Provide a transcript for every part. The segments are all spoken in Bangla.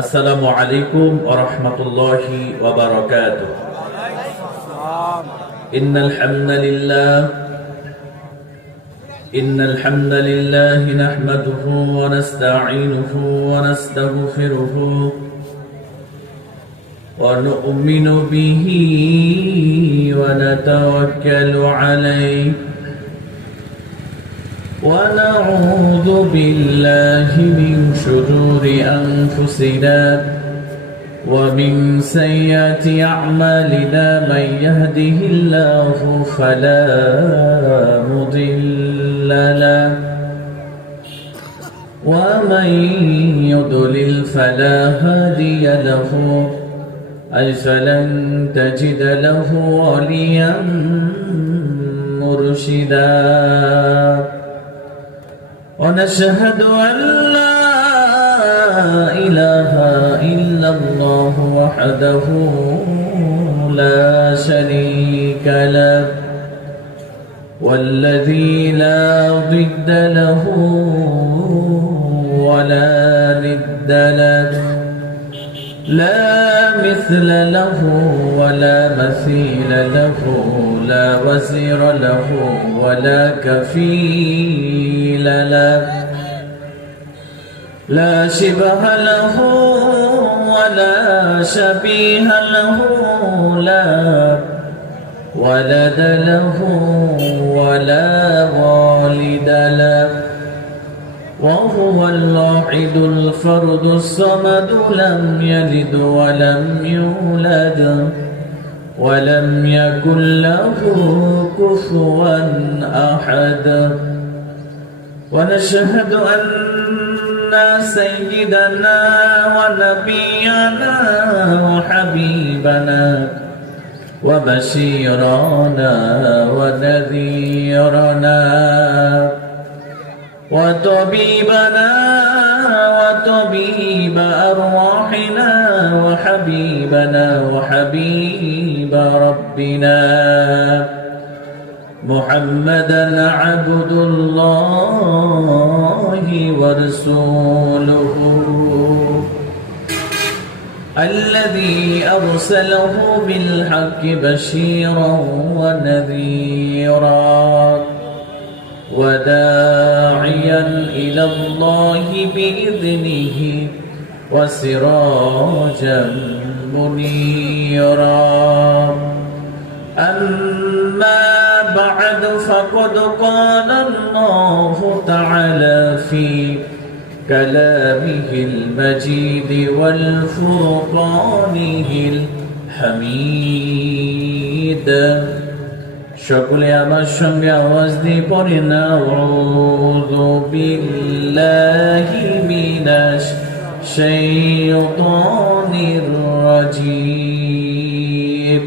আসসালামু আলাইকুম ওয়া রাহমাতুল্লাহি ওয়া বারাকাতুহু। ইন্নাল হামদালিল্লাহি নাহমাদুহু ওয়া নাস্তাঈনুহু ওয়া নাস্তাগফিরুহু ওয়া নু'মিনু বিহি ওয়া নাতাওয়াক্কালু আলাইহি ونعوذ بالله من شرور أنفسنا ومن سيئات أعمالنا من يهده الله فلا مضل له ومن يضلل فلا هادي له أي فلن تجد له وليا مرشدا ونشهد أن لا إله إلا الله وحده لا شريك له والذي لا ضد له ولا ند له لا مثل له ولا مثيل له لا وزير له ولا كفيل له لا شبه له ولا شبيه له لا ولد له ولا والد له وهو الواحد الفرد الصمد لم يلد ولم يولد ولم يكن له كفوا أحد ونشهد أن سيدنا ونبينا وحبيبنا وبشيرنا ونذيرنا وطبيبنا وطبيب أرواحنا وحبيبنا وحبيب ربنا محمدا عبد الله ورسوله الذي أرسله بالحق بشيرا ونذيرا وداعيا إلى الله بإذنه وسراجا منيرا أما بعد فقد قال الله تعالى في كلامه المجيد والفرقانه الحميد সকলে আমার সঙ্গে আওয়াজ দিয়ে পড়েন আউযু বিল্লাহি মিনাশ শাইতানির রাজীম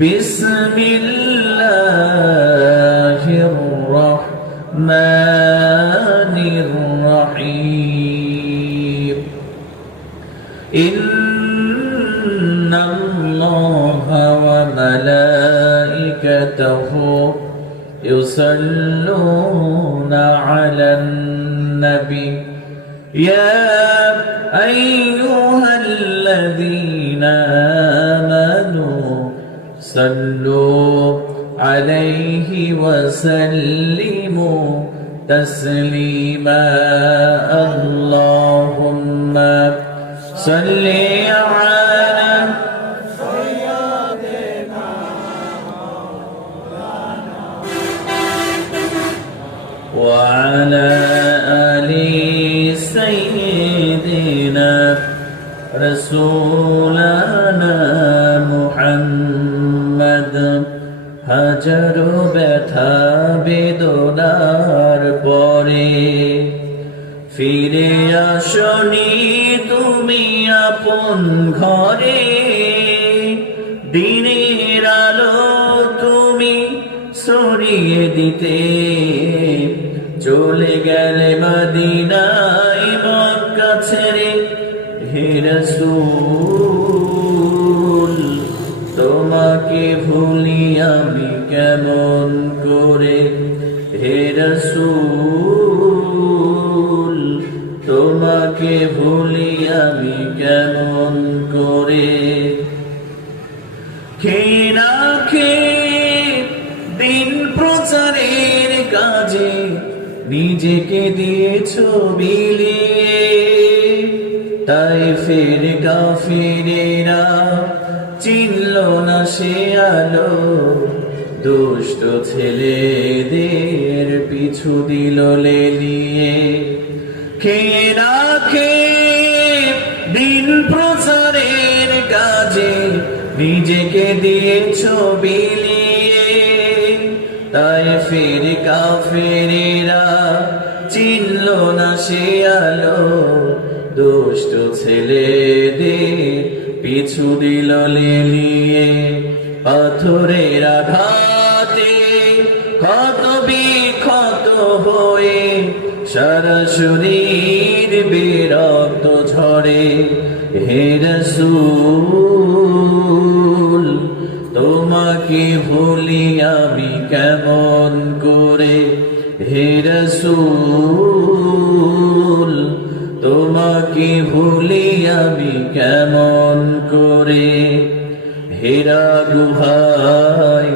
বিসমিল্লাহির রাহমানির রাহিম ইন্নাল্লাহা ওয়া ملائكته يصلون على النبي يا أيها الذين آمنوا صلوا عليه وسلموا تسليما اللهم صل على وعلى آل سيدنا رسولنا محمد হাজার ব্যথা বেদনার পরে ফিরে আসনি তুমি আপন ঘরে দিনের আলো তুমি ছড়িয়ে দিতে চলে গেলে মদিনায় মক্কা ছেড়ে হে রাসূল তোমাকে ভুলি আমি কেমন করে হে রাসূল তোমাকে ভুলি আমি কেমন করে। খেয়ে না খেয়ে দিন প্রচারের কাজে নিজেকে দিয়েছ বিলিয়ে, তাই ফের কাফিরেরা চিনল না সে আলো, দুষ্ট ছেলেদের পিছু দিল লেলিয়ে। খেয়ে না খেয়ে দিন প্রচারের কাজে নিজেকে দিয়েছ বিলিয়ে, তাই ফের কাফেরেরা চিনল না সে আলো, দুষ্ট ছেলেদের পিছু দিল লেলিয়ে। পাথরের আঘাতে ক্ষত বিক্ষত হয়ে সারা শরীর বিরক্ত ঝরে। হে রাসূল তোমাকে ভুলি আমি কেমন করে। হে রাসূল তোমাকে ভুলি আমি কেমন করে। হেরা গুহায়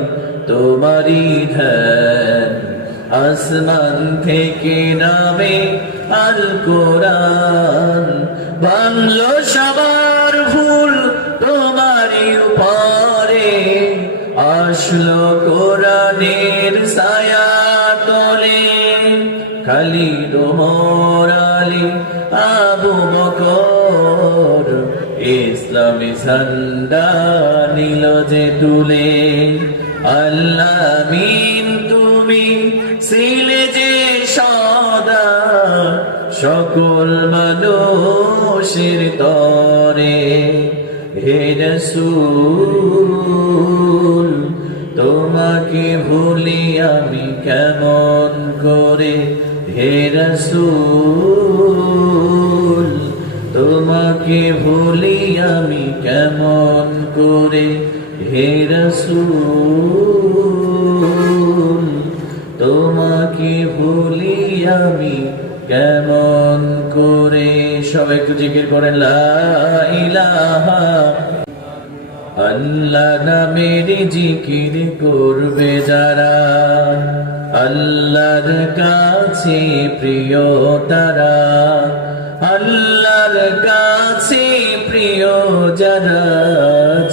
তোমারি ধ্যান, আসমান থেকে নামে আল কোরআন। বাংলো সবার ভুল তোমারি উপরে, আসলো কোরআনের ছায়া তলে। খালিদ ওমর আলী আবু বকর ইসলামী ঝান্ডা নিল যে তুলে। আল্লাহ আমিন তুমি ছিলে যে সদা সকল মানুষের তরে। হে রাসূল তোমাকে ভুলি আমি কেমন করে। হে রাসূল তোমাকে ভুলি আমি কেমন করে। হে রাসূল তোমাকে ভুলি আমি কেমন করে। সবাই একটু জিকির করেন লা ইলাহা। আল্লাহ নামের জিকির করবে যারা, আল্লাহর কাছে প্রিয় তারা। আল্লাহর কাছে প্রিয় যারা,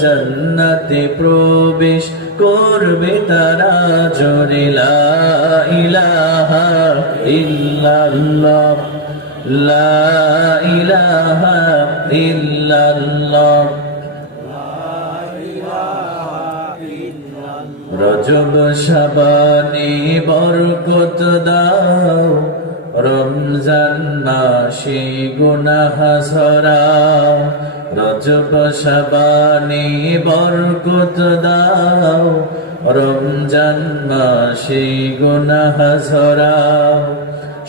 জান্নাতে প্রবেশ করবে তারা। জোরে লা ইলাহা ইল্লাল্লাহ, লা ইলাহা ইল্লাল্লাহ। রজব শাবানে বরকত দাও, রমজান মাসে গুনাহ ঝরাও। রজব শাবানে বরকত দাও, রমজান মাসে গুনাহ ঝরাও।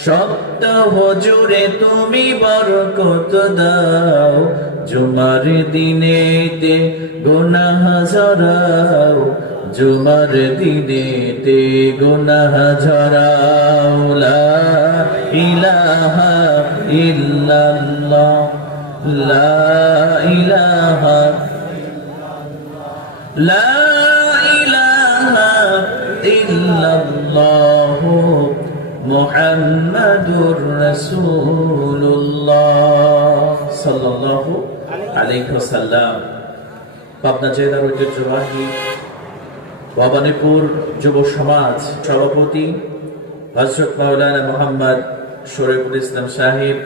সপ্তাহ জুড়ে তুমি বরকত দাও, জুমার দিনেতে গুনাহ ঝরাও। জুমার দিনেতে গুনাহ ঝরাও। লা ইলাহা ইল্লাল্লাহ, লা ইলাহা, লা ইলাহা ইল্লাল্লাহ মুহাম্মাদুর রাসূলুল্লাহ সাল্লাল্লাহু আলাইহি ওয়াসাল্লাম। পাবনা জেলার ঐতিহ্যবাহী ভবানীপুর যুব সমাজ সভাপতি হযরত মাওলানা মুহাম্মদ শরীফুল ইসলাম সাহেব,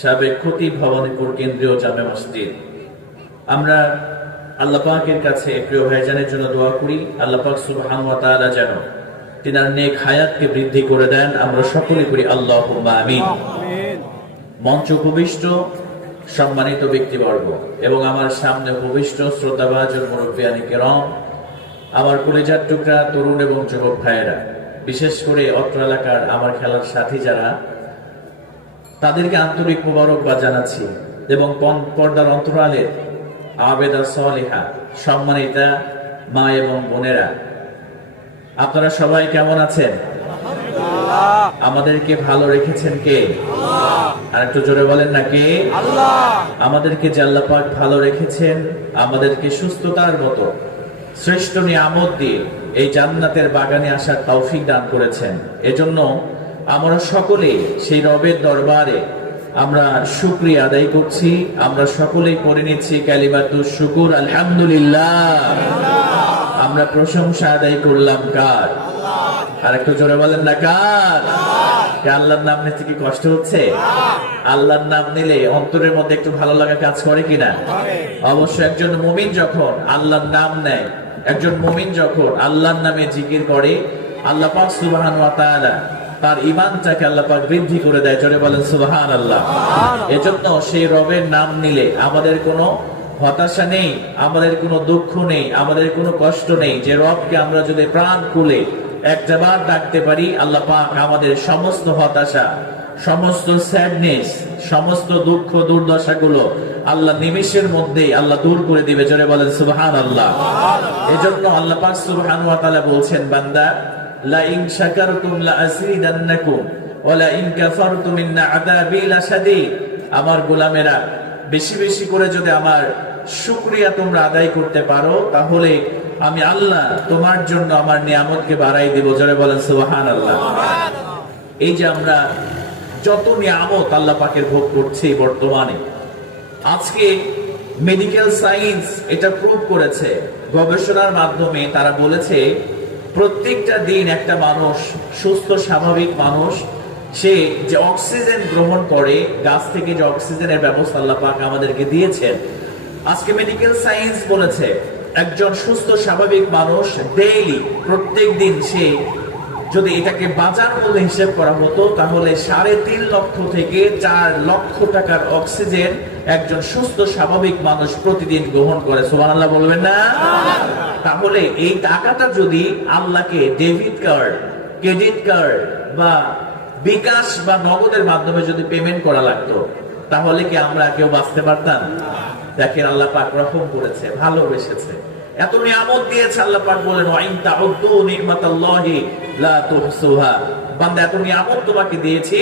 সাবেক খতিব ভবানীপুর কেন্দ্রীয় জামে মসজিদ। আমরা আল্লাহ পাকের কাছে প্রিয় ভাইজানের জন্য দোয়া করি, আল্লাহ পাক সুবহানাহু ওয়া তাআলা যেন তিনার নেক হায়াতকে বৃদ্ধি করে দেন। আমরা সকলে করি আল্লাহুম্মা আমিন। মঞ্চ উপবিষ্ট সম্মানিত ব্যক্তিবর্গ এবং আমার সামনে উপবিষ্ট শ্রদ্ধাভাজন মুরব্বিয়ানি কেরাম, আমার কলিজার টুকরা তরুণ এবং যুবক ভাইয়েরা, বিশেষ করে অত্র এলাকার আমার খেলার সাথী যারা, তাদেরকে আন্তরিক মোবারকবাদ জানাচ্ছি। এবং পর্দার অন্তরালের আবেদা সালিহা সম্মানিতা মা এবং বোনেরা, আপনারা সবাই কেমন আছেন? আমাদেরকে ভালো রেখেছেন কে? আর একটু জোরে বলেন না কে? আমাদেরকে যে আল্লাহ পাক ভালো রেখেছেন, আমাদেরকে সুস্থতার মতো শ্রেষ্ঠ নিয়ামত দিয়ে এই জান্নাতের বাগানে আসার তৌফিক দান করেছেন। এজন্য আমরা সকলে সেই রবের দরবারে আমরা শুকরিয়া আদায় করছি। আমরা সকলেই পড়ে নিচ্ছি কালিমাতুশ শুকুর, আলহামদুলিল্লাহ। আমরা প্রশংসা আদায় করলাম কার? আর একটু জোরে বলেন না কার? আল্লাহর নাম নিতে কি কষ্ট হচ্ছে? আল্লাহর নাম নিলে অন্তরের মধ্যে একটু ভালো লাগা কাজ করে কিনা? অবশ্য একজন মুমিন যখন আল্লাহর নাম নেয়, একজন মুমিন যখন আল্লাহর নামে জিকির করে, আল্লাহ পাক সুবহানাহু ওয়া তাআলা তার ঈমানটাকে আল্লাহ পাক বৃদ্ধি করে দেয়। জোরে বলেন সুবহানাল্লাহ। এজন্য সেই রবের নাম নিলে আমাদের কোনো হতাশা নেই, আমাদের কোনো দুঃখ নেই, আমাদের কোনো কষ্ট নেই। যে রবকে আমরা যদি প্রাণ খুলে একবার ডাকতে পারি, আল্লাহ পাক আমাদের সমস্ত হতাশা, সমস্ত স্যাডনেস, সমস্ত দুঃখ দুর্দশা গুলো আল্লাহ নিমেষের মধ্যেই আল্লাহ দূর করে দিবে। জোরে বলেন সুবহানাল্লাহ। এজন্য আল্লাহ পাক সুবহানাহু ওয়া তাআলা বলছেন, বান্দা লা ইন শাকারতুম লা আযীদান্নাকুম ওয়া লা ইন কাফারতুম ইন্না আযাবি লাশাদীদ। আমার গোলামেরা বেশি বেশি করে যদি আমার শুকরিয়া তোমরা আদায় করতে পারো, তাহলে আমি আল্লাহ তোমার জন্য আমার নিয়ামতকে বাড়াই দেব। জোরে বলেন সুবহানাল্লাহ। এই যে আমরা যত নিয়ামত আল্লাহ পাকের ভোগ করছি বর্তমানে, আজকে মেডিকেল সায়েন্স এটা প্রুভ করেছে, গবেষণার মাধ্যমে তারা বলেছে প্রত্যেকটা দিন একটা মানুষ, সুস্থ স্বাভাবিক মানুষ, সে যে অক্সিজেন গ্রহণ করে, গাছ থেকে যে অক্সিজেনের ব্যবস্থা আল্লাহ পাক আমাদেরকে দিয়েছেন, আজকে মেডিকেল সায়েন্স বলেছে একজন সুস্থ স্বাভাবিক মানুষ ডেইলি, প্রত্যেক দিন সে যদি এটাকে বাজার মূল্যে হিসেব করা হতো, তাহলে 3.5 লক্ষ থেকে 4 লক্ষ টাকার অক্সিজেন একজন সুস্থ স্বাভাবিক মানুষ প্রতিদিন গ্রহণ করে। সুবহানাল্লাহ বলবেন না? তাহলে এই টাকাটা যদি আল্লাহকে ডেবিট কার্ড, ক্রেডিট কার্ড বা বিকাশ বা নগদের মাধ্যমে যদি পেমেন্ট করা লাগতো, তাহলে কি আমরা কেউ বাঁচতে পারতাম? দেখেন আল্লাহ পাক রহম করেছে, ভালোবেসেছে, এত নিয়ামত দিয়েছে। আল্লাহ পাক বলেন ওয়া ইন তাউদ্দু নি'মাতাল্লাহি লা তুহসুহা। বান্দা, এত নিয়ামত তোমাকে দিয়েছি,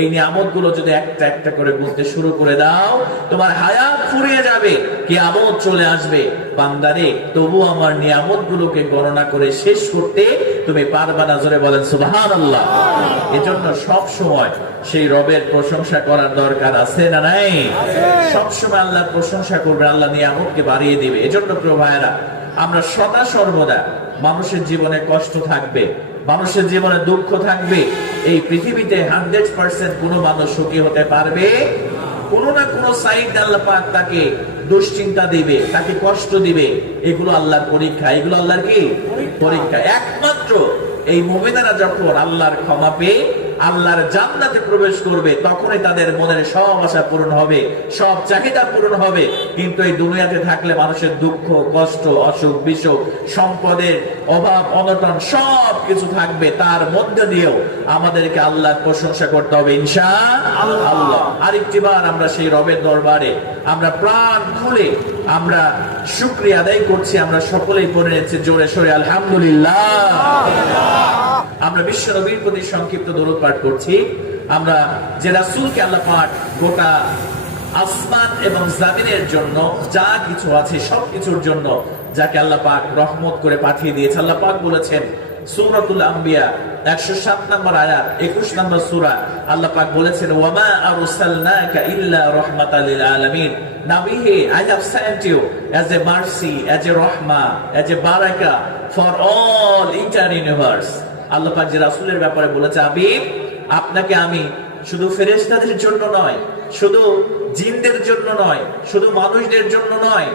এই নিয়ামত গুলো যদি একটা একটা করে গুনতে শুরু করে দাও, তোমার হায়াত ফুরিয়ে যাবে, কিয়ামত চলে আসবে। বান্দারে, তবু আমার নিয়ামত গুলোকে গণনা করে শেষ করতে তুমি পারবা না। জোরে বলেন সুবহানাল্লাহ। এজন্য সব সময় সেই রবের প্রশংসা করার দরকার আছে না নাই? সব সময় আল্লাহর প্রশংসা করবে, আল্লাহ নিয়ামতকে বাড়িয়ে দিবে। এজন্য প্রিয় ভাইরা, আমরা সদা সর্বদা, মানুষের জীবনে কষ্ট থাকবে, মানুষের জীবনে দুঃখ থাকবে, এই পৃথিবীতে 100% কোনো মানুষ সুখী হতে পারবে? কোনো না কোনো সাইড আল্লাহ পাক তাকে দুশ্চিন্তা দিবে, তাকে কষ্ট দিবে। এগুলো আল্লাহর পরীক্ষা, এগুলো আল্লাহর কি পরীক্ষা। একমাত্র এই মুমিনারা যখন আল্লাহর ক্ষমা পেয়ে আল্লাহর জান্নাতে প্রবেশ করবে, তখনই তাদের মনের সব আশা পূরণ হবে, সব চাহিদা পূরণ হবে। কিন্তু এই দুনিয়াতে থাকলে মানুষের দুঃখ, কষ্ট, অসুখ, বিসুখ, সম্পদের অভাব, অনটন সব কিছু থাকবে। তার মধ্যে দিয়েও আমাদেরকে আল্লাহর প্রশংসা করতে হবে ইনশাআল্লাহ। আরেকটিবার আমরা সেই রবের দরবারে আমরা প্রাণ খুলে আমরা শুকরিয়া আদায় করছি। আমরা সকলেই পড়ে নিচ্ছি জোরে সোরে আলহামদুলিল্লাহ। আমরা বিশ্ব নবীর প্রতি সংক্ষিপ্ত দরুদ পাঠ করছি। আমরা যে রাসূলকে আল্লাহ পাক গোটা আসমান এবং জমিনের জন্য যা কিছু আছে সবকিছুর জন্য যাকে আল্লাহ পাক রহমত করে পাঠিয়ে দিয়েছে। আল্লাহ পাক বলেছেন সূরাতুল আম্বিয়া 107 নম্বর আয়াত 21 নম্বর সূরা, আল্লাহ পাক বলেছেন ওয়ামা আরসালনাকা ইল্লা রাহমাতাল লিল আলামিন। Nabi, I have sent you as a mercy, as a rahmah, as a barakah for all entire universe. আল্লাহ পাক যে রাসূলের ব্যাপারে বলেছে, হাবিব, আপনাকে আমি শুধু ফেরেশতাদের জন্য নয়, শুধু জিনদের জন্য নয়, শুধু মানুষদের জন্য নয়,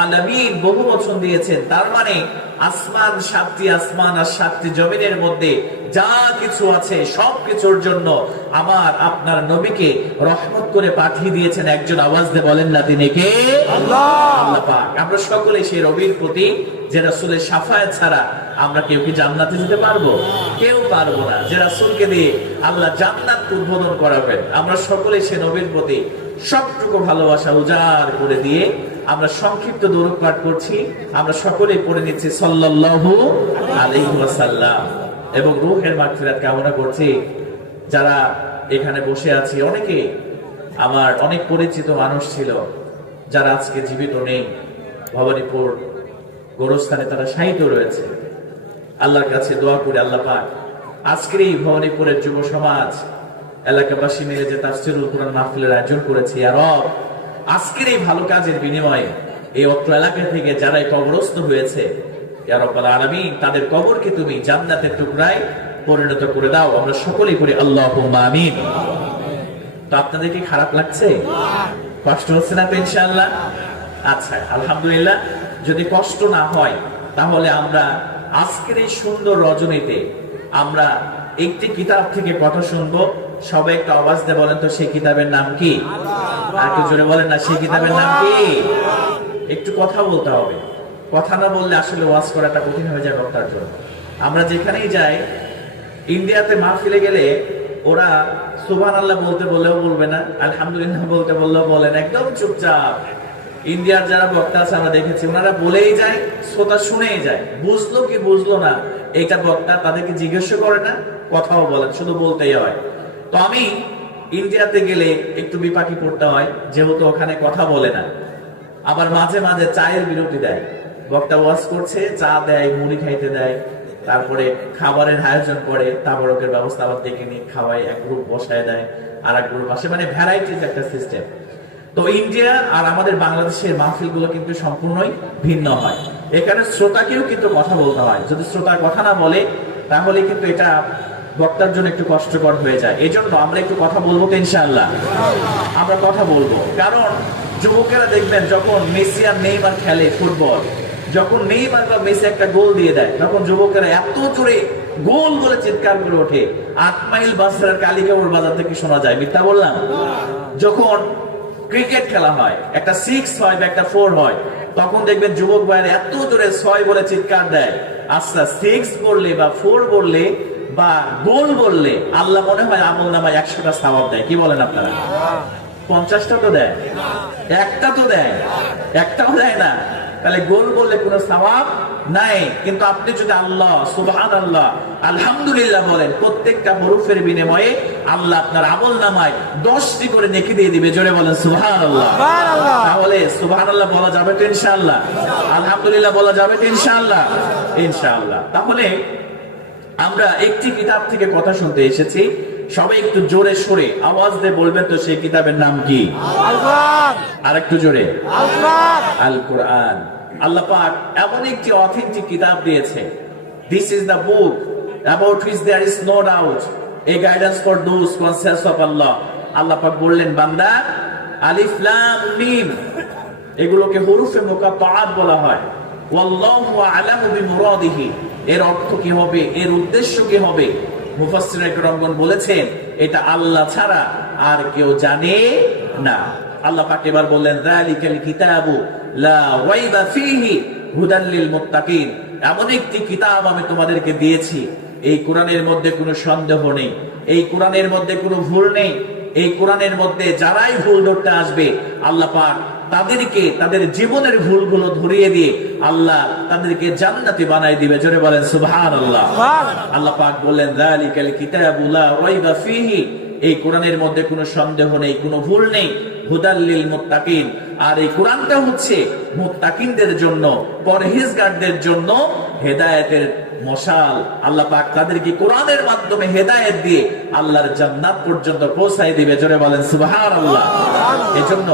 আলামিন বহু বচন দিয়েছেন। তার মানে আসমান 7টি আসমান আর 7টি জমিনের মধ্যে যা কিছু আছে সবকিছুর জন্য আমার আপনার নবীকে রহমত করে পাঠিয়ে দিয়েছেন একজন। আওয়াজ দিয়ে বলেন না তিনি কে? আল্লাহ। আল্লাহ পাক। আমরা সকলে সেই রবির প্রতি যে রাসূলের শাফায়াত ছাড়া আমরা কেউ কি জান্নাতে যেতে পারবো? কেউ পারবো না। যে রাসূলকে দিয়ে আল্লাহ জান্নাত উদ্বোধন করাবেন, আমরা সকলে সেই নবীর প্রতি সবটুকু ভালোবাসা উজাড় করে দিয়ে আমরা সংক্ষিপ্ত দরুদ পাঠ করছি। আমরা সকলেই পড়ে নিচ্ছি সাল্লাল্লাহু আলাইহি ওয়াসাল্লাম এবং রূহের মাগফিরাত কামনা করছি। যারা এখানে বসে আছি, অনেকে আমার অনেক পরিচিত মানুষ ছিল যারা আজকে জীবিত নেই। ভবানীপুর গোরস্থানে তারা শায়িত রয়েছে। আল্লাহর কাছে দোয়া করে আল্লাহ পাক আজকের এই ভবানীপুরের যুব সমাজ এলাকাবাসী মিলে যে তাফসীরুল কুরআন মাহফিলের আয়োজন করেছে, ইয়া রব আজকের এই ভালো কাজের বিনিময়ে এই অত্র এলাকা থেকে যারা কবরস্থ হয়েছে, ইয়া রাব্বাল আলামিন তাদের কবরকে তুমি জান্নাতের টুকরায় পরিণত করে দাও। আমরা সকলেই করি আল্লাহুম্মা আমিন। তো আপনাদের কি খারাপ লাগছে? কষ্ট হচ্ছে না তো ইনশাআল্লাহ? আচ্ছা, আলহামদুলিল্লাহ। যদি কষ্ট না হয় তাহলে আমরা আজকের এই সুন্দর রজনীতে আমরা একটি কিতাব থেকে কথা শুনবো। সবাই একটা আওয়াজ দিয়ে বলেন তো সেই কিতাবের নাম কি? আর একটু জোরে বলেন না, সেই কিতাবের নাম কি? একটু কথা বলতে হবে। কথা না বললে আসলে ওয়াজ করাটা কঠিন হয়ে যায় বক্তার জন্য। আমরা যেখানেই যাই, ইন্ডিয়াতে মাহফিলে গেলে ওরা সুবহানাল্লাহ বলতে বললেও বলবে না, আলহামদুলিল্লাহ বলতে বললেও বলে না, একদম চুপচাপ। ইন্ডিয়ার যারা বক্তা আছে আমরা দেখেছি, ওনারা বলেই যায়, শ্রোতা শুনেই যায়, বুঝলো কি বুঝলো না এটা বক্তা তাদেরকে জিজ্ঞেস করে না, কথাও বলেন, শুধু বলতেই হয়। তো আমি ইন্ডিয়াতে গেলে একটু বিপাকি পড়তে হয়, যেহেতু ওখানে কথা বলে না। আবার মাঝে মাঝে চায়ের বিরতি দেয়, বক্তা ওয়াজ করছে, চা দেয়, মুড়ি খাইতে দেয়, তারপরে খাবারের আয়োজন করে, তাবরকের ব্যবস্থা আবার দেখে নিয়ে খাওয়ায়, এক গ্রুপ বসায় দেয় আর এক গ্রুপ আসে, মানে ভ্যারাইটিস একটা সিস্টেম। তো ইন্ডিয়া আর আমাদের বাংলাদেশের মাহফিল গুলো কিন্তু সম্পূর্ণই ভিন্ন হয়। এখানে শ্রোতাকেও কিন্তু কথা বলতে হয়, যদি শ্রোতা কথা না বলে তাহলে কিন্তু এটা বক্তার জন্য একটু কষ্টকর হয়ে যায়। এই জন্য আমরা একটু কথা বলবো তো ইনশাআল্লাহ, আমরা কথা বলবো। কারণ যুবকেরা দেখবেন যখন মেসি আর নেইমার খেলে ফুটবল, যখন নেইমার বা মেসি একটা গোল দিয়ে দেয়, তখন যুবকেরা এত জোরে গোল বলে চিৎকার করে ওঠে, 8 মাইল বাসের কালিকাপুর বাজার থেকে শোনা যায়। মিথ্যা বললাম? যখন ক্রিকেট খেলা হয়, একটা 6 হয় বা একটা 4 হয়, তখন দেখবেন যুবক ভাইরা এত জোরে 6 বলে চিৎকার দেয়। আচ্ছা, 6 বললে বা 4 বললে বা গোল বললে আল্লাহ মনে হয় আমল নামায় 100টা সওয়াব দেয়। কি বলেন আপনারা? 50টা তো দেয়, একটা তো দেয়, একটাও দেয় না। তাহলে গোল বললে কোনো সওয়াব নাই, কিন্তু আপনি যদি আল্লাহ সুবহানাল্লাহ আলহামদুলিল্লাহ বলেন, প্রত্যেকটা হরফের বিনিময়ে আল্লাহ আপনার আমল নামায় 10টি করে নেকি দিয়ে দিবে। জোরে বলেন সুবহানাল্লাহ। তাহলে সুবহানাল্লাহ বলা যাবে তো ইনশাআল্লাহ? আলহামদুলিল্লাহ বলা যাবে তো ইনশাআল্লাহ? ইনশাআল্লাহ। তাহলে আমরা একটি কিতাব থেকে কথা শুনতে এসেছি। সবাই একটু জোরে সরে আওয়াজ দিয়ে বলবেন তো সেই কিতাবের নাম কি? আর একটু জোরে। আল কোরআন। আল্লাহ পাক এমন একটি অথেন্টিক কিতাব দিয়েছে। This is the book about which there is no doubt, a guidance for those conscious of Allah. আল্লাহ পাক বললেন, বান্দা, আলিফ লাম মিম এগুলোকে হুরুফে মুকাত্তাআত বলা হয়। ওয়াল্লাহু আ'লামু বিমুরাদিহি, এর অর্থ কি হবে, এর উদ্দেশ্য কি হবে, মুফাসসির একরামগণ বলেছেন এটা আল্লাহ ছাড়া আর কেউ জানে না। আল্লাহ পাক এবার বললেন, যালিকাল কিতাবু লা রাইবা ফীহি হুদাল লিল মুত্তাকিন, এমন একটি কিতাব আমি তোমাদেরকে দিয়েছি, এই কোরআনের মধ্যে কোনো সন্দেহ নেই, এই কোরআনের মধ্যে কোনো ভুল নেই। এই কোরআনের মধ্যে যারাই ভুল ধরতে আসবে, আল্লাহ পাক তাদেরকে তাদের জীবনের ভুলগুলো ধরিয়ে দিয়ে আল্লাহ তাদেরকে জান্নাতি বানাই দিবে। জোরে বলেন সুবহানাল্লাহ। আল্লাহ পাক বললেন, যালিকাল কিতাবু লা রাইবা ফীহি, এই কোরআনের মধ্যে কোনো সন্দেহ নেই, কোনো ভুল নেই, হুদাল লিল মুত্তাকিন, আর এই কোরআনটা হচ্ছে মুত্তাকিনদের জন্য, পরহেজগারদের জন্য হেদায়েতের মশাল। আল্লাহ পাক তাদেরকে কোরআনের মাধ্যমে হেদায়েত দিয়ে আল্লাহর জান্নাত পর্যন্ত পৌঁছায় দিবে। জোরে বলেন সুবহানাল্লাহ। এজন্য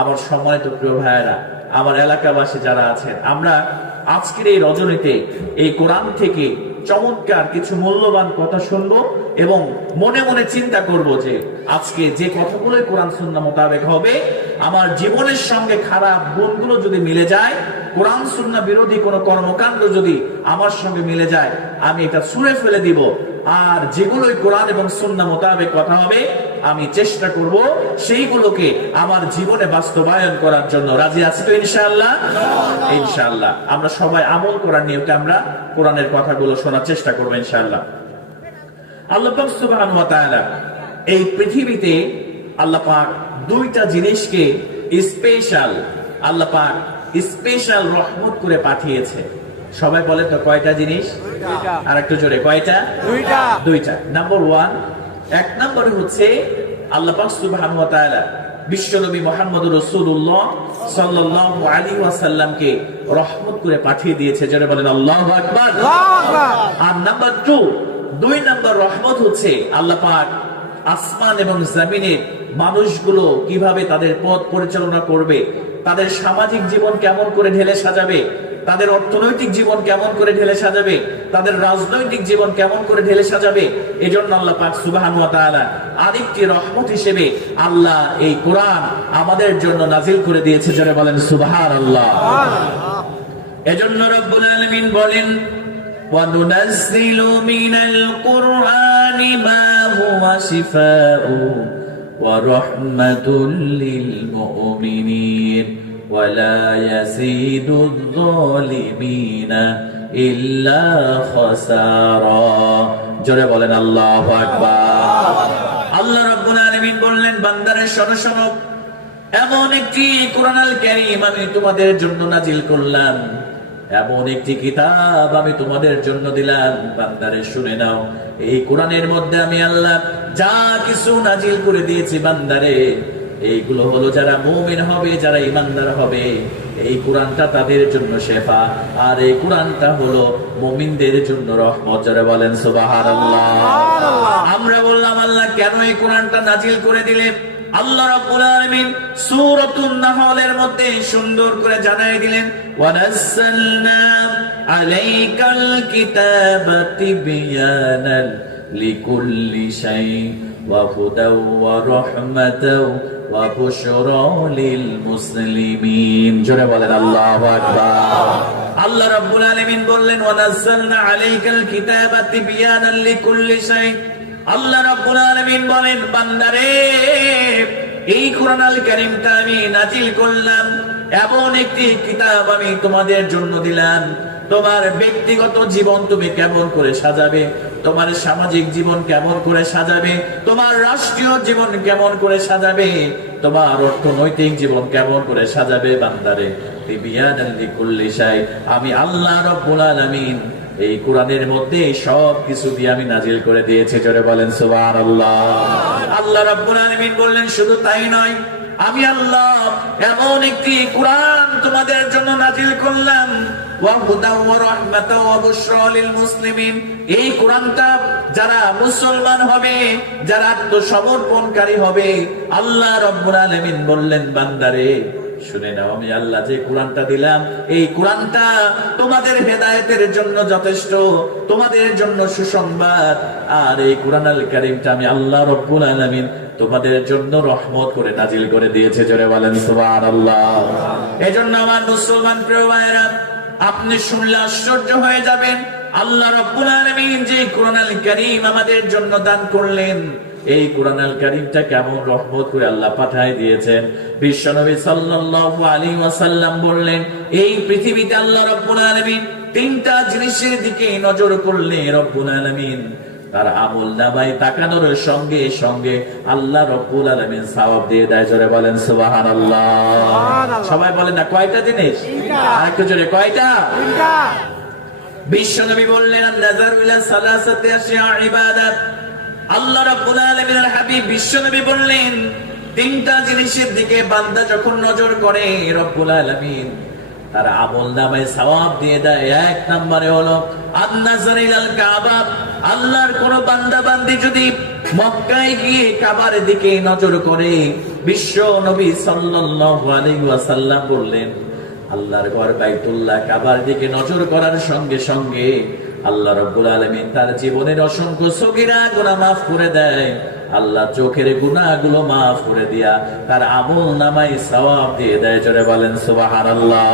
আমার সম্মানিত প্রিয় ভাইয়েরা, আমার এলাকাবাসী যারা আছেন, আমরা আজকের এই রজনীতে এই কোরআন থেকে চমৎকার কিছু মূল্যবান কথা শুনবো এবং মনে মনে চিন্তা করব যে আজকে যে কথাগুলো কোরআন সুন্নাহ মোতাবেক হবে, আমার জীবনের সঙ্গে খারাপ গুণগুলো যদি মিলে যায়, কোরআন সুন্নাহ বিরোধী কোনো কর্মকাণ্ড যদি আমার সঙ্গে মিলে যায়, আমি এটা ছুঁড়ে ফেলে দিব। আর যেগুলোই কোরআন এবং সুন্নাহ মোতাবেক কথা হবে, আমি চেষ্টা করব সেইগুলোকে আমার জীবনে বাস্তবায়ন করার জন্য। রাজি আছি তো ইনশাআল্লাহ? ইনশাআল্লাহ। আমরা সবাই আমল করার নিয়তে আমরা কোরআনের কথাগুলো শোনার চেষ্টা করব ইনশাআল্লাহ। আল্লাহ পাক সুবহানাহু ওয়া তাআলা এই পৃথিবীতে আল্লাহ পাক দুইটা জিনিসকে স্পেশাল, আল্লাহ পাক স্পেশাল রহমত করে পাঠিয়েছে। সবাই বলে তো কয়টা জিনিস? আর একটু জোরে, কয়টা? দুইটা। নাম্বার 1, এক নম্বরে হচ্ছে আল্লাহ পাক সুবহানাহু ওয়া তাআলা বিশ্বনবী মুহাম্মদুর রাসূলুল্লাহ সাল্লাল্লাহু আলাইহি ওয়াসাল্লামকে রহমত করে পাঠিয়ে দিয়েছে, যারা বলেন আল্লাহু আকবার। আর নাম্বার 2 নম্বর রহমত হচ্ছে আল্লাহ পাক আসমান এবং জমিনের মানুষগুলো কিভাবে তাদের পথ পরিচালনা করবে, তাদের সামাজিক জীবন কেমন করে ঢেলে সাজাবে, তাদের অর্থনৈতিক জীবন কেমন করে ঢেলে সাজাবে, তাদের রাজনৈতিক জীবন কেমন করে ঢেলে সাজাবে, এজন্য আল্লাহ পাক সুবহানাহু ওয়া তাআলা আরেকটি রহমত হিসেবে আল্লাহ এই কোরআন আমাদের জন্য নাজিল করে দিয়েছে, যারা বলেন সুবহানাল্লাহ। এজন্য রব্বুল আলামিন বলেন ওয়া নুনাজ্জিলু মিনাল কুরআনি মা হুয়া শিফাউ ওয়া রাহমাতুল লিল মুমিনিন ওয়া লা ইয়াজিদুয যালিমিনা ইল্লা খাসারা। জোরে বলেন আল্লাহু আকবার। আল্লাহ রাব্বুল আলামিন বললেন, বান্দারে শোনো শোনো, এমন একটি কোরআনুল কারীম আমি তোমাদের জন্য নাজিল করলাম, এমন একটি কিতাব আমি তোমাদের জন্য দিলাম, বান্দারে শুনে নাও। এই কোরআনের মধ্যে আমি আল্লাহ যা কিছু নাজিল করে দিয়েছি বান্দারে, এইগুলো হলো যারা মুমিন হবে, যারা ঈমানদার হবে, এই কোরআনটা তাদের জন্য শেফা, আর এই কোরআনটা হলো মুমিনদের জন্য রহমত। যারা বলেন সুবহানাল্লাহ। আমরা বললাম আল্লাহ কেন এই কোরআনটা নাজিল করে দিলেন? আল্লাহ রাব্বুল আলামিন সূরাতুন নাহলের মধ্যে সুন্দর করে জানাই দিলেন, ওয়া নাযালনা আলাইকাল কিতাবা তিবয়ানান লিকুল্লি শাই ওয়া হুদাও ওয়া রাহমাতাও ওয়া বুশরা লিল মুসলিমিন। জোরে বলেন আল্লাহু আকবার। আল্লাহ রাব্বুল আলামিন বললেন, ওয়া নাযালনা আলাইকাল কিতাবা তিবয়ানান লিকুল্লি শাই। আল্লাহ রাব্বুল আলামিন বলেন, বান্দারে এই কোরআনুল কারীমটা আমি নাজিল করলাম, এমন একটি কিতাব আমি তোমাদের জন্য দিলাম, তোমার ব্যক্তিগত জীবন তুমি কেমন করে সাজাবে, তোমার সামাজিক জীবন কেমন করে সাজাবে, তোমার রাষ্ট্রীয় জীবন কেমন করে সাজাবে, তোমার অর্থনৈতিক জীবন কেমন করে সাজাবে বান্দারে, তিবিয়ানান লিকুল্লি শাই। আমি আল্লাহ রাব্বুল আলামিন এই কোরআনের মধ্যে সব কিছু দিয়ে আমি নাজিল করে দিয়েছি। জোরে বলেন সুবহানাল্লাহ। আল্লাহ রাব্বুল আলামিন বললেন, শুধু তাই নয়, আমি আল্লাহ এমন একটি কোরআন তোমাদের জন্য নাজিল করলাম, ওয়া হুদাও ওয়া রাহমাতাও ওয়া বুশরা লিল মুসলিমিন। এই কোরআনটা যারা মুসলমান হবে, যারা আত্মসমর্পণকারী হবে, আল্লাহ রাব্বুল আলামিন বললেন, বান্দারে শুনে নাও, আমি আল্লাহ যে কোরআনটা দিলাম, এই কোরআনটা তোমাদের হেদায়েতের জন্য যথেষ্ট, তোমাদের জন্য সুসংবাদ। আর এই কোরআনুল কারীমটা আমি আল্লাহ রাব্বুল আলামিন তোমাদের জন্য রহমত করে নাজিল করে দিয়েছে। জোরে বলেন সুবহানাল্লাহ। এজন্য আমার মুসলমান প্রিয় ভাইরা, আপনি শুনলে আশ্চর্য হয়ে যাবেন, আল্লাহ রাব্বুল আলামিন যে কোরআনুল কারীম আমাদের জন্য দান করলেন, এই কোরআনুল কারীমটা কেমন রহমত করে আল্লাহ পাঠিয়ে দিয়েছেন। বিশ্বনবী সাল্লাল্লাহু আলাইহি ওয়াসাল্লাম বললেন, এই পৃথিবীতে আল্লাহ রাব্বুল আলামিন তিনটা জিনিসের দিকে নজর করলে রব্বুল আলামিন তার আমলনামায় তাকানোর সঙ্গে সঙ্গে আল্লাহ রাব্বুল আলামিন সওয়াব দিয়ে দেয়। জোরে বলেন সুবহানাল্লাহ। সবাই বলেন না কয়টা জিনিস? আরেকটু জোরে, কয়টা? বিশ্বনবী বললেন, আন-নাযারু ইলা সালাসাতি আশিয়া ইবাদাত। আল্লাহ রাব্বুল আলামিনের হাবিব বিশ্বনবী বললেন, তিনটা জিনিসের দিকে বান্দা যখন নজর করে রব্বুল আলামিন তার আমলনামায় সওয়াব দিয়ে দেয়। এক নম্বরে হলো আন-নাযার ইলাল কাবা। আল্লাহর কোন বান্দা বান্দি যদি মক্কায় গিয়ে কাবার দিকে নজর করে, বিশ্ব নবী সাল্লাল্লাহু আলাইহি ওয়াসাল্লাম বললেন, আল্লাহর ঘর বাইতুল্লাহ কাবার দিকে নজর করার সঙ্গে সঙ্গে আল্লাহ রাব্বুল আলামিন তার জীবনের অসংখ্য সগীরা গুনাহ মাফ করে দেয়। আল্লাহ চোখের গুনাহগুলো মাফ করে দিয়া তার আমলনামায় সওয়াব দিয়ে দেয়। জোরে বলেন সুবহানাল্লাহ।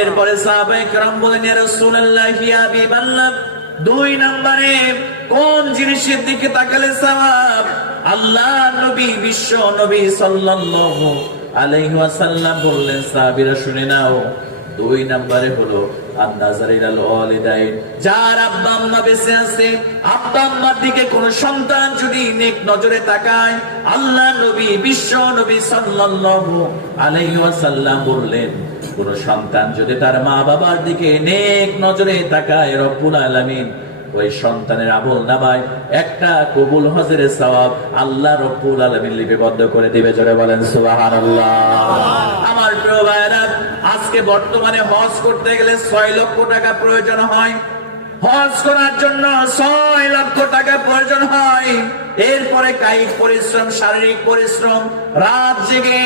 এরপরে সাহাবায়ে কেরাম বলেন, ইয়া রাসূলুল্লাহ, ইয়া হাবিবাল্লাহ, দুই নম্বরে কোন জিনিসের দিকে তাকালে সওয়াব? আল্লাহ নবী বিশ্ব নবী সাল্লাল্লাহু আলাইহি ওয়াসাল্লাম বললেন, সাহাবীরা শুনে নাও, দুই নম্বরে হলো আন-নাযার ইলাল ওয়ালিদাইন। যার আব্বা আম্মা বেঁচে আছে, আব্বা আম্মার দিকে কোন সন্তান যদি নেক নজরে তাকায়, আল্লাহ নবী বিশ্ব নবী সাল্লাল্লাহু আলাইহি ওয়াসাল্লাম বললেন, কোন সন্তান যদি তার মা বাবার দিকে নেক নজরে তাকায়, রব্বুল আলামিন ওই সন্তানের আমল নামায় একটা কবুল হজের সওয়াব আল্লাহ রাব্বুল আলামিন লিপিবদ্ধ করে দিবে। জোরে বলেন সুবহানাল্লাহ। আমার প্রিয় ভাইরা, আজকে বর্তমানে হজ করতে গেলে 6 লক্ষ টাকা প্রয়োজন হয়। হজ করার জন্য 6 লক্ষ টাকা প্রয়োজন হয়। এরপরে কায়িক পরিশ্রম, শারীরিক পরিশ্রম, রাত জেগে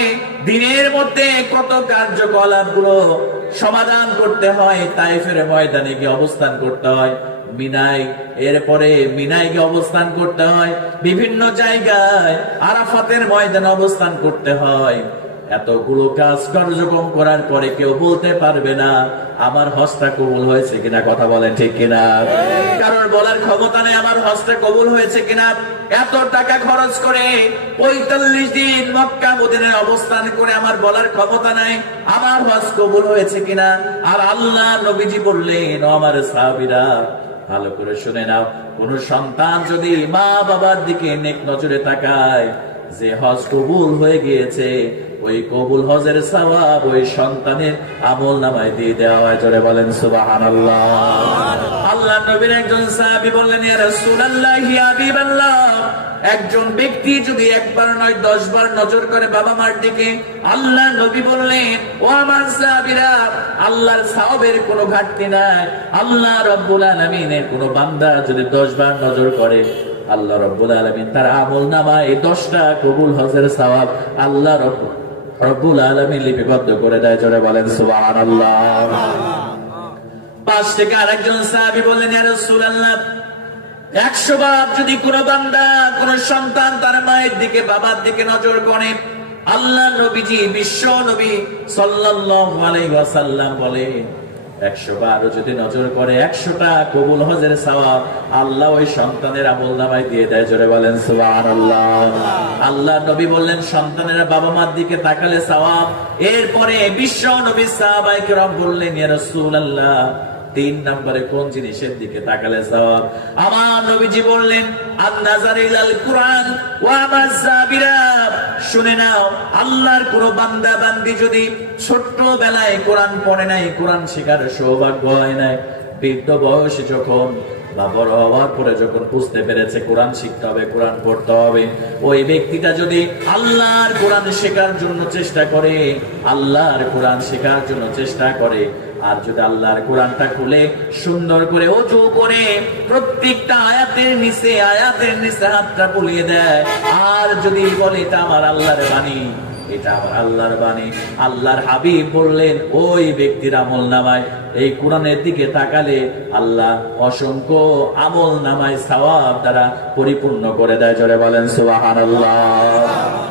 দিনের মধ্যে কত কার্যকলাপগুলো সমাধান করতে হয়। তাইফের ময়দানে গিয়ে অবস্থান করতে হয়, মিনায়, এরপরে মিনায় গিয়ে অবস্থান করতে হয়, বিভিন্ন জায়গায় আরাফাতের ময়দানে অবস্থান করতে হয়। এতগুলো কাজ কার্যক্রম করার পরে কেউ বলতে পারবে না আমার হজটা কবুল হয়েছে কিনা। কথা বলেন ঠিক কিনা? কারণ বলার ক্ষমতা নেই আমার হজটা কবুল হয়েছে কিনা। এত টাকা খরচ করে 45 দিন মক্কা মদিনায় অবস্থান করে আমার বলার ক্ষমতা নাই আমার হজ কবুল হয়েছে কিনা। আর আল্লাহ নবীজি বললেন, ও আমার সাহাবীরা ভালো করে শুনে নাও, কোন সন্তান যদি মা বাবার দিকে নেক নজরে তাকায়, যে হজ কবুল হয়ে গিয়েছে, ওই কবুল হজের সওয়াব ওই সন্তানের আমল নামায় দিয়ে দেওয়া হয়। জোরে বলেন সুবহানাল্লাহ। আল্লাহ নবীর একজন সাহাবী বললেন, ইয়া রাসূলুল্লাহ, ইয়া হাবিবাল্লাহ, একজন ব্যক্তি যদি একবার নয় 10 বার নজর করে বাবা মার দিকে, আল্লাহ নবী বললেন, ও আমার সাহাবীরা, আল্লাহর সওয়াবের কোনো ঘাটতি নাই। আল্লাহ রাব্বুল আলামিনের কোনো বান্দা যদি 10 বার নজর করে, আল্লাহ রাব্বুল আলামিন তার আমল নামায় 10টা কবুল হজের সওয়াব আল্লাহ রব্বুল আলামিন লিপিবদ্ধ করে দেয়। জোরে বলেন সুবহানাল্লাহ। পাশ থেকে আরেকজন সাহাবী বললেন, ইয়া রাসূলুল্লাহ, 100 বার যদি কোন বান্দা, কোন সন্তান তার মায়ের দিকে বাবার দিকে নজর করে, আল্লাহ নবীজি বিশ্ব নবী সাল্লাল্লাহু আলাইহি ওয়াসাল্লাম বলে, 100 বার যদি নজর করে 100টা কবুল হজের সওয়াব আল্লাহ ওই সন্তানের আমল নামায় দিয়ে দেয়। জোরে বলেন সুবহানাল্লাহ। আল্লাহ নবী বললেন, সন্তানের বাবা মার দিকে তাকালে সওয়াব। এরপরে বিশ্ব নবী সাহাবায়ে কেরাম বললেন, ইয়া রাসূলুল্লাহ, 3 নম্বরে কোন জিনিসের দিকে তাকালে সওয়াব? আমার নবীজি বললেন, আন-নাযার ইলাল কুরআন ওয়া মাযাবিরা। শুনে নাও, আল্লাহর কোন বান্দা বান্দি যদি ছোট্ট বেলায় কোরআন পড়ে নাই, কোরআন শেখার সৌভাগ্য হয় নাই, বৃদ্ধ বয়সে যখন বা বড় হওয়ার পরে যখন বুঝতে পেরেছে কোরআন শিখতে হবে, কোরআন পড়তে হবে, ওই ব্যক্তিটা যদি আল্লাহর কোরআন শেখার জন্য চেষ্টা করে, আল্লাহর কোরআন শেখার জন্য চেষ্টা করে, আর যদি আল্লাহর কোরআনটা খুলে সুন্দর করে ওযু করে প্রত্যেকটা আয়াতের নিচে হাতটা বুলিয়ে দেয়, আর যদি বলে এটা আমার আল্লাহর বাণী, এটা আমার আল্লাহর বাণী, আল্লাহর হাবিব বললেন ওই ব্যক্তির আমল নামায় এই কোরআনের দিকে তাকালে আল্লাহ অসংখ্য আমল নামায় সওয়াব দ্বারা পরিপূর্ণ করে দেয়। জোরে বলেন সুবহানাল্লাহ।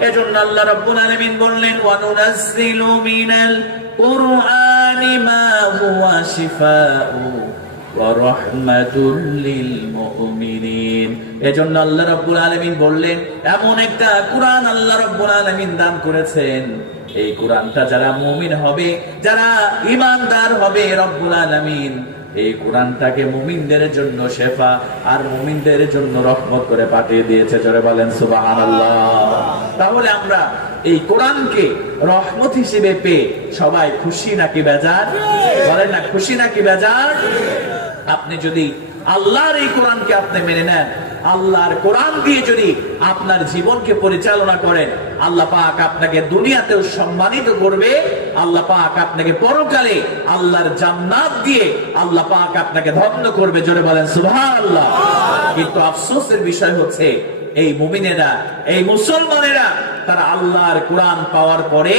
এজন্য আল্লাহ রাব্বুল আলামিন বললেন, ওয়া নুনাজ্জিলু মিনাল কুরআনি মা হুয়া শিফাউ ওয়া রাহমাতুল লিল মুমিনিন। এজন্য আল্লাহ রাব্বুল আলামিন বললেন, এমন একটা কোরআন আল্লাহ রাব্বুল আলামিন দান করেছেন, এই কোরআনটা যারা মুমিন হবে, যারা ঈমানদার হবে, রব্বুল আলামিন এই কোরআনটাকে মুমিনদের জন্য শেফা আর মুমিনদের জন্য রহমত করে পাঠিয়ে দিয়েছে। জোরে বলেন সুবহানাল্লাহ। তাহলে আমরা এই কোরআনকে রহমত হিসেবে পেয়ে সবাই খুশি নাকি বেজার? বলেন না, খুশি নাকি বেজার? আপনি যদি আল্লাহর এই কোরআনকে আপনি মেনে নেন, আল্লাহর কোরআন দিয়ে যদি আপনার জীবনকে পরিচালনা করেন, আল্লাহ পাক আপনাকে দুনিয়াতেও সম্মানিত করবে, আল্লাহ পাক আপনাকে পরকালে আল্লাহর জান্নাত দিয়ে আল্লাহ পাক আপনাকে ধন্য করবে। জোরে বলেন সুবহানাল্লাহ। কিন্তু আফসোসের বিষয় হচ্ছে, এই মুমিনেরা, এই মুসলমানেরা, তারা আল্লাহর কোরআন পাওয়ার পরে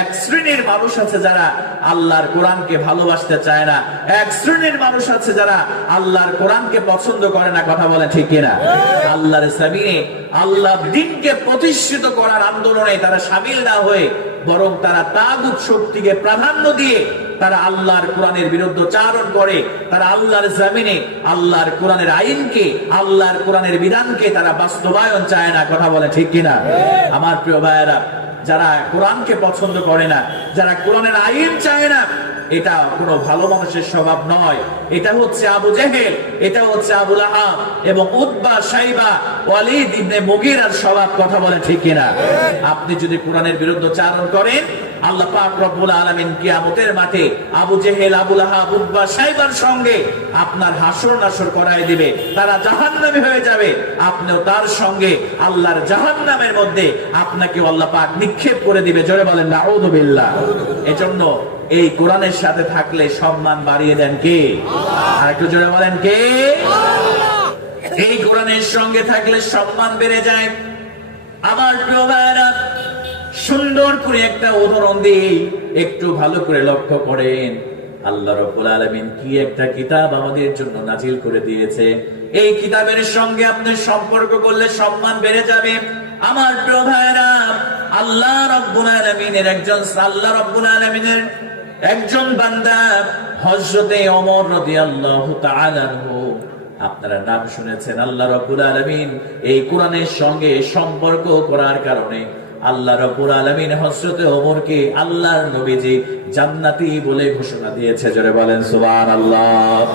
এক শ্রেণীর মানুষ আছে যারা আল্লাহর কোরআনকে ভালোবাসতে চায় না, এক শ্রেণীর মানুষ আছে যারা আল্লাহর কোরআনকে পছন্দ করে না। কথা বলে ঠিক কিনা? আল্লাহর সাবিনে, আল্লাহর দ্বীনকে প্রতিষ্ঠিত করার আন্দোলনে তারা শামিল না হয়ে বরং তারা তাগুত শক্তিকে প্রাধান্য দিয়ে তারা আল্লাহর কোরআনের বিরুদ্ধচারণ করে, তারা আল্লাহর জমিনে আল্লাহর কোরআনের আইনকে, আল্লাহর কোরআনের বিধানকে তারা বাস্তবায়ন চায় না। কথা বলে ঠিক কিনা? আমার প্রিয় ভাইয়েরা, যারা কোরআনকে পছন্দ করে না, যারা কোরআনের আইন চায় না, এটা কোনো ভালো মানুষের স্বভাব নয়। এটা হচ্ছে আবু জেহেল, এটা হচ্ছে আবু লাহাব এবং উতবা, শাইবা, ওয়ালিদ ইবনে মুগীরার স্বভাব। কথা বলে ঠিক কিনা? আপনি যদি কোরআনের বিরুদ্ধাচরণ করেন, আল্লাহ পাক রব্বুল আলামিন কিয়ামতের মাঠে আবু জেহেল, আবু লাহাব, উতবা, শাইবার সঙ্গে আপনার হাসর নাসর করায় দিবে। তারা জাহান্নামী হয়ে যাবে, আপনিও তার সঙ্গে আল্লাহর জাহান্নামের মধ্যে আপনাকে আল্লাহ পাক নিক্ষেপ করে দিবে। জোরে বলেন নাউযু বিল্লাহ। এজন্য এই কোরআনের সাথে থাকলে সম্মান বাড়িয়ে দেন কে? আর একটু জোরে বলেন কে? এই কোরআনের সঙ্গে থাকলে সম্মান বেড়ে যায়। আমার প্রিয় ভাইরা, সুন্দর করে একটা উদাহরণ দিই, একটু ভালো করে লক্ষ্য করেন। আল্লাহ রাব্বুল আলামিন কি একটা কিতাব আমাদের জন্য নাজিল করে দিয়েছে। এই কিতাবের সঙ্গে আপনি সম্পর্ক করলে সম্মান বেড়ে যাবে। আমার প্রিয় ভাইরা, আল্লাহ রাব্বুল আলামিনের একজন বান্দা হযরতে ওমর রাদিয়াল্লাহু তাআলা আনহু, আপনারা নাম শুনেছেন। আল্লাহ রাব্বুল আলামিন এই কোরআনের সঙ্গে সম্পর্ক করার কারণে আল্লাহ রাব্বুল আলামিন হযরতে ওমরকে আল্লাহর নবীজি জান্নাতি বলে ঘোষণা দিয়েছে। জোরে বলেন সুবহানাল্লাহ।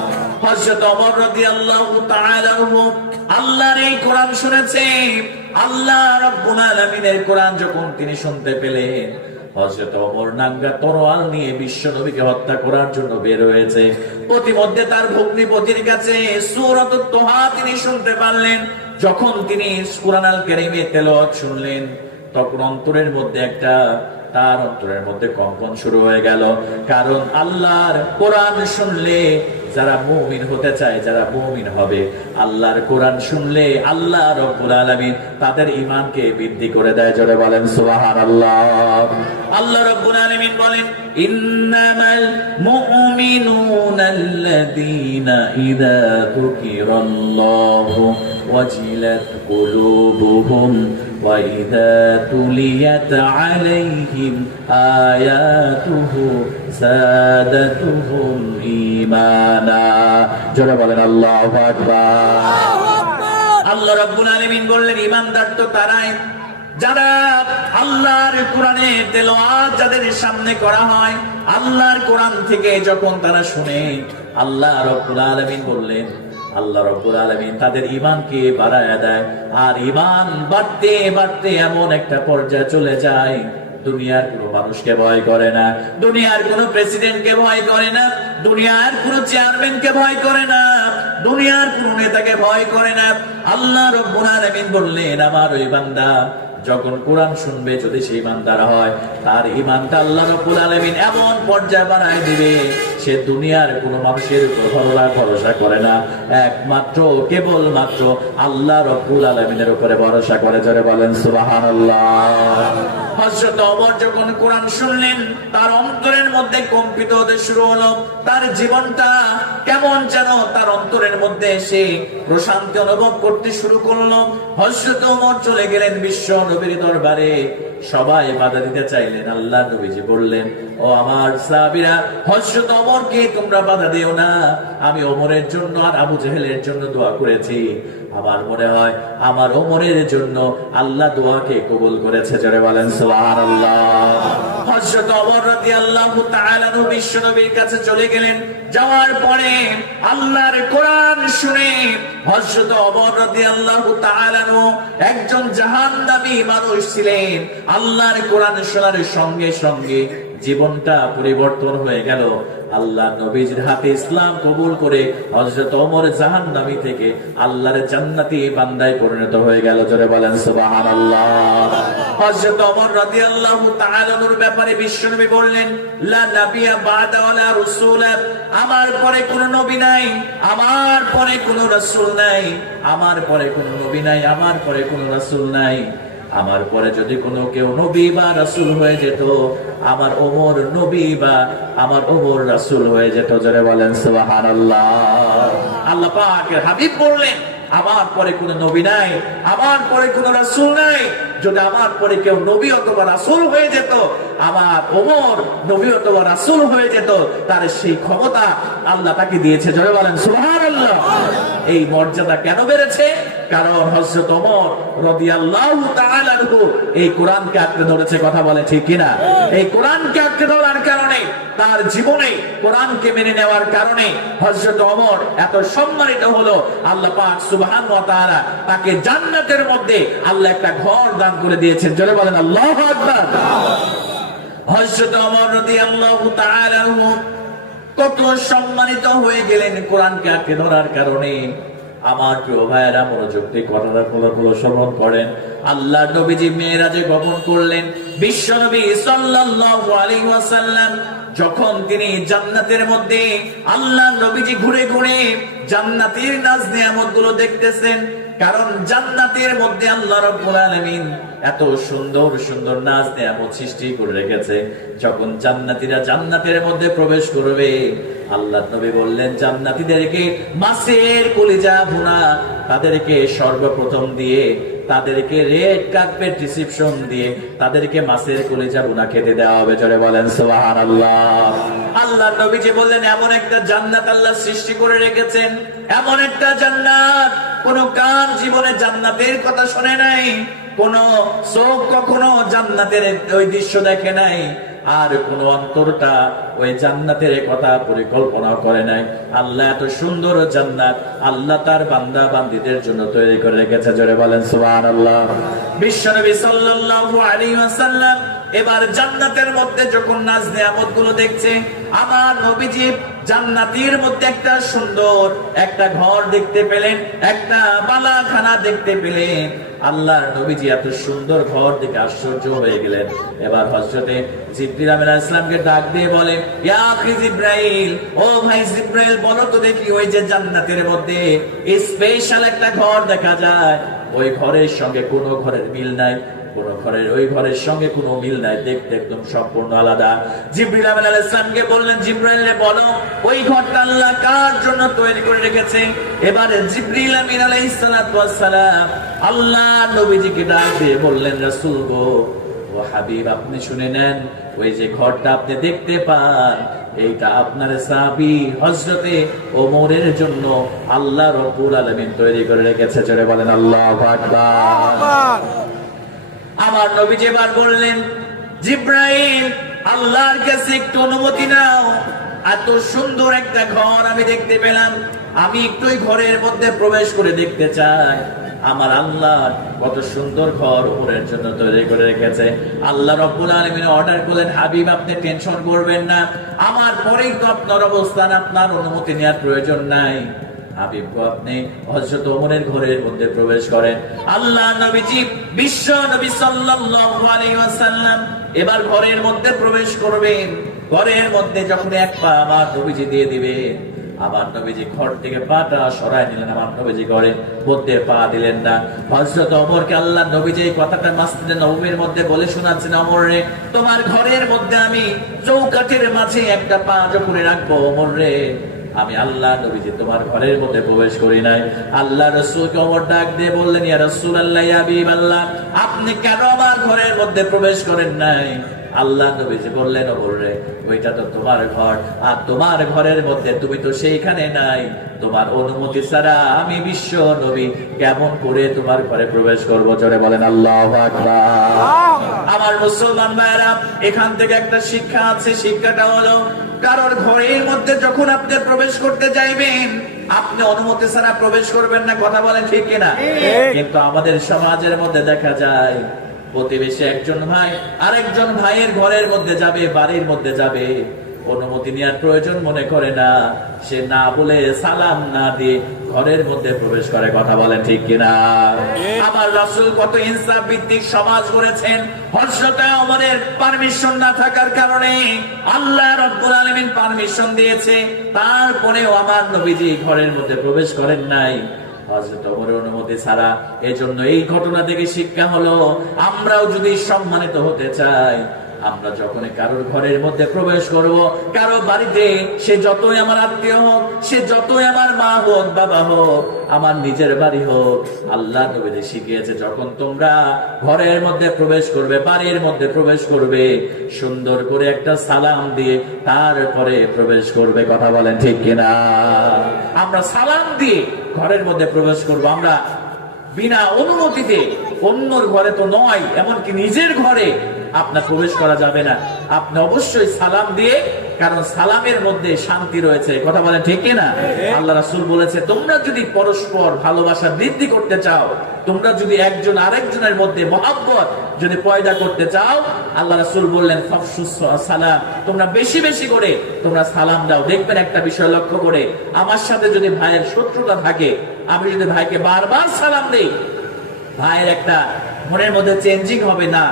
হযরত ওমর রাদিয়াল্লাহু তাআলা আনহু আল্লাহর এই কোরআন শুনেছে। আল্লাহ রাব্বুল আলামিনের কোরআন যখন তিনি শুনতে পেলেন, হযরত ওমর নাঙ্গা তরোয়াল নিয়ে বিশ্ব নবীকে হত্যা করার জন্য বের হয়েছে। প্রতিমধ্যে তার ভগ্নিপতির কাছে সূরাতুত তোহা তিনি শুনতে পারলেন। যখন তিনি কুরআন আল কারীমের তেলাওয়াত শুনলেন, তখন তার অন্তরের মধ্যে কম্পন শুরু হয়ে গেল। কারণ আল্লাহর কোরআন শুনলে যারা মুমিন হতে চায়, যারা মুমিন হবে, আল্লাহর কোরআন শুনলে আল্লাহ রাব্বুল আলামিন তাদের ঈমানকে বৃদ্ধি করে দেয়। জোরে বলেন সুবহানাল্লাহ। আল্লাহ রাব্বুল আলামিন বলেন, ইন্নামাল মুমিনুনাল্লাযীনা ইযা যুকিরাল্লাহু ওয়াজিলাত কুলুবুহুম ওয়া ইযা তুলিয়াত আলাইহিম আয়াতুহু সাদাতুহুম ঈমানা। জোরে বলেন আল্লাহু আকবার। আল্লাহ রাব্বুল আলামিন বললেন, ঈমানদার তো তারাই যারা আল্লাহর কোরআনের তেলাওয়াত যাদের সামনে করা হয়, আল্লাহর কোরআন থেকে যখন তারা শুনে, আল্লাহ রাব্বুল আলামিন বললেন, আল্লাহ রাব্বুল আলামিন তাদের ঈমানকে বাড়ায় দেয়। আর ঈমান বাড়তে বাড়তে এমন একটা পর্যায়ে চলে যায়, দুনিয়ার কোন মানুষকে ভয় করে না, দুনিয়ার কোন প্রেসিডেন্টকে ভয় করে না, দুনিয়ার কোন চেয়ারম্যানকে ভয় করে না, দুনিয়ার কোন নেতাকে ভয় করে না। আল্লাহ রাব্বুল আলামিন বললেন, আমার ওই বান্দা যখন কোরআন শুনবে, যদি সেই ইমানদার হয়, তার ঈমানটা আল্লাহ রাব্বুল আলামিন এমন পর্যায়ে বাড়ায় দিবে, সে দুনিয়ার কোন মানুষের উপর ভরসা করে না, একমাত্র কেবলমাত্র আল্লাহ রাব্বুল আলামিনের উপরে ভরসা করে। জোরে বলেন সুবহানাল্লাহ। হযরত ওমর যখন কোরআন শুনলেন, তার অন্তরের মধ্যে কম্পিত হতে শুরু হলো। তার জীবনটা কেমন যেন তার অন্তরের মধ্যে এসে প্রশান্তি অনুভব করতে শুরু করলো। হযরত ওমর চলে গেলেন বিশ্ব নবীর দরবারে। সবাই বাধা দিতে চাইলেন। আল্লাহ নবীজি বললেন, ও আমার সাহাবীরা, হযরত ওমরকে তোমরা বাধা দিও না। আমি ওমরের জন্য আর আবু জেহেলের জন্য দোয়া করেছি। আমার মনে হয় আমার ওমরের জন্য আল্লাহ দোয়াকে কবুল করেছে। জোরে বলেন সুবহানাল্লাহ। হযরত ওমর রাদিয়াল্লাহু তাআলা আনহু বিশ্ব নবীর কাছে চলে গেলেন। যাওয়ার পরে আল্লাহর কোরআন শুনে হযরত ওমর রাদিয়াল্লাহু তাআলা আনহু একজন জাহান্নামী মানুষ ছিলেন। আল্লাহর কোরআন শোনার সঙ্গে সঙ্গে জীবনটা পরিবর্তন হয়ে গেল। আল্লাহ নবীজির হাতে ইসলাম কবুল করে হযরত ওমর জাহান্নামী থেকে আল্লাহর জান্নাতি বান্দায় পরিণত হয়ে গেল। জোরে বলেন সুবহানাল্লাহ। হযরত ওমর রাদিয়াল্লাহু তাআলা এর ব্যাপারে বিশ্বনবী বললেন, লা নাবিয়্যা বা'দা ওয়ালা রাসূলা, আমার পরে কোনো নবী নাই, আমার পরে কোনো রাসূল নাই, আমার পরে কোনো নবী নাই, আমার পরে কোনো রাসূল নাই। আমার পরে যদি কোনো কেউ নবী বা রাসূল হয়ে যেত, আমার ওমর নবী বা আমার ওমর রাসূল হয়ে যেত। জোরে বলেন সুবহানাল্লাহ। আল্লাহ পাকের হাবিব বললেন, আমার পরে কোনো নবী নাই, আমার পরে কোনো রাসূল নাই। যদি আমার পরে কেউ নবী অথবা রাসূল হয়ে যেত, আমার ওমর নবী অথবা রাসূল হয়ে যেত, তার সেই ক্ষমতা আল্লাহ তাকে দিয়েছে। জোরে বলেন সুবহানাল্লাহ। এই মর্যাদা কেন বেড়েছে? কারণ হযরত ওমর রাদিয়াল্লাহু তাআলা আনহু এই কোরআনকে আঁকড়ে ধরেছে। কথা বলে ঠিক কিনা? এই কোরআনকে আঁকড়ে ধরার কারণে তার জীবনে কোরআনকে মেনে নেওয়ার কারণে হযরত ওমর এত সম্মানিত হলো। আল্লাহ পাক সুবহানাহু ওয়া তাআলা তাকে জান্নাতের মধ্যে আল্লাহ একটা ঘর দান করে দিয়েছেন। জোরে বলেন আল্লাহু আকবার। হযরত ওমর রাদিয়াল্লাহু তাআলা কত সম্মানিত হয়ে গেলেন কোরআনকে আঁকড়ে ধরার কারণে। আমার প্রিয় ভাইয়েরা, মনোযোগ দিয়ে কথাটা শ্রবণ করেন। আল্লাহ নবীজি মেরাজে গমন করলেন। বিশ্ব নবী সাল্লাল্লাহু আলাইহি ওয়াসাল্লাম যখন তিনি জান্নাতের মধ্যে, আল্লাহ নবীজি ঘুরে ঘুরে জান্নাতের নাজ নিয়ামত গুলো দেখতেছেন। কারণ জান্নাতের মধ্যে আল্লাহ রাব্বুল আলামিন এত সুন্দর সুন্দর নাজ নিয়ামত সৃষ্টি করে রেখেছে। যখন জান্নাতীরা জান্নাতের মধ্যে প্রবেশ করবে, আল্লাহ নবী বললেন জান্নাতীদেরকে মাছের কলিজা ভুনা তাদেরকে সর্বপ্রথম দিয়ে, তাদেরকে রেড কার্পেট রিসেপশন দিয়ে তাদেরকে মাছের কলিজা ভুনা খেতে দেওয়া হবে। জোরে বলেন সুবহানাল্লাহ। আল্লাহ নবী যে বললেন এমন একটা জান্নাত আল্লাহ সৃষ্টি করে রেখেছেন, এমন একটা জান্নাত কোন কান জীবনে জান্নাতের কথা শুনে নাই, কোন চোখ কখনো জান্নাতের ওই দৃশ্য দেখে নাই, আর কোন অন্তরটা ওই জান্নাতের কথা পরিকল্পনা করে নাই। আল্লাহ এত সুন্দর জান্নাত আল্লাহ তার বান্দা বান্দীদের জন্য তৈরি করে রেখেছে। জোরে বলেন সুবহানাল্লাহ। বিশ্বনবী সাল্লাল্লাহু আলাইহি ওয়াসাল্লাম এবার জান্নাতের মধ্যে যখন নাজ নিয়ামত গুলো দেখছে, আমার নবীজি জান্নাতের মধ্যে একটা সুন্দর একটা ঘর দেখতে পেলেন, একটা বালাখানা দেখতে পেলেন। আল্লাহর নবীজি এত সুন্দর ঘর দেখে আশ্চর্য হয়ে গেলেন। এবার হযরতে জিবরিল আলাইহিস সালামকে ডাক দিয়ে বলে, ইয়া আখি জিবরাইল, ও ভাই জিবরাইল, বলো তো দেখি ওই যে জান্নাতের মধ্যে স্পেশাল একটা ঘর দেখা যায়, ওই ঘরের সঙ্গে কোনো ঘরের মিল নাই, কোন ঘরের ওই ঘরের সঙ্গে কোনো মিল নাই, দেখতে একদম সম্পূর্ণ আলাদা। জিবরিল আলাইহিস সালামকে বললেন, জিবরাইল বলো ওই ঘরটা আল্লাহ কার জন্য তৈরি করে রেখেছে। এবারে জিবরিল আমিন আলাইহিস সালাম আল্লাহ নবীজিকে ডাক দিয়ে বললেন, রাসূল গো, ও হাবিব, আপনি শুনে নেন, ওই যে ঘরটা আপনি দেখতে পান, এইটা আপনার সাহাবী হযরতে ওমরের জন্য আল্লাহ রাব্বুল আলামিন তৈরি করে রেখেছে। জোরে বলেন আল্লাহু আকবার। আমার নবীজি এবার বললেন, জিবরাইল, আল্লাহর কাছে একটু অনুমতি নাও, এত সুন্দর একটা ঘর আমি দেখতে পেলাম, আমি একটু ওই ঘরের মধ্যে প্রবেশ করে দেখতে চাই। আমার আল্লাহ কত সুন্দর ঘর ওমরের জন্য তৈরি করে রেখেছে। আল্লাহ রাব্বুল আলামিন অর্ডার করলেন, হাবিব আপনি টেনশন করবেন না, আমার পরেই তো আপনার অবস্থান, আপনার অনুমতি নেওয়ার প্রয়োজন নাই। হাবিব আপনি হযরত ওমরের ঘরের মধ্যে প্রবেশ করেন। আল্লাহ নবীজি বিশ্ব নবী সাল্লাল্লাহু আলাইহি ওয়াসাল্লাম এবার ঘরের মধ্যে প্রবেশ করবেন। ঘরের মধ্যে যখন এক পা আমার নবীজি দিয়ে দিবেন, আমার নবীজি ঘর থেকে পাটা সরায় নিলেন, আমার নবীজি ঘরের মধ্যে পা দিলেন না। হযরত ওমরকে আল্লাহ নবীজি এই কথাটা মসজিদে নববীর মধ্যে বলে শোনাচ্ছেন, ওমর রে, তোমার ঘরের মধ্যে আমি চৌকাঠের মাঝে একটা পা যখন রাখবো, ওমর রে, আমি আল্লাহ নবীজি তোমার ঘরের মধ্যে প্রবেশ করি নাই। আল্লাহ রাসূলকে ওমর ডাক দিয়ে বললেন, ইয়া রাসূলুল্লাহ, ইয়া হাবিবাল্লাহ, আপনি কেন আমার ঘরের মধ্যে প্রবেশ করেন নাই? আল্লাহ নবীজি বললেন, ওমর রে, ওইটা তো তোমার ঘর, আর তোমার ঘরের মধ্যে তুমি তো সেইখানে নাই, তোমার অনুমতি ছাড়া আমি বিশ্ব নবী কেমন করে তোমার ঘরে প্রবেশ করব? জোরে বলেন আল্লাহু আকবার। আমার মুসলমান ভাইরা, এখান থেকে একটা শিক্ষা আছে, শিক্ষাটা হলো কারোর ঘরের মধ্যে যখন আপনি প্রবেশ করতে যাইবেন, আপনি অনুমতি ছাড়া প্রবেশ করবেন না। কথা বলেন ঠিক কিনা? কিন্তু আমাদের সমাজের মধ্যে দেখা যায় প্রতিবেশী একজন ভাই আরেকজন ভাইয়ের ঘরের মধ্যে যাবে, বাড়ির মধ্যে যাবে, অনুমতি নেওয়ার প্রয়োজন মনে করে না, সে না বলে সালাম না দিয়ে ঘরের মধ্যে প্রবেশ করে। কথা বলেন ঠিক কিনা? আমার রাসূল কত ইনসাফ ভিত্তিক সমাজ গড়েছেন। হযরত ওমরের পারমিশন না থাকার কারণে আল্লাহ রাব্বুল আলামিন পারমিশন দিয়েছে, তারপরেও আমার নবীজি ঘরের মধ্যে প্রবেশ করেন নাই হযরত ওমরের অনুমতি ছাড়া। এজন্য এই ঘটনা থেকে শিক্ষা হলো, আমরাও যদি সম্মানিত হতে চাই, আমরা যখন কারোর ঘরের মধ্যে প্রবেশ করব, কারো বাড়িতে, সে যতই আমার আত্মীয় হোক, সে যতই আমার মা হোক, বাবা হোক, আমার নিজের বাড়ি হোক, আল্লাহ নবী শিখিয়েছে, যখন তোমরা ঘরের মধ্যে প্রবেশ করবে, বাড়ির মধ্যে প্রবেশ করবে, সুন্দর করে একটা সালাম দিয়ে তারপরে প্রবেশ করবে। কথা বলেন ঠিক কিনা? আমরা সালাম দিয়ে ঘরের মধ্যে প্রবেশ করব, আমরা বিনা অনুমতিতে অন্যর ঘরে তো নয়, এমনকি নিজের ঘরে আপনার প্রবেশ করা যাবে না। আপনি অবশ্যই সালাম দিয়ে কারণ সালামের মধ্যে শান্তি রয়েছে। কথা বলেন ঠিক কিনা? আল্লাহ রাসূল বলেছে, তোমরা যদি পরস্পর ভালোবাসা বৃদ্ধি করতে চাও, তোমরা যদি একজন আরেকজনের মধ্যে মহব্বত যদি পয়দা করতে চাও, আল্লাহ রাসূল বললেন ফাফশুস সালাম, তোমরা বেশি বেশি করে তোমরা সালাম দাও। দেখবেন একটা বিষয় লক্ষ্য করে, আমার সাথে যদি ভাইয়ের শত্রুতা থাকে, আমি যদি ভাইকে বারবার সালাম দেই, ভাইয়ের একটা মনের মধ্যে চেঞ্জিং হবে না,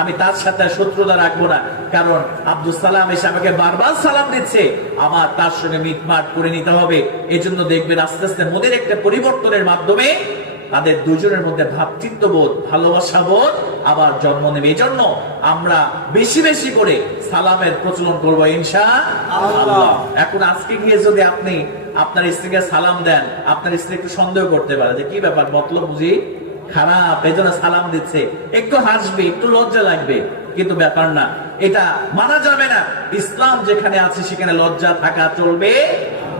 আমি তার সাথে শত্রুতা রাখবো না। কারণ আব্দুল সালাম এসে আমাকে বারবার সালাম দিচ্ছে, আমার তার সঙ্গে মিটমাট করে নিতে হবে। এই জন্য দেখবেন আস্তে আস্তে মনের একটা পরিবর্তনের মাধ্যমে তাদের দুজনের মধ্যে ভ্রাতৃত্ববোধ, ভালোবাসা বোধ আবার জন্ম নেবে। এই জন্য আমরা বেশি বেশি করে সালামের প্রচলন করবো ইনশাআল্লাহ। এখন আজকে গিয়ে যদি আপনি আপনার স্ত্রীকে সালাম দেন, আপনার স্ত্রী একটু সন্দেহ করতে পারে যে কি ব্যাপার, মতলব বুঝি খারাপ, এই জন্য সালাম দিচ্ছে, একটু হাসবে, একটু লজ্জা লাগবে। কিন্তু ব্যাপার না, এটা মানা যাবে না। ইসলাম যেখানে আছে সেখানে লজ্জা থাকা চলবে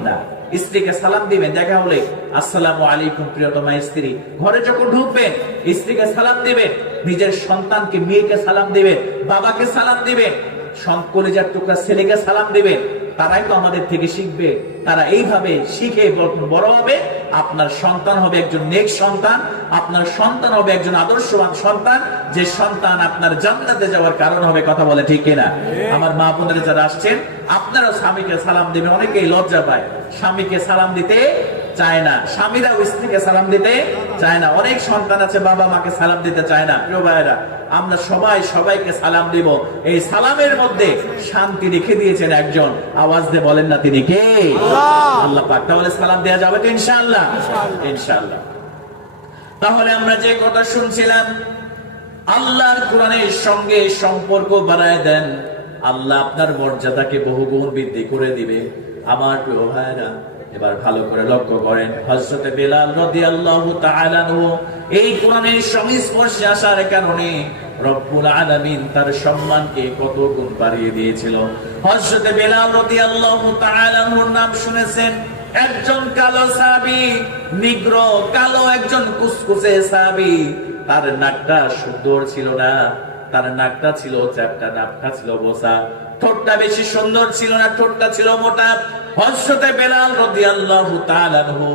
না। স্ত্রীকে সালাম দিবেন, দেখা হলে আসসালামু আলাইকুম প্রিয়তমা স্ত্রী। ঘরে যখন ঢুকবেন স্ত্রীকে সালাম দিবেন, নিজের সন্তানকে, মেয়েকে সালাম দিবেন, বাবাকে সালাম দিবেন, কলিজার টুকরা ছেলেকে সালাম দিবেন। তারাই তো আমাদের থেকে শিখবে, তারা এইভাবে শিখে বড় হবে। আপনার সন্তান হবে একজন নেক সন্তান, আপনার সন্তান হবে একজন আদর্শবান সন্তান, যে সন্তান আপনার জান্নাতে যাওয়ার কারণ হবে। কথা বলে ঠিক কিনা? আমার মা বোনেরা যারা আসছেন, আপনারা স্বামীকে সালাম দিবেন। অনেকেই লজ্জা পায়, স্বামীকে সালাম দিতে চায় না, স্বামীরা স্ত্রীকে সালাম দিতে চায় না। অনেক সন্তান আছে বাবা মাকে সালাম দিতে চায় না। প্রিয় ভাইয়েরা, আমরা সবাই সবাইকে সালাম দিব। এই সালামের মধ্যে শান্তি রেখে দিয়েছেন একজন, আওয়াজ দিয়ে বলেন না তিনি কে? আল্লাহ পাক। তাহলে সালাম দেওয়া যাবে তো ইনশাআল্লাহ? ইনশাআল্লাহ। তাহলে আমরা যে কথা শুনছিলাম, আল্লাহর কোরআনের সঙ্গে সম্পর্ক বাড়ায় দেন, আল্লাহ আপনার মর্যাদাকে বহুগুণ বৃদ্ধি করে দিবে। আমার প্রিয় ভাইরা, এবার ভালো করে লক্ষ্য করেন, হযরত বেলাল রাদিয়াল্লাহু তাআলা আনহু এই কোরআনের সংস্পর্শে আসার কারণে রব্বুল আলামিন তার সম্মানকে কত গুণ বাড়িয়ে দিয়েছিল। হযরত বেলাল রাদিয়াল্লাহু তাআলা আনহুর নাম শুনেছেন, একজন কালো সাহাবী, নিগ্র কালো একজন কুচকুচে সাহাবী। তার নাকটা সুন্দর ছিল না, তার নাকটা ছিল চ্যাপ্টা, নাকটা ছিল বোসা, ঠোঁটটা বেশি সুন্দর ছিল না, ঠোঁটটা ছিল মোটা। হযরত বেলাল রাদিয়াল্লাহু তাআলা আনহু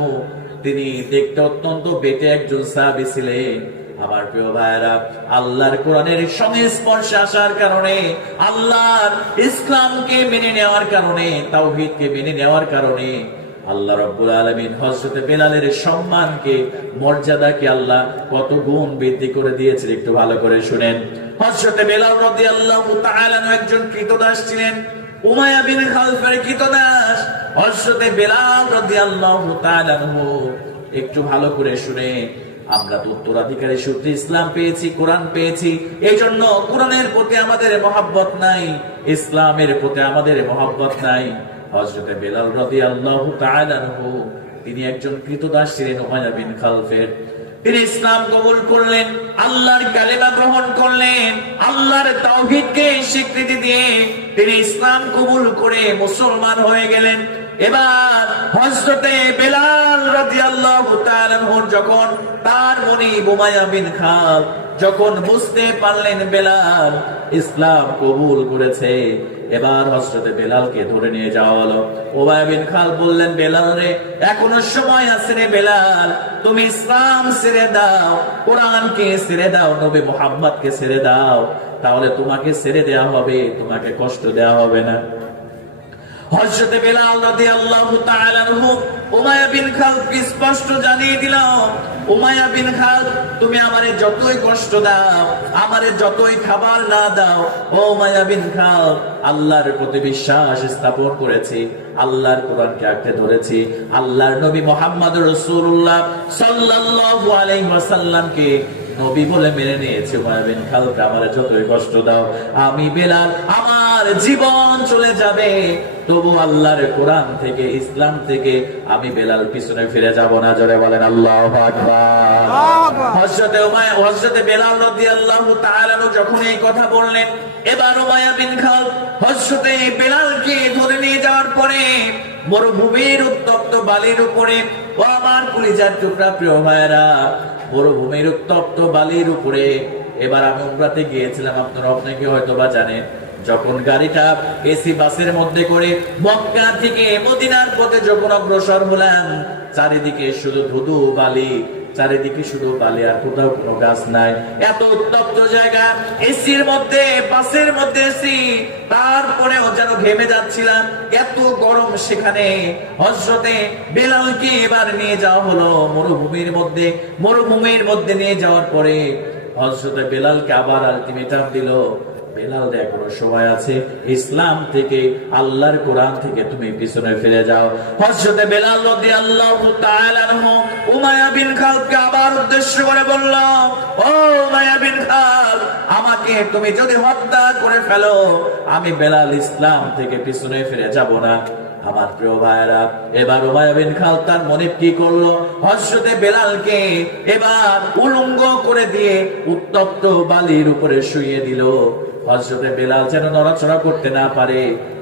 তিনি দেখতে অত্যন্ত বেটে একজন সাহাবী ছিলেন। আমার প্রিয় ভাইরা, আল্লাহর কোরআনের সংস্পর্শে আসার কারণে, আল্লাহর ইসলামকে মেনে নেওয়ার কারণে, তাওহীদকে মেনে নেওয়ার কারণে আল্লাহ রাব্বুল আলামিন হযরত বেলালের সম্মানকে, মর্যাদাকে আল্লাহ কত গুণ বৃদ্ধি করে দিয়েছে। একটু ভালো করে শুনেন। হযরত বেলাল রাদিয়াল্লাহু তাআলা একজন কৃতদাস ছিলেন, উমাইয়া বিন খালফের কৃতদাস। হযরত বেলাল রাদিয়াল্লাহু তাআলা একটু ভালো করে শুনে, আমরা তো উত্তরাধিকারী সূত্রে ইসলাম পেয়েছি, কোরআন পেয়েছি, এই জন্য কোরআনের প্রতি আমাদের মহব্বত নাই, ইসলামের প্রতি আমাদের মহব্বত নাই। হযরত বেলাল রাদিয়াল্লাহু তাআলা আনহু তিনি একজন কৃতদাস ছিলেন উমাইয়া বিন খালফের। তিনি ইসলাম কবুল করলেন, আল্লাহর কালেমা গ্রহণ করলেন, আল্লাহর তাওহীদকে স্বীকৃতি দিয়ে তিনি ইসলাম কবুল করে মুসলমান হয়ে গেলেন। এবার হযরত বেলাল রাদিয়াল্লাহু তাআলা আনহু যখন তার মনিব উমাইয়া বিন খালফ যখন বুঝতে পারলেন বেলাল ইসলাম কবুল করেছে, এবার হযরত বেলালকে ধরে নিয়ে যাওয়া হলো। উমাইয়া বিন খালফ বললেন, বেলাল রে, এখনো সময় আছে রে বেলাল, তুমি ইসলাম ছেড়ে দাও, কোরআনকে ছেড়ে দাও, নবী মুহাম্মদকে ছেড়ে দাও, তাহলে তোমাকে ছেড়ে দেওয়া হবে, তোমাকে কষ্ট দেওয়া হবে না। হযরত বেলাল রাদিয়াল্লাহু তাআলা আনহু উমাইয়া বিন খালফকে স্পষ্ট জানিয়ে দিল, উমাইয়া বিন খালফ, তুমি আমারে যতই কষ্ট দাও, আমারে যতই খাবার না দাও, ও উমাইয়া বিন খালফ, আল্লাহর প্রতি বিশ্বাস স্থাপন করেছি, আল্লাহর কোরআনকে আঁকড়ে ধরেছি, আল্লাহর নবী মুহাম্মদুর রাসূলুল্লাহ সাল্লাল্লাহু আলাইহি ওয়াসাল্লামকে নবী বলে মেনে নিয়েছে। উমাইয়া বিন খালফ, আমারে যতই কষ্ট দাও, আমি বেলাল, আমার জীবন চলে যাবে, তবু আল্লাহর কোরআন থেকে, ইসলাম থেকে আমি বেলাল পিছনে ফিরে যাব না। জোরে বলেন আল্লাহু আকবার। হযরত বেলাল রাদিয়াল্লাহু তাআলা আনহু যখন এই কথা বললেন, এবার উমাইয়া বিন খালফ হযরত বেলালকে ধরে নিয়ে যাওয়ার পরে মরুভূমির উত্তপ্ত বালির উপরে, ও আমার কলিজার টুকরা প্রিয় ভাইরা, মরুভূমির উত্তপ্ত বালির উপরে, এবার আমি উমরাতে গিয়েছিলাম, আপনারা অনেকে হয়তো বা জানেন, যখন গাড়িটা এসি বাসের মধ্যে করে মক্কা থেকে মদিনার পথে যখন অগ্রসর হলাম, চারিদিকে শুধু ধুধু বালি, চারিদিকে শুধু বালি, আর কোথাও কোনো গাছ নাই। এত উত্তপ্ত জায়গা, এসির মধ্যে, বাসের মধ্যে এসি, তারপরেও যেন ঘেমে যাচ্ছিলাম, এত গরম সেখানে। হযরতে বেলালকে এবার নিয়ে যাওয়া হলো মরুভূমির মধ্যে। মরুভূমির মধ্যে নিয়ে যাওয়ার পরে হযরতে বেলালকে আবার আলটিমেটাম দিল, বেলাল এখনো সময় আছে, ইসলাম থেকে, আল্লাহর কোরআন থেকে তুমি পিছনে ফিরে যাও। হযরতে বেলাল রাদিয়াল্লাহু তাআলা আনহু উমাইয়া বিন খালদকে আবার উদ্দেশ্য করে বলল, ও উমাইয়া বিন খালদ, আমাকে তুমি যদি হত্যা করে ফেলো, আমি বেলাল ইসলাম থেকে পিছনে ফিরে যাব না। আমার প্রিয় ভাইরা, এবার উমাইয়া বিন খালদ তার মনে কি করলো, হযরতে বেলালকে এবার উলঙ্গ করে দিয়ে উত্তপ্ত বালির উপরে শুইয়ে দিল। হযরতে বেলাল যেন নড়াচড়া করতে না পারে,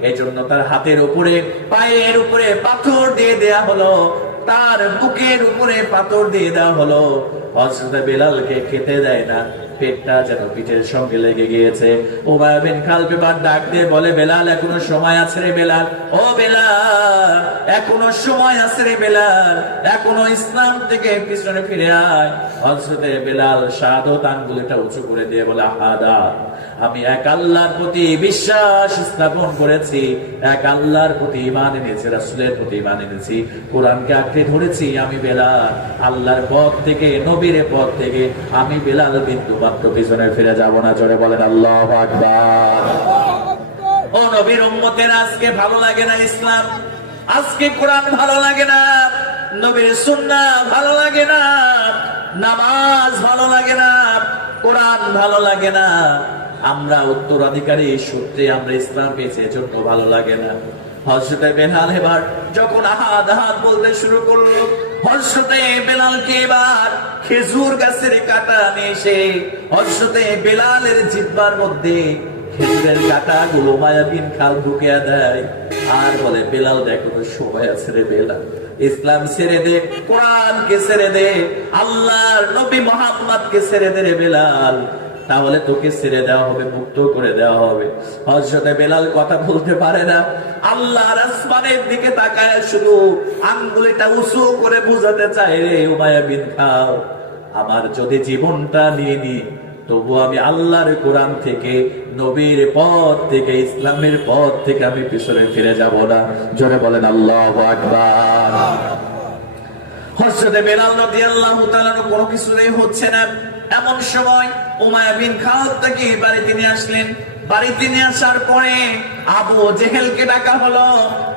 এজন্য তার হাতের উপরে, পায়ের উপরে পাথর দিয়ে দেয়া হলো, তার বুকের উপরে পাথর দিয়ে দেওয়া হলো। হযরতে বেলালকে খেতে দেয় না, পেটটা যেন পিঠের সঙ্গে লেগে গিয়েছে। উমাইয়া বিন খালদ এবার ডাক দিয়ে বলে, বেলাল এখনো সময় আছে রে বেলাল, ও বেলাল এখনো সময় আছে রে বেলাল, এখনো ইসলাম থেকে পিছনে ফিরে আয়। হযরতে বেলাল শাহাদাত আঙ্গুলটা উঁচু করে দিয়ে বলে, আহাদা, আমি এক আল্লাহর প্রতি বিশ্বাস স্থাপন করেছি, এক আল্লাহর প্রতি ঈমান এনেছি, রাসূলের প্রতি ঈমান এনেছি, কোরআনকে আঁকড়ে ধরেছি। আমি বেলাল আল্লাহর পথ থেকে, নবীর পথ থেকে আমি বেলাল বিন্দু মাত্র পিছনে ফিরে যাব না। জোরে বলেন আল্লাহু আকবার। ও নবীর উম্মতেরা, আজকে ভালো লাগে না ইসলাম, আজকে কোরআন ভালো লাগে না, নবীর সুন্নাহ ভালো লাগে না, নামাজ ভালো লাগে না, কোরআন ভালো লাগে না। আমরা উত্তরাধিকারী সূত্রে আমরা ইসলাম পেয়েছি, এজন্য ভালো লাগে না। হযরতে বেলাল এবার যখন আহাদ আহাদ বলতে শুরু করলো, হযরতে বেলালকে এবার খেজুর গাছের কাঁটা নিয়ে এসে হযরতে বেলালের জিহ্বার মধ্যে খেজুরের কাঁটা গুলো উমাইয়া বিন খালদ ঢুকিয়ে দেয়, আর বলে, বেলাল দেখো সময় আছে রে বেলাল, ইসলাম ছেড়ে দে, কোরআনকে ছেড়ে দে, আল্লাহর নবী মুহাম্মদকে ছেড়ে দে রে বেলাল, তাহলে তোকে ছেড়ে দেওয়া হবে, মুক্ত করে দেওয়া হবে। হযরতে বেলাল কথা বলতে পারে না, আল্লাহর আসমানের দিকে তাকায় শুধু আঙ্গুলটা উঁচু করে বুঝাতে চায়, রে উমাইয়া বিন খালদ, আমার যদি জীবনটা নিয়ে নি, তবু আমি আল্লাহর কোরআন থেকে, নবীর পথ থেকে, ইসলামের পথ থেকে আমি পিছনে ফিরে যাব না। জোরে বলেন আল্লাহু আকবার। হযরতে বেলাল রাদিয়াল্লাহু তাআলা কোনো কিছুই হচ্ছে না, এমন সময় উমাইয়া বিন খালদ তাকে বাড়িতে নিয়ে আসলেন। বাড়িতে নিয়ে আসার পরে আবু জেহেলকে ডাকা হলো,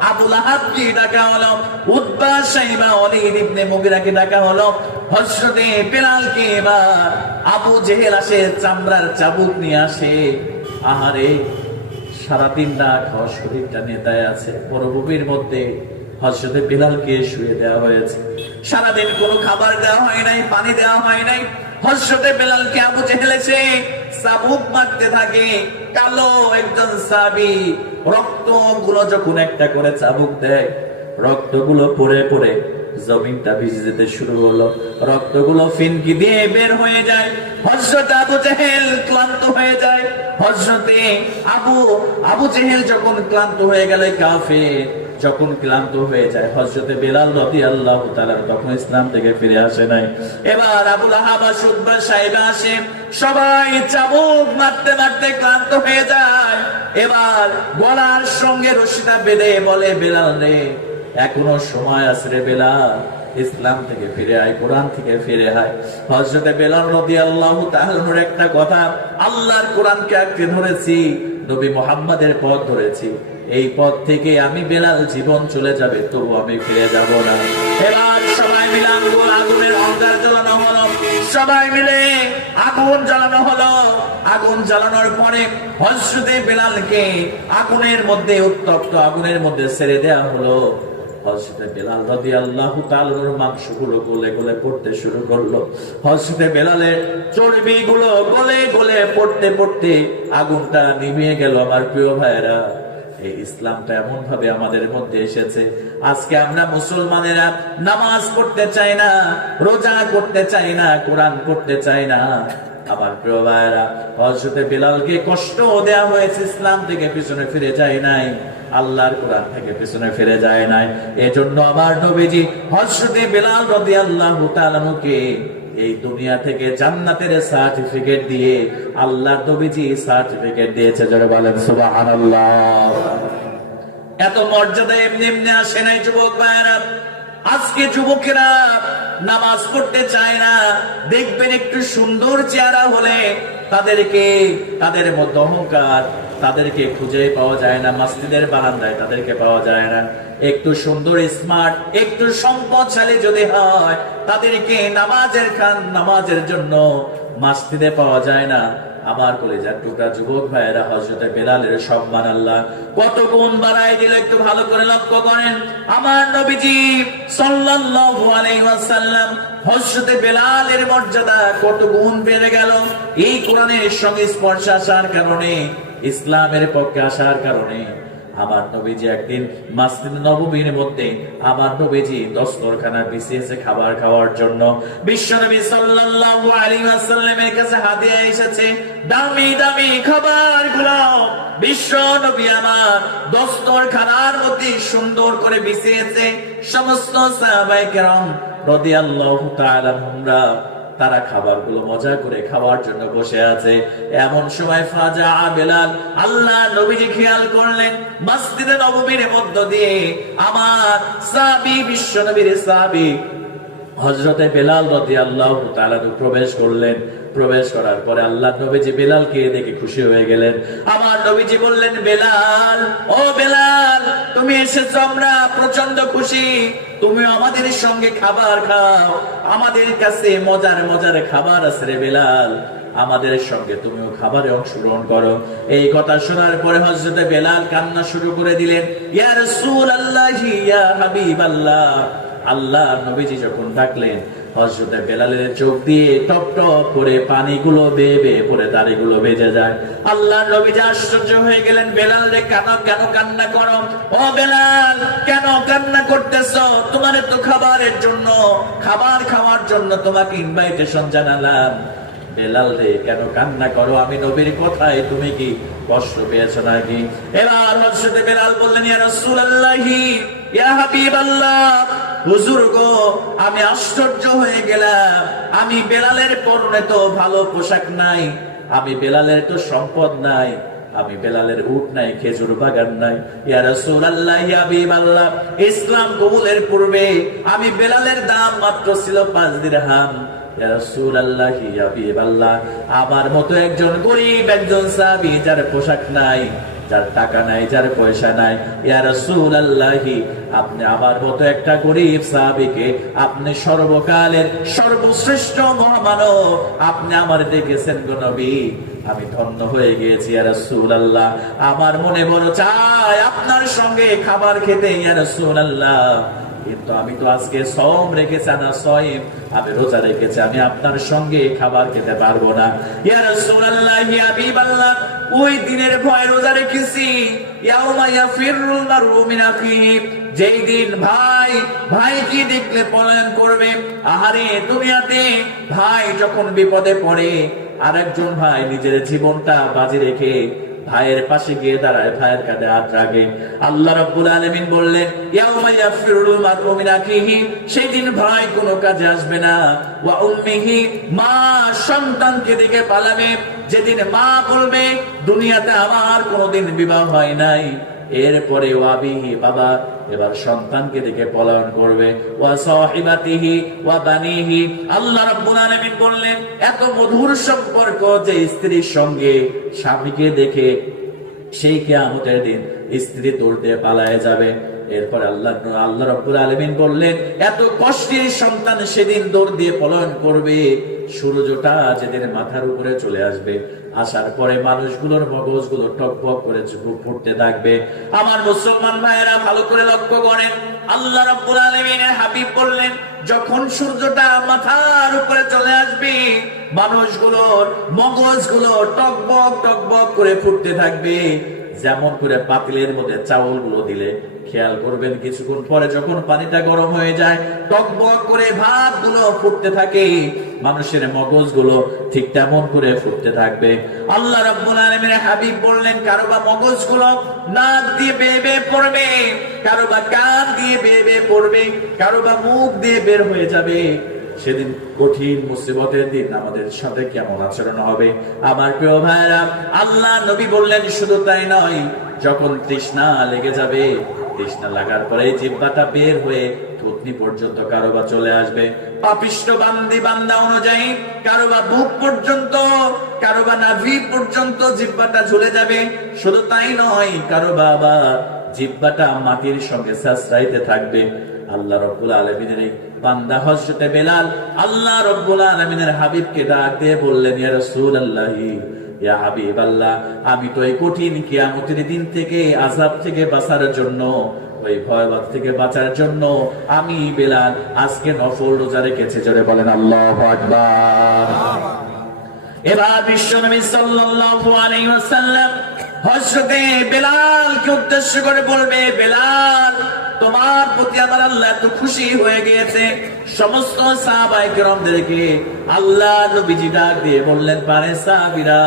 আবু লাহাবকে ডাকা হলো, উতবা, শাইবা, ওয়ালিদ ইবনে মুগিরাকে ডাকা হলো। হযরতে বেলালকে এবার আবু জেহেল আসে, চামড়ার চাবুক নিয়ে আসে। আহারে, সারাদিন না খাওয়া শরীরটা নেতায় আছে, মরুভূমির মধ্যে হযরতে বেলালকে শুয়ে দেওয়া হয়েছে, সারাদিন কোনো খাবার দেওয়া হয় নাই, পানি দেওয়া হয় নাই। হযরতে বেলালকে আবু জেহেল এসে চাবুক মারতে থাকে। কালো একজন সাহাবী রক্তগুলো যখন একটা করে চাবুক দেয়, রক্তগুলো পড়ে পড়ে জমিনটা ভিজে যেতে শুরু হলো, রক্তগুলো ফিনকি দিয়ে বের হয়ে যায়। হযরত আবু জেহেল ক্লান্ত হয়ে যায়। হযরতে আবু জেহেল যখন ক্লান্ত হয়ে গেল, কাফের যখন ক্লান্ত হয়ে যায়, হযরতে বেলাল রাদিয়াল্লাহু তাআলা তখন ইসলাম থেকে ফিরে আসে নাই। এবার আবু লাহাব, উতবা, শাইবা আসে, সবাই চাবুক মারতে মারতে ক্লান্ত হয়ে যায়। এবার গলার সঙ্গে রশিটা বেঁধে বলে, বেলাল রে, এখনো সময় আছে রে বেলাল, ইসলাম থেকে ফিরে আয়, কোরআন থেকে ফিরে আয়। হযরতে বেলাল রাদিয়াল্লাহু তাআলার একটা কথা, আল্লাহর কোরআনকে আঁকড়ে ধরেছি, নবী মুহাম্মাদের পথ ধরেছি, এই পথ থেকে আমি বেলাল জীবন চলে যাবে, তবু আমি ফিরে যাব না। এবার সবাই মিলে আগুনের অঙ্গার জ্বালানো হলো, সবাই মিলে আগুন জ্বালানো হলো। আগুন জ্বালানোর পরে হযরতে বেলালকে আগুনের মধ্যে, উত্তপ্ত আগুনের মধ্যে ছেড়ে দেওয়া হলো। হযরতে বেলাল রাদিয়াল্লাহু তাআলার মাংসগুলো গলে গলে পড়তে শুরু করলো। হযরতে বেলালের চর্বিগুলো গলে গলে পড়তে পড়তে আগুনটা নিভিয়ে গেল। আমার প্রিয় ভাইরা, এই ইসলামটা এমন ভাবে আমাদের মধ্যে এসেছে, আজকে আমরা মুসলমানেরা নামাজ পড়তে চাই না, রোজা করতে চাই না, কোরআন পড়তে চাই না, আমার প্রিয় ভাইরা, হযরতে বেলালকে কষ্ট দেওয়া হয়েছে, ইসলাম থেকে পিছনে ফিরে যায় নাই, আল্লাহর কোরআন থেকে পিছনে ফিরে যায় নাই। এজন্য আমার নবীজি হযরতে বেলাল রাদিয়াল্লাহু তাআলা কে এই দুনিয়া থেকে জান্নাতের সার্টিফিকেট দিয়ে আল্লাহর নবীজি সার্টিফিকেট দিয়েছে। যারা বলেন সুবহানাল্লাহ। এত মর্যাদা এমনি এমনি আসে নাই যুবক ভাইরা। আজকে যুবকেরা নামাজ পড়তে চায় না, দেখবেন একটু সুন্দর চেহারা হলে তাদের মধ্যে অহংকার, তাদেরকে খুঁজে পাওয়া যায় না, মসজিদের বারান্দায় তাদেরকে পাওয়া যায় না। একটু সুন্দর স্মার্ট, একটু সম্পদশালী যদি হয়, তাদেরকে নামাজের জন্য মসজিদে পাওয়া যায় না। আমার কলিজার টুকরা যুবক ভাইয়েরা, হযরতে বেলালের সম্মান আল্লাহ কত গুণ বাড়ায় দিল, একটু ভালো করে লক্ষ্য করেন। আমার নবীজি সাল্লাল্লাহু আলাইহি ওয়াসাল্লাম হযরতে বেলালের মর্যাদা কত গুণ বেড়ে গেল এই কোরআনের সঙ্গে স্পর্শ আসার কারণে, ইসলামের পক্ষে আসার কারণে। আমার নবীজি একদিন মসজিদ নববীর মধ্যে আমার নবীজি দস্তরখানা বিছিয়েছে খাবার খাওয়ার জন্য। বিশ্বনবী সাল্লাল্লাহু আলাইহি ওয়াসাল্লামের কাছে হাদিয়া এসেছে, দামি দামি খাবারগুলো বিশ্বনবী আমার দস্তরখানার মধ্যে সুন্দর করে বিছিয়েছে। সমস্ত সাহাবায়ে কেরাম রাদিয়াল্লাহু তাআলা আনহুরা তারা খাবারগুলো মজা করে খাওয়ার জন্য বসে আছে। এমন সময় ফাজা বেলাল, আল্লাহ নবীজি খেয়াল করলেন মসজিদে নববীর মধ্য দিয়ে আমার সাহাবী, বিশ্ব নবীর সাহাবী হযরতে বেলাল রাদিয়াল্লাহু তাআলা প্রবেশ করলেন। প্রবেশ করার পরে আল্লাহ নবীজি বেলালকে দেখে খুশি হয়ে গেলেন। আমার নবীজি বললেন, বেলাল, ও বেলাল, তুমি এসেছো, আমরা প্রচন্ড খুশি, তুমি আমাদের সঙ্গে খাবার খাও, আমাদের কাছে মজার মজার খাবার আছে রে বেলাল, আমাদের সঙ্গে তুমিও খাবারে অংশগ্রহণ করো। এই কথা শোনার পরে হযরতে বেলাল কান্না শুরু করে দিলেন। ইয়া রাসূলুল্লাহি, ইয়া হাবিবাল্লাহ। আল্লাহ নবীজি যখন ডাকলেন, হযরতে বেলালের চোখ দিয়ে টপ টপ করে পানিগুলো বেয়ে বেয়ে পড়ে দাড়িগুলো ভেজে যায়। আল্লাহ নবীজি আশ্চর্য হয়ে গেলেন, বেলাল রে কেন কান্না করো? ও বেলাল, কেন কান্না করতেছো? তোমার তো খাবারের জন্য, খাবার খাওয়ার জন্য তোমাকে ইনভাইটেশন জানালাম। বেলাল রে কেন কান্না করো? আমি নবীর কথায় তুমি কি কষ্ট পেয়েছো নাকি? এবার হযরতে বেলাল বললেন, ইয়া রাসূলুল্লাহি, ইয়া হাবিবাল্লাহ, হুজুর গো, আমি আশ্চর্য হয়ে গেলাম, আমি বেলালের পরনে তো ভালো পোশাক নাই, আমি বেলালের তো সম্পদ নাই, আমি বেলালের উট নাই, খেজুর বাগান নাই। ইয়া রাসূলুল্লাহ, ইয়া হাবিবাল্লাহ, ইসলাম কবুলের পূর্বে আমি বেলালের দাম মাত্র ছিল 5 দিরহাম। ইয়া রাসূলুল্লাহ, ইয়া হাবিবাল্লাহ, আমার মতো একজন গরীব, একজন সাহাবী যার পোশাক নাই, যার টাকা নাই, যার পয়সা নাই, ইয়া রাসূলুল্লাহ, আপনি আমার মতো একটা গরীব সাহাবীকে আপনি সর্বকালের সর্বশ্রেষ্ঠ মহামানব আপনি আমার দেখেছেন গো নবী, আমি ধন্য হয়ে গিয়েছি ইয়া রাসূলুল্লাহ। আমার মনে বড় চায় আপনার সঙ্গে খাবার খেতে ইয়া রাসূলুল্লাহ, কিন্তু আমি তো আজকে সওম রেখেছি, না সয়ম, আমি রোজা রেখেছি, আমি আপনার সঙ্গে খাবার খেতে পারবো না ইয়া রাসূলুল্লাহ, ইয়া হাবিবাল্লাহ। ওই দিনের ভয় রোজা রেখেছি, ইয়াউমা ইয়াফিরুল মারউ মিন আখিহি, যেই দিন ভাই কি দেখলে পলায়ন করবে। আহারে, দুনিয়াতে ভাই যখন বিপদে পড়ে, আরেকজন ভাই নিজের জীবনটা বাজি রেখে ভাইয়ের পাশে গিয়ে দাঁড়ায়, ভাইয়ের কাঁধে হাত রাখে। আল্লাহ রাব্বুল আলামিন বললেন, ইয়াউমা ইয়াফিরুল মারউ মিন আখিহি, সেই দিন ভাই কোনো কাজে আসবে না। ওয়া উম্মিহি, মা সন্তানকে দেখে পালাবে। যেদিন মা বলবে, দুনিয়াতে আমার কোনোদিন বিবাহ হয় নাই, এরপরে ওয়াবিহি, বাবা এবার সন্তানকে দেখে পলায়ন করবে। ওয়া সাহিবাতিহি ওয়া বানিহি, আল্লাহ রাব্বুল আলামিন বললেন, এত মধুর সম্পর্ক যে স্ত্রীর সঙ্গে স্বামীকে দেখে, সেই কিয়ামতের দিন স্ত্রী দৌড়তে পালায়ে যাবে। এরপর আল্লাহ রাব্বুল আলামিন বললেন, এত কষ্টের সন্তান সেদিন দৌড় দিয়ে পলায়ন করবে। সূর্যটা যেদিন মাথার উপরে চলে আসবে, আসার পরে মানুষগুলোর মগজগুলো টকবক করে ফুটতে থাকবে। আমার মুসলমান ভাইয়েরা ভালো করে লক্ষ্য করেন, আল্লাহ রাব্বুল আলামিনের হাবিব বললেন, যখন সূর্যটা মাথার উপরে চলে আসবে, মানুষগুলোর মগজগুলো টকবক টকবক করে ফুটতে থাকবে। যেমন করে পাতিলের মধ্যে চাউলগুলো দিলে খেয়াল করবেন কিছুক্ষণ পরে যখন পানিটা গরম হয়ে যায় টকবক করে ভাতগুলো ফুটতে থাকে, মানুষের মগজগুলো ঠিক তেমন করে ফুটতে থাকবে। আল্লাহ রাব্বুল আলামিনের হাবিব বললেন, কারো বা মগজগুলো নাক দিয়ে বেয়ে বেয়ে পড়বে, কারো বা কান দিয়ে বেয়ে বেয়ে পড়বে, কারো বা মুখ দিয়ে বের হয়ে যাবে। সেদিন কঠিন মুসিবতের দিন আমাদের সাথে কেমন আচরণ হবে আমার প্রিয় ভাইরা। আল্লাহ নবী বললেন, শুধু তাই নয়, যখন তৃষ্ণা লেগে যাবে, তৃষ্ণা লাগার পরে জিহ্বাটা বের হয়ে থুতনি পর্যন্ত কারো বা চলে আসবে, পাপিষ্ঠ বান্দি বান্দা অনুযায়ী কারো বা বুক পর্যন্ত, কারো বা নাভি পর্যন্ত জিহ্বাটা ঝুলে যাবে। শুধু তাই নয়, কারো বা আবার জিহ্বাটা মাটির সঙ্গে সাঁচরাইতে থাকবে। আল্লাহ রাব্বুল আলামিনের এই বান্দা হযরতে বেলাল আল্লাহ রাব্বুল আলামিনের হাবিবকে ডাক দিয়ে বললেন, ইয়া রাসূলুল্লাহি, ইয়া হাবিবাল্লাহ, আমি তো এই কঠিন কিয়ামতের দিন থেকে, আযাব থেকে বাঁচার জন্য, ওই ভয়াবহ থেকে বাঁচার জন্য আমি বেলাল আজকে নফল রোজা রেখেছি। জোরে বলেন আল্লাহু আকবার। এবার বিশ্বনবী সাল্লাল্লাহু আলাইহি ওয়াসাল্লাম হযরতে বেলালকে উদ্দেশ্য করে বলবে, বেলাল, তোমার প্রতি আমার আল্লাহ এত খুশি হয়ে গিয়েছে। সমস্ত সাহাবায়ে কেরামদেরকে আল্লাহ নবীজি ডাক দিয়ে বললেন, পারে সাহাবীরা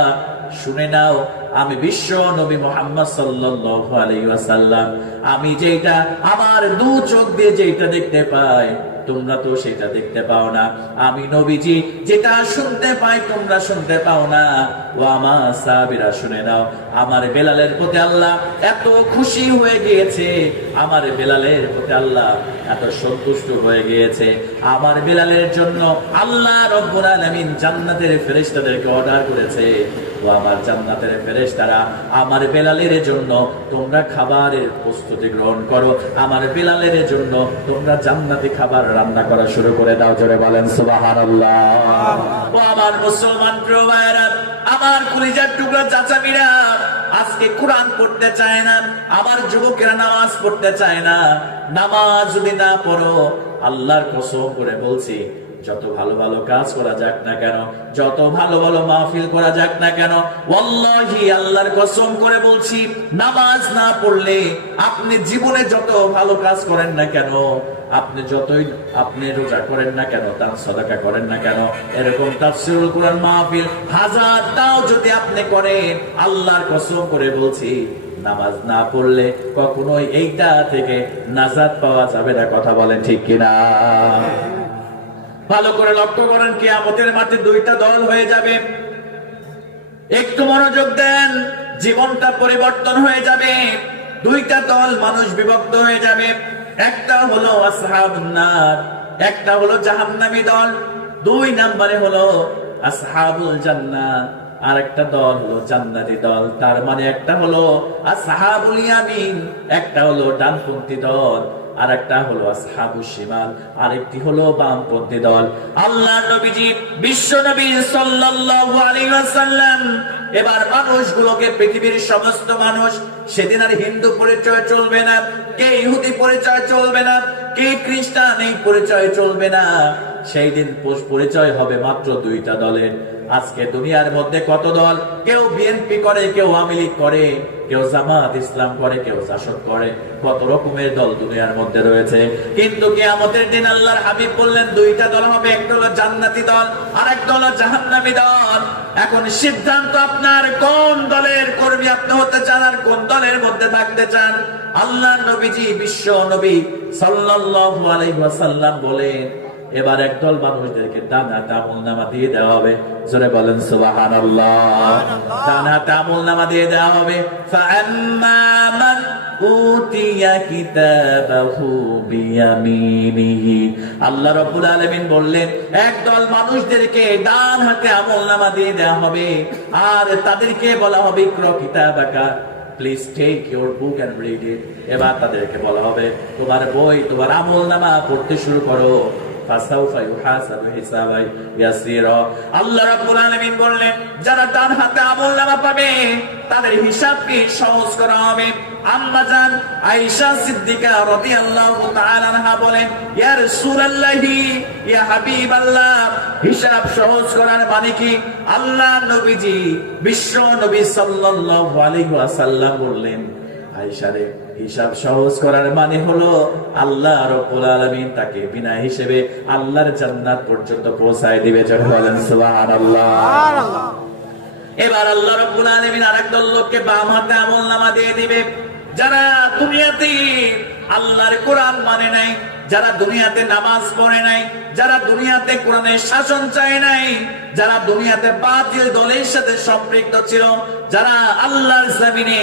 শুনে নাও, আমি বিশ্ব নবী মুহাম্মদ সাল্লাল্লাহু আলাইহি ওয়াসাল্লাম, আমি যেটা আমার দু চোখ দিয়ে যেটা দেখতে পাই, তোমরা তো সেটা দেখতে পাও না। আমি নবীজি যেটা শুনতে পাই, তোমরা শুনতে পাও না। ও আমার সাহাবীরা শুনে নাও, আমার বেলালের প্রতি আল্লাহ এত খুশি হয়ে গিয়েছে, আমার বেলালের প্রতি আল্লাহ এত সন্তুষ্ট হয়ে গিয়েছে। আমার বেলালের জন্য আল্লাহ রাব্বুল আলামিন জান্নাতের ফেরেশতাদেরকে অর্ডার করেছে, ও আমার জান্নাতের ফেরেশতারা, আমার বেলালের জন্য তোমরা খাবারের প্রস্তুতি গ্রহণ করো, আমার বেলালের জন্য তোমরা জান্নাতি খাবার রান্না করা শুরু করে দাও। জোরে বলেন সুবহানাল্লাহ। ও আমার মুসলমান প্রিয় ভাইরা, আমার কলিজার টুকরা চাচামিরা, আজকে কোরআন পড়তে চায় না, আমার যুবকেরা নামাজ পড়তে চায় না। নামাজ যদি না পড়ো, আল্লাহর কসম করে বলছি, যত ভালো ভালো কাজ করা যাক না কেন, যত ভালো ভালো মাহফিল করা যাক না কেন, ওয়াল্লাহি আল্লাহর কসম করে বলছি, নামাজ না পড়লে আপনি জীবনে যত ভালো কাজ করেন না কেন, আপনি যতই আপনি রোজা করেন না কেন, দান সাদাকা করেন না কেন, এরকম তাফসীরুল কোরআন মাহফিল হাজারটাও যদি আপনি করেন, আল্লাহর কসম করে বলছি, নামাজ না পড়লে কখনোই এইটা থেকে নাজাত পাওয়া যাবে না। কথা বলেন ঠিক কিনা? ভালো করে লক্ষ্য করেন, কিয়ামতের মাঠে দুইটা দল হয়ে যাবে। একটু মনোযোগ দেন, জীবনটা পরিবর্তন হয়ে যাবে। দুইটা দল মানুষ বিভক্ত হয়ে যাবে। একটা হলো আসহাবুন নার, একটা হলো জাহান্নামী দল। দুই নম্বরে হলো আসহাবুল জান্নাত, আর একটা দল হলো জান্নাতি দল। তার মানে একটা হলো আসহাবুল ইয়ামিন, একটা হলো ডানপন্থী দল, আর একটা হলো আসহাবুশ শিমাল, আরেকটি হলো বামপন্থী দল। আল্লাহর নবীজি বিশ্ব নবী সাল্লাল্লাহু আলাইহি ওয়াসাল্লাম এবার মানুষগুলোকে, পৃথিবীর সমস্ত মানুষ, সেদিন আর হিন্দু পরিচয় চলবে না, কে ইহুদি পরিচয় চলবে না, কে খ্রিস্টান এই পরিচয় চলবে না। সেই দিন পরিচয় হবে মাত্র দুইটা দলের। আজকে দুনিয়ার মধ্যে কত দল, কেউ বিএনপি করে, কেউ আওয়ামী লীগ করে, কেউ জামাত ইসলাম করে, কেউ জাসদ করে, কত রকমের দল দুনিয়ার মধ্যে রয়েছে। কিন্তু কিয়ামতের দিন আল্লাহর হাবিব বললেন দুইটা দল হবে, একটা হলো জান্নাতি দল, আর একটা হলো জাহান্নামী দল। এখন সিদ্ধান্ত আপনার, কোন দলের কর্মী আপনি হতে চান আর কোন দলের মধ্যে থাকতে চান। আল্লাহর নবীজি বিশ্ব নবী সাল্লাল্লাহু আলাইহি ওয়াসাল্লাম বলেন, এবার একদল মানুষদেরকে ডান হাতে আমলনামা দিয়ে দেওয়া হবে। জোরে বলেন সুবহানাল্লাহ। ডান হাতে আমলনামা দিয়ে দেওয়া হবে। ফাআম্মা মান উতিয়া কিতাবাহু বিয়ামিনিহি, আল্লাহ রাব্বুল আলামিন বললেন, একদল মানুষদেরকে ডান হাতে আমলনামা দিয়ে দেওয়া হবে, আর তাদেরকে বলা হবে ইকরা কিতাবাকা, please take your book and read it. এবার তাদেরকে বলা হবে, তোমার বই, তোমার আমলনামা পড়তে শুরু করো। ফাসাউফা ইউহাসাবু হিসাবান ইয়াসীরা। আল্লাহ রাব্বুল আলামিন বললেন, যারা ডান হাতে আমলনামা পাবে তাদের হিসাব কি সহজ করা হবে। আম্মা জান আয়েশা সিদ্দিকা রাদিয়াল্লাহু তাআলা আনহা বলেন, ইয়া রাসূলুল্লাহি, ইয়া হাবিবাল্লাহ, হিসাব সহজ করার মানে কি? আল্লাহ নবীজি বিশ্ব নবী সাল্লাল্লাহু আলাইহি ওয়াসাল্লাম বললেন, আয়েশা রে, হিসাব সহজ করার মানে হলো আল্লাহ রাব্বুল আলামিন তাকে বিনা হিসেবে আল্লাহর জান্নাত পর্যন্ত পৌঁছায় দিবে। জোরে বলেন সুবহানাল্লাহ। এবার আল্লাহ রাব্বুল আলামিন আরেকদল লোককে বাম হাতে আমলনামা দিয়ে দিবে, যারা দুনিয়াতে আল্লাহর কোরআন মানে নাই, যারা দুনিয়াতে নামাজ পড়ে নাই, যারা দুনিয়াতে কোরআনের শাসন চায় নাই, যারা দুনিয়াতে বাতিল দলের সাথে সম্পৃক্ত ছিল, যারা আল্লাহর জমিনে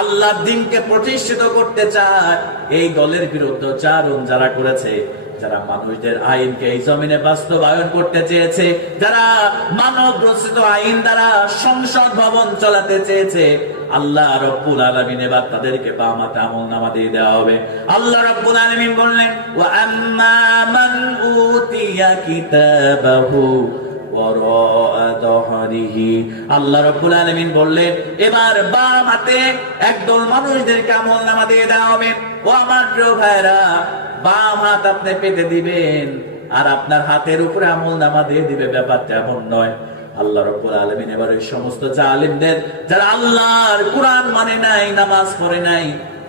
আল্লাহর দ্বীনকে প্রতিষ্ঠিত করতে চায়, এই দলের বিরুদ্ধে চারণ যারা করেছে, যারা মানুষদের আইনকে এই জমিনে বাস্তবায়ন করতে চেয়েছে, যারা মানব রচিত আইন দ্বারা সংসদ ভবন চালাতে চেয়েছে, আল্লাহ রাব্বুল আলামিন এবার তাদেরকে বাম হাতে আমলনামা দিয়ে দেওয়া হবে। আল্লাহ রাব্বুল আলামিন বললেন, ওয়া আম্মা মান উতিয়া কিতাবাহু ওয়ারা'a যহরিহি। আল্লাহ রাব্বুল আলামিন বললেন, এবার বাম হাতে একদল মানুষদেরকে আমলনামা দিয়ে দেওয়া হবে। ও আমার প্রিয় ভাইরা, বাম হাত আপনি পেতে দিবেন আর আপনার হাতের উপরে আমলনামা দিয়ে দিবে, ব্যাপারটা এমন নয়। আল্লাহ রাব্বুল আলামিন এবার এই সমস্ত জালিমদের, যারা আল্লাহর কোরআন মানে নাই, নামাজ পড়ে নাই,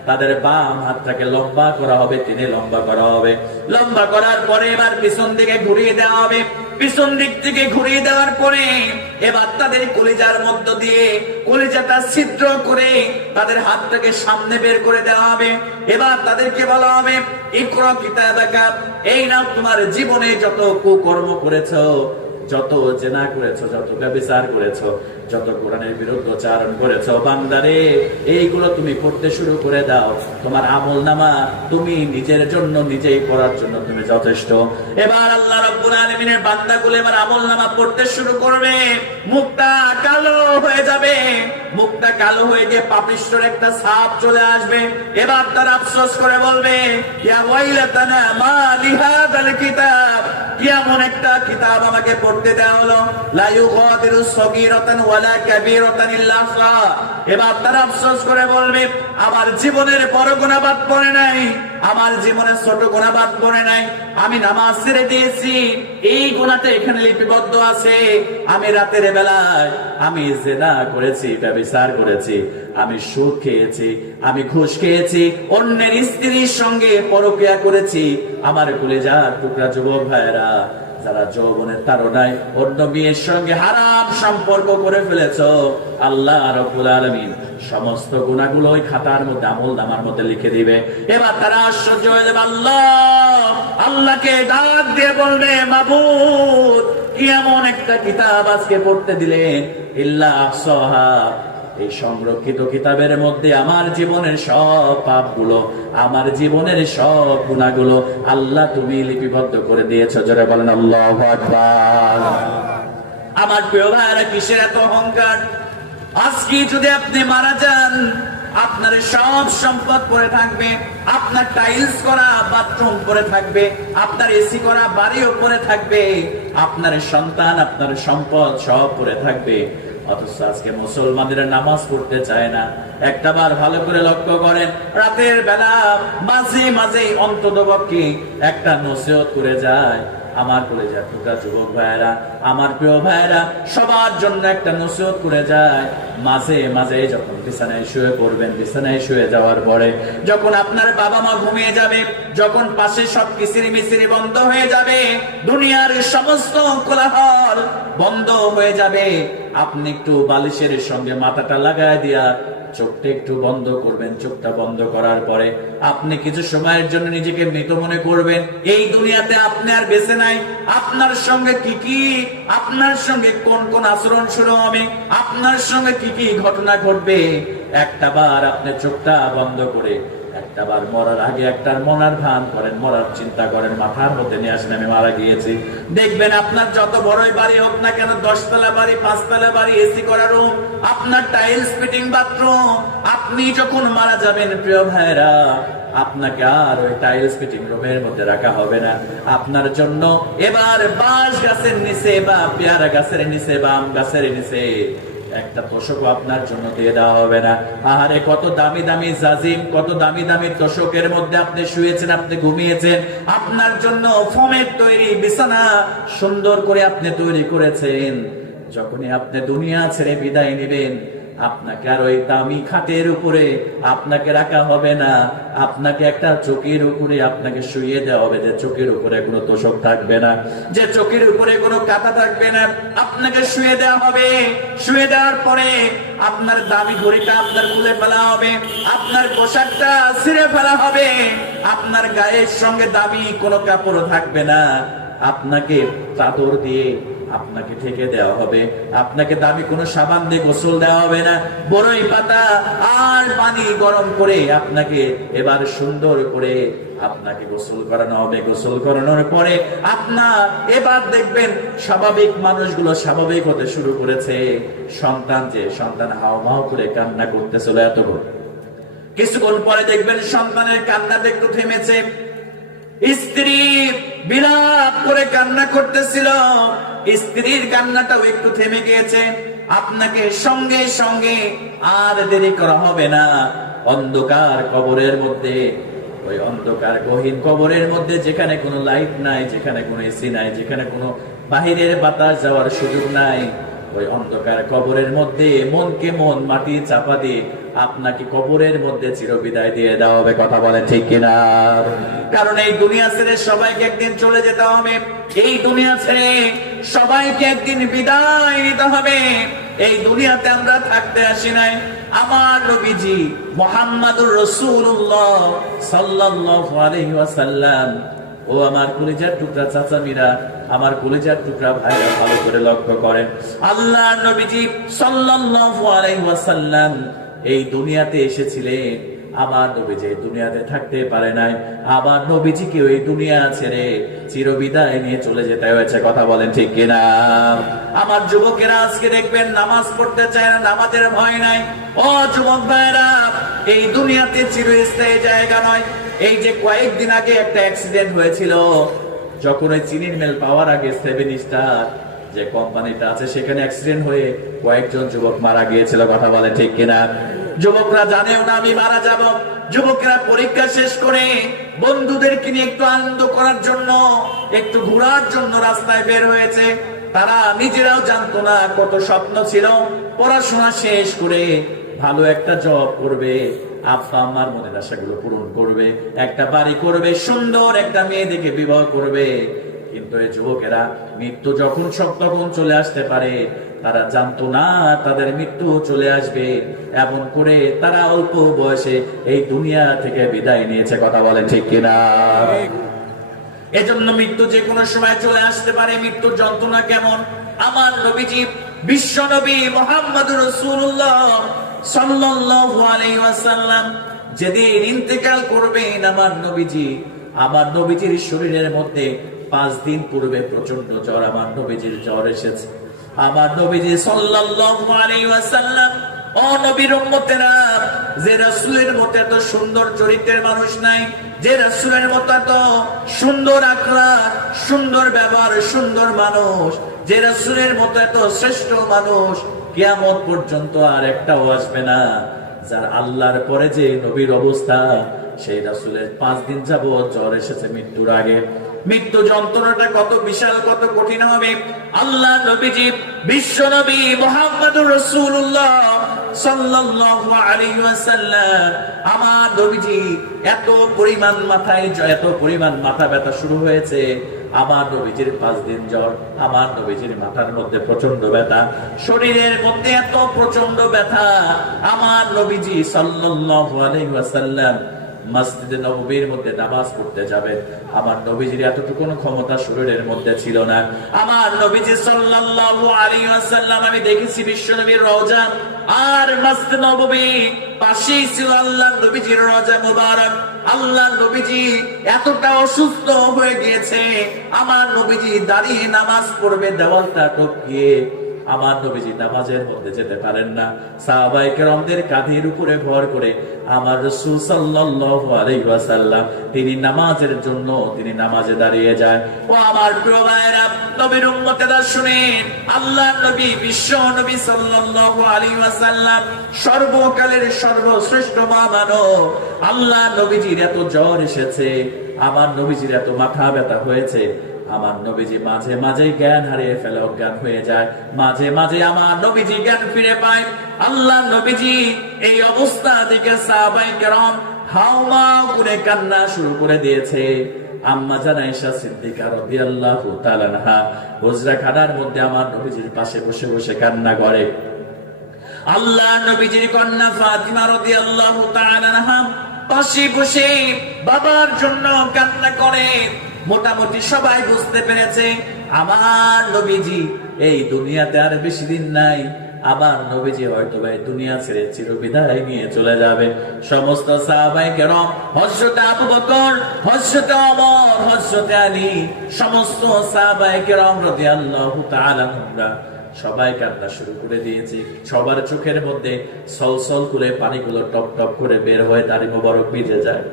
তাদের বাম হাতটাকে লম্বা করা হবে, টেনে লম্বা করা হবে। লম্বা করার পরে এবার পিছন দিকে ঘুরিয়ে দেওয়া হবে। পিছন দিক থেকে ঘুরিয়ে দেওয়ার পরে এবার তাদের কলিজার মধ্য দিয়ে কলিজাটা ছিদ্র করে তাদের হাতটাকে সামনে বের করে দেওয়া হবে। এবার তাদেরকে বলা হবে, ইকরা কিতাবাকা, এই নাও তোমার জীবনে যত কুকর্ম করেছো, যত জেনা করেছো, যত ব্যভিচার করেছো, যত কোরআনের বিরুদ্ধাচরণ করেছো, বান্দারে এইগুলো তুমি পড়তে শুরু করে দাও। তোমার আমলনামা তুমি নিজের জন্য নিজেই পড়ার জন্য তুমি যথেষ্ট। এবার আল্লাহ রাব্বুল আলামিনের বান্দাগুলো এবার আমলনামা পড়তে শুরু করবে। মুখটা কালো হয়ে যাবে, মুখটা কালো হয়ে গিয়ে পাপিষ্ঠের একটা ছাপ চলে আসবে। এবার তারা আফসোস করে বলবে, ইয়া ওয়াইলাতানা মা লিহাদাল কিতাব, কেমন একটা কিতাব আমাকে পড়তে দেওয়া হলো, লা ইউগাদিরু সগীরাতান ওয়ালা কাবীরাতান ইল্লা আহসা। এবার তারা আফসোস করে বলবে, আমার জীবনের বড় গুনাহ বাদ পড়ে নাই, আমার জীবনের ছোট গুনাহ বাদ পড়ে নাই, আমি নামাজ ছেড়ে দিয়েছি, এই গুনাহটা এখানে লিপিবদ্ধ আছে, আমি রাতের বেলায় আমি জিনা করেছি, ব্যভিচার করেছি, আমি সুদ খেয়েছি, আমি ঘুষ খেয়েছি, অন্যের স্ত্রীর সঙ্গে পরকীয়া করেছি। আমার কলিজার টুকরা যুবক ভাইরা, যারা যৌবনের তাড়নায় অন্য মেয়ের সঙ্গে হারাম সম্পর্ক করে ফেলেছো, আল্লাহ রাব্বুল আলামিন সমস্ত গুনাহগুলো ওই খাতার মধ্যে, আমলনামার মধ্যে লিখে দিবে। এবার তারা আশ্চর্য হয়ে যাবে, আল্লাহকে ডাক দিয়ে বলবে, মাবুদ, কি এমন একটা কিতাব আজকে পড়তে দিলেন, ইল্লা আহসাহা, এই সংরক্ষিত কিতাবের মধ্যে আমার জীবনের সব পাপগুলো, আমার জীবনের সব গুনাহগুলো আল্লাহ তুমি লিপিবদ্ধ করে দিয়েছো। জোরে বলেন আল্লাহু আকবার। আমার প্রিয় ভাইরা, কিসের এত অহংকার? আজকে যদি আপনি মারা যান, আপনার সব সম্পদ পড়ে থাকবে, আপনার টাইলস করা বাথরুম পড়ে থাকবে, আপনার এসি করা বাড়িও পড়ে থাকবে, আপনার সন্তান, আপনার সম্পদ সব পড়ে থাকবে। অথচ আজকে মুসলমানদের নামাজ পড়তে চায় না। একটা বার ভালো করে লক্ষ্য করেন, রাতের বেলা মাঝে মাঝে অন্ততপক্ষে একটা নসিহত করে যায়। আমার কলেজের টুকরা যুবক ভাইয়েরা, আমার প্রিয় ভাইয়েরা, সবার জন্য একটা নসিহত করে যায়। মাঝে মাঝে যখন বিছানায় শুয়ে পড়বেন, বিছানায় শুয়ে যাওয়ার পরে যখন আপনার বাবা মা ঘুমিয়ে যাবে, যখন পাশে সব কিচিরি মিচিরি বন্ধ হয়ে যাবে, দুনিয়ার সমস্ত কোলাহল বন্ধ হয়ে যাবে, আপনি একটু বালিশের সঙ্গে মাথাটা লাগায় দিয়া চোখটা একটু বন্ধ করবেন। চোখটা বন্ধ করার পরে আপনি কিছু সময়ের জন্য নিজেকে মৃত মনে করবেন। এই দুনিয়াতে আপনি আর বেঁচে নাই। আপনার সঙ্গে কি কি, আপনার সঙ্গে কোন কোন আচরণ শুরু হবে, আপনার সঙ্গে কি কি ঘটনা ঘটবে, একটা বার আপনি চোখটা বন্ধ করে একটা বার মরার আগে একটা মরার ভান করেন, মরার চিন্তা করেন, মাথার মধ্যে নিয়ে আসেন আমি মারা গিয়েছি। দেখবেন আপনার যত বড়ই বাড়ি হোক না কেন, 10 তলা বাড়ি, 5 তলা বাড়ি, এসি করা রুম, আপনার টাইলস ফিটিং বাথরুম, আপনি যখন মারা যাবেন প্রিয় ভাইরা, আপনাকে আর ওই টাইলস ফিটিং রুমের মধ্যে রাখা হবে না। আপনার জন্য এবার বাঁশ গাছের নিচে বা পেয়ারা গাছের নিচে বা আম গাছের নিচে একটা তোষক আপনার জন্য দিয়ে দেওয়া হবে না। আহারে, কত দামি দামি জাজিম, কত দামি দামি তোষকের মধ্যে আপনি শুয়েছেন, আপনি ঘুমিয়েছেন। আপনার জন্য ফোমের তৈরি বিছানা সুন্দর করে আপনি তৈরি করেছেন। যখনই আপনি দুনিয়া ছেড়ে বিদায় নেবেন, আপনাকে আর ওই দামি খাটের উপরে আপনাকে রাখা হবে না। আপনাকে একটা চৌকির উপরে আপনাকে শুইয়ে দেওয়া হবে, যে চৌকির উপরে কোনো তোষক থাকবে না, যে চৌকির উপরে কোনো কাঁথা থাকবে না। আপনাকে শুয়ে দেওয়া হবে। শুয়ে দেওয়ার পরে আপনার দামি ঘড়িটা আপনার খুলে ফেলা হবে, আপনার পোশাকটা ছিঁড়ে ফেলা হবে, আপনার গায়ের সঙ্গে দামি কোনো কাপড় থাকবে না। আপনাকে চাদর দিয়ে আপনাকে ঢেকে দেওয়া হবে। আপনাকে দামি কোনো সাবান দিয়ে গোসল দেওয়া হবে না। বড়ই পাতা আর পানি গরম করে আপনাকে এবার সুন্দর করে আপনাকে গোসল করানো হবে। গোসল করানোর পরে আপনার এবার দেখবেন স্বাভাবিক মানুষগুলো স্বাভাবিক হতে শুরু করেছে। সন্তান হাওমাও করে কান্না করতেছিল এতক্ষণ। কিছুক্ষণ পরে দেখবেন সন্তানের কান্নাতে একটু থেমেছে। স্ত্রী বিলাপ করে কান্না করতেছিল, স্ত্রীর কান্নাটাও একটু থেমে গিয়েছে। আপনাকে সঙ্গে সঙ্গে আর দেরি করা হবে না। অন্ধকার কবরের মধ্যে, ওই অন্ধকার গহীন কবরের মধ্যে, যেখানে কোনো লাইট নাই, যেখানে কোনো এসি নাই, যেখানে কোনো বাহিরের বাতাস যাওয়ার সুযোগ নাই, ওই অন্ধকার কবরের মধ্যে মনকে মন মাটি চাপা দিয়ে আপনাকে কবরের মধ্যে চিরবিদায় দিয়ে দেওয়া হবে। কথা বলেন ঠিক কিনা? কারণ এই দুনিয়া ছেড়ে সবাইকে একদিন চলে যেতে হবে। এই দুনিয়া ছেড়ে সবাইকে একদিন বিদায় নিতে হবে। এই দুনিয়াতে আমরা থাকতে আসি নাই। আমার নবীজি মুহাম্মাদুর রাসূলুল্লাহ সাল্লাল্লাহু আলাইহি ওয়াসাল্লাম, ও আমার কলিজার টুকরা চাচামিরা, আমার কলিজার টুকরা ভাইরা, ভালো করে লক্ষ্য করেন। আল্লাহ নবীজি সাল্লাল্লাহু আলাইহি ওয়াসাল্লাম এই দুনিয়াতে এসেছিলেন। আমার নবীজি দুনিয়াতে থাকতে পারে নাই। আমার নবীজিকে ওই দুনিয়া ছেড়ে চিরবিদায় নিয়ে চলে যেতে হয়েছে। কথা বলেন ঠিক কিনা? আমার যুবকেরা আজকে দেখবেন নামাজ পড়তে চায় না, নামাজের ভয় নাই। ও যুবক ভাইরা, এই দুনিয়াতে চিরস্থায়ী জায়গা নয়। এই যে কয়েকদিন আগে একটা অ্যাক্সিডেন্ট হয়েছিল, যখন ওই চিনির মিল পাওয়ার আগে 7 স্টার যে কোম্পানিটা আছে, সেখানে অ্যাক্সিডেন্ট হয়ে কয়েকজন যুবক মারা গিয়েছিল। কথা বলে ঠিক কিনা? যুবকরা জানেও না আমি মারা যাব। যুবকেরা পরীক্ষা শেষ করে বন্ধুদেরকে নিয়ে একটু আনন্দ করার জন্য, একটু ঘোরার জন্য রাস্তায় বের হয়েছে। তারা নিজেরাও জানতো না কত স্বপ্ন ছিল। পড়াশোনা শেষ করে ভালো একটা জব করবে, আব্বা আম্মার মনের আশাগুলো পূরণ করবে, একটা বাড়ি করবে, সুন্দর একটা মেয়ে দেখে বিবাহ করবে। কিন্তু এই যুবকেরা মৃত্যু যখন তখন চলে আসতে পারে, তারা জানতো না তাদের মৃত্যু চলে আসবে। এমন করে তারা অল্প বয়সে এই দুনিয়া থেকে বিদায় নিয়েছে। কথা বলেন ঠিক কিনা? এজন্য মৃত্যু যে কোনো সময় চলে আসতে পারে। মৃত্যুর যন্ত্রণা কেমন? আমার নবীজি বিশ্ব নবী মুহাম্মদুর রাসূলুল্লাহ সাল্লাল্লাহু আলাইহি ওয়াসাল্লাম যেদিন ইন্তেকাল করবেন, আমার নবীজির শরীরের মধ্যে 5 দিন পূর্বে প্রচন্ড জ্বর, আমার নবীজির জ্বর এসেছে। আমার নবীজি সাল্লাল্লাহু আলাইহি ওয়াসাল্লাম, ও নবীর উম্মতেরা, যে রাসূলের মতো এত সুন্দর চরিত্রের মানুষ নাই, যে রাসূলের মতো এত সুন্দর আখলাক, সুন্দর ব্যবহার, সুন্দর মানুষ, যে রাসূলের মতো এত শ্রেষ্ঠ মানুষ কিয়ামত পর্যন্ত আর একটাও আসবে না। যার আল্লাহর পরে যে নবীর অবস্থা, সেই রাসূলের 5 দিন যাবত জ্বর এসেছে মৃত্যুর আগে। মৃত্যু যন্ত্রণাটা কত বিশাল, কত কঠিন হবে। আল্লাহ নবীজি বিশ্ব নবী মুহাম্মদুর রাসূলুল্লাহ সাল্লাল্লাহু আলাইহি ওয়াসাল্লাম, আমার নবীজি এত পরিমাণ মাথা ব্যথা শুরু হয়েছে। আমার নবীজির 5 দিন জ্বর, আমার নবীজির মাথার মধ্যে প্রচন্ড ব্যথা, শরীরের মধ্যে এত প্রচন্ড ব্যথা। আমার নবীজি সাল্লাল্লাহু আলাইহি ওয়াসাল্লাম মসজিদে নববীর মধ্যে নামাজ পড়তে যাবেন, আমার নবীজির এতটুকু ক্ষমতা শরীরের মধ্যে ছিল না। আমার নবীজি সাল্লাল্লাহু আলাইহি ওয়াসাল্লাম, আমি দেখেছি বিশ্ব নবীর রওজা আর মসজিদ নববী পাশেই ছিল আল্লাহর নবীজির রওজা মুবারক। আল্লাহর নবীজি এতটা অসুস্থ হয়ে গিয়েছে, আমার নবীজি দাঁড়িয়ে নামাজ পড়বে দেওয়ালটা টপকিয়ে, আমার নবীজি নামাজের মধ্যে যেতে পারেন না। সাহাবায়ে কেরামদের কাঁধের উপরে ভর করে আমার রাসূল সাল্লাল্লাহু আলাইহি ওয়াসাল্লাম তিনি নামাজের জন্য তিনি নামাজে দাঁড়িয়ে যায়। ও আমার প্রিয় ভাইরা, নবীর উম্মতেরা শুনেন, আল্লাহর নবী বিশ্ব নবী সাল্লাল্লাহু আলাইহি ওয়াসাল্লাম সর্বকালের সর্বশ্রেষ্ঠ মহামানব। আল্লাহ নবীজির এত জ্বর এসেছে, আমার নবীজির এত মাথা ব্যথা হয়েছে, আমার নবীজি মাঝে মাঝে জ্ঞান হারিয়ে ফেলে, অজ্ঞান হয়ে যায়, মাঝে মাঝে আমার নবীজি জ্ঞান ফিরে পায়। আল্লাহ নবীজি এই অবস্থা দেখে সাহাবায়ে কেরাম হাওমাও করে কান্না শুরু করে দিয়েছে। আম্মা জান আয়েশা সিদ্দিকা রাদিয়াল্লাহু তাআলা আনহা হুজরাখানার মধ্যে আমার নবীজির পাশে বসে বসে কান্না করে। আল্লাহ নবীজির কন্যা ফাতিমা রাদিয়াল্লাহু তাআলা আনহা পাশে বসে বাবার জন্য কান্না করে। মোটামুটি সবাই বুঝতে পেরেছে আমার নবীজি এই দুনিয়াতে আর বেশি দিন নাই, আমার নবীজি হয়তো ভাই দুনিয়া ছেড়ে চিরবিদায় নিয়ে চলে যাবে। সমস্ত সাহাবায়ে কেরাম, হযরত আবু বকর, হযরত ওমর, হযরত আলী, সমস্ত সাহাবায়ে কেরাম রাদিয়াল্লাহু তাআলা আনহুরা সবাই কান্না শুরু করে দিয়েছে। সবার চোখের মধ্যে সলসল করে পানিগুলো টপ টপ করে বের হয়ে দাড়ি মোবারক ভিজে যায়।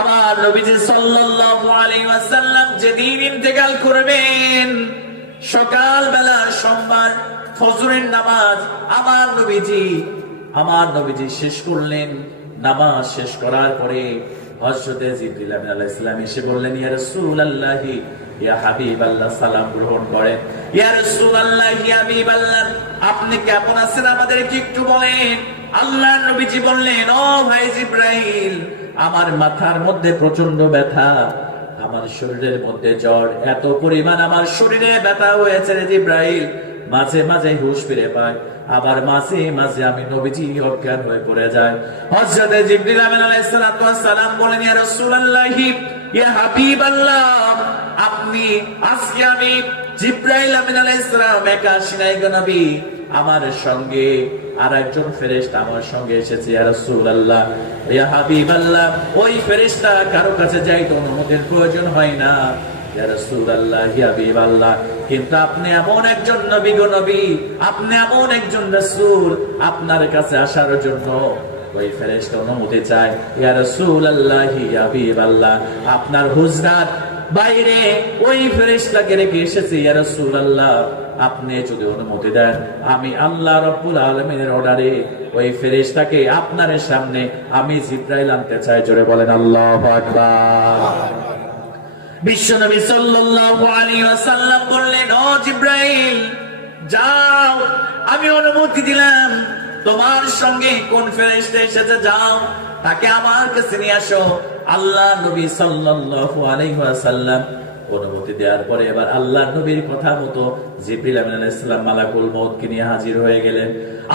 আমার নবীজি সাল্লাল্লাহু আলাইহি ওয়াসাল্লাম যেদিন ইন্তেকাল করবেন, সকালবেলা সোমবার ফজরের নামাজ আমার নবীজি শেষ করলেন। নামাজ শেষ করার পরে হযরতে জিবরিল আলাইহিস সালাম এসে বললেন, ইয়া রাসূলুল্লাহি, ইয়া হাবিবাল্লাহ, সালাম গ্রহণ করেন। ইয়া রাসূলুল্লাহ, ইয়া হাবিবাল্লাহ, আপনি কেমন আছেন আমাদেরকে একটু বলেন। আল্লাহর নবীজি বললেন, ও ভাই জিবরাইল, আমার মাথার মধ্যে প্রচন্ড ব্যথা, আমার শরীরের মধ্যে জ্বর, এত পরিমাণ আমার শরীরে ব্যথা হয়েছে রে জিবরাইল, মাঝে মাঝে হুঁশ ফিরে পায়, আবার মাঝে মাঝে আমি নবীজি অজ্ঞান হয়ে পড়ে যায়। হযরতে জিবরিল আলাইহিস সালাম বলেন, ইয়া রাসূলুল্লাহ, ইয়া হাবিবাল্লাহ, আপনি আজকে আমি জিবরাইল আলাইহিস সালাম একা আসি নাই গো নবী, আমার সঙ্গে আর একজন ফেরেশতা আমার সঙ্গে এসেছে। ইয়া রাসূলুল্লাহ, ইয়া হাবিবাল্লাহ, ওই ফেরেশতা কারো কাছে যাইতে অনুমতির প্রয়োজন হয় না। ইয়া রাসূলুল্লাহ, ইয়া হাবিবাল্লাহ, কিন্তু আপনি এমন একজন নবী গো নবী, আপনি এমন একজন রাসূল, আপনার কাছে আসার জন্য ওই ফেরেশতা অনুমতি চায়। ইয়া রাসূলুল্লাহ, ইয়া হাবিবাল্লাহ, আপনার হুজরাত বাইরে ওই ফেরেশতাকে রেখে এসেছে। ইয়া রাসূলুল্লাহ, আপনি যদি অনুমতি দেন, আমি আল্লাহ রাব্বুল আলামিনের অর্ডারে ওই ফেরেশতাকে আপনার সামনে আমি জিবরাইল আনতে চাই। জোরে বলেন আল্লাহু আকবার। বিশ্বনবী সাল্লাল্লাহু আলাইহি ওয়াসাল্লাম বললেন, ও জিবরাইল, যাও, আমি অনুমতি দিলাম, তোমার সঙ্গে কোন ফেরেশতা এসেছে যাও, তাকে আমার কাছে নিয়ে আসো। আল্লাহ নবী সাল্লাল্লাহু আলাইহি ওয়াসাল্লাম অনুমতি দেওয়ার পরে এবার আল্লাহ নবীর কথা মতো জিবরিল আলাইহিস সালাম মালাকুল মউতকে নিয়ে হাজির হয়ে গেলেন।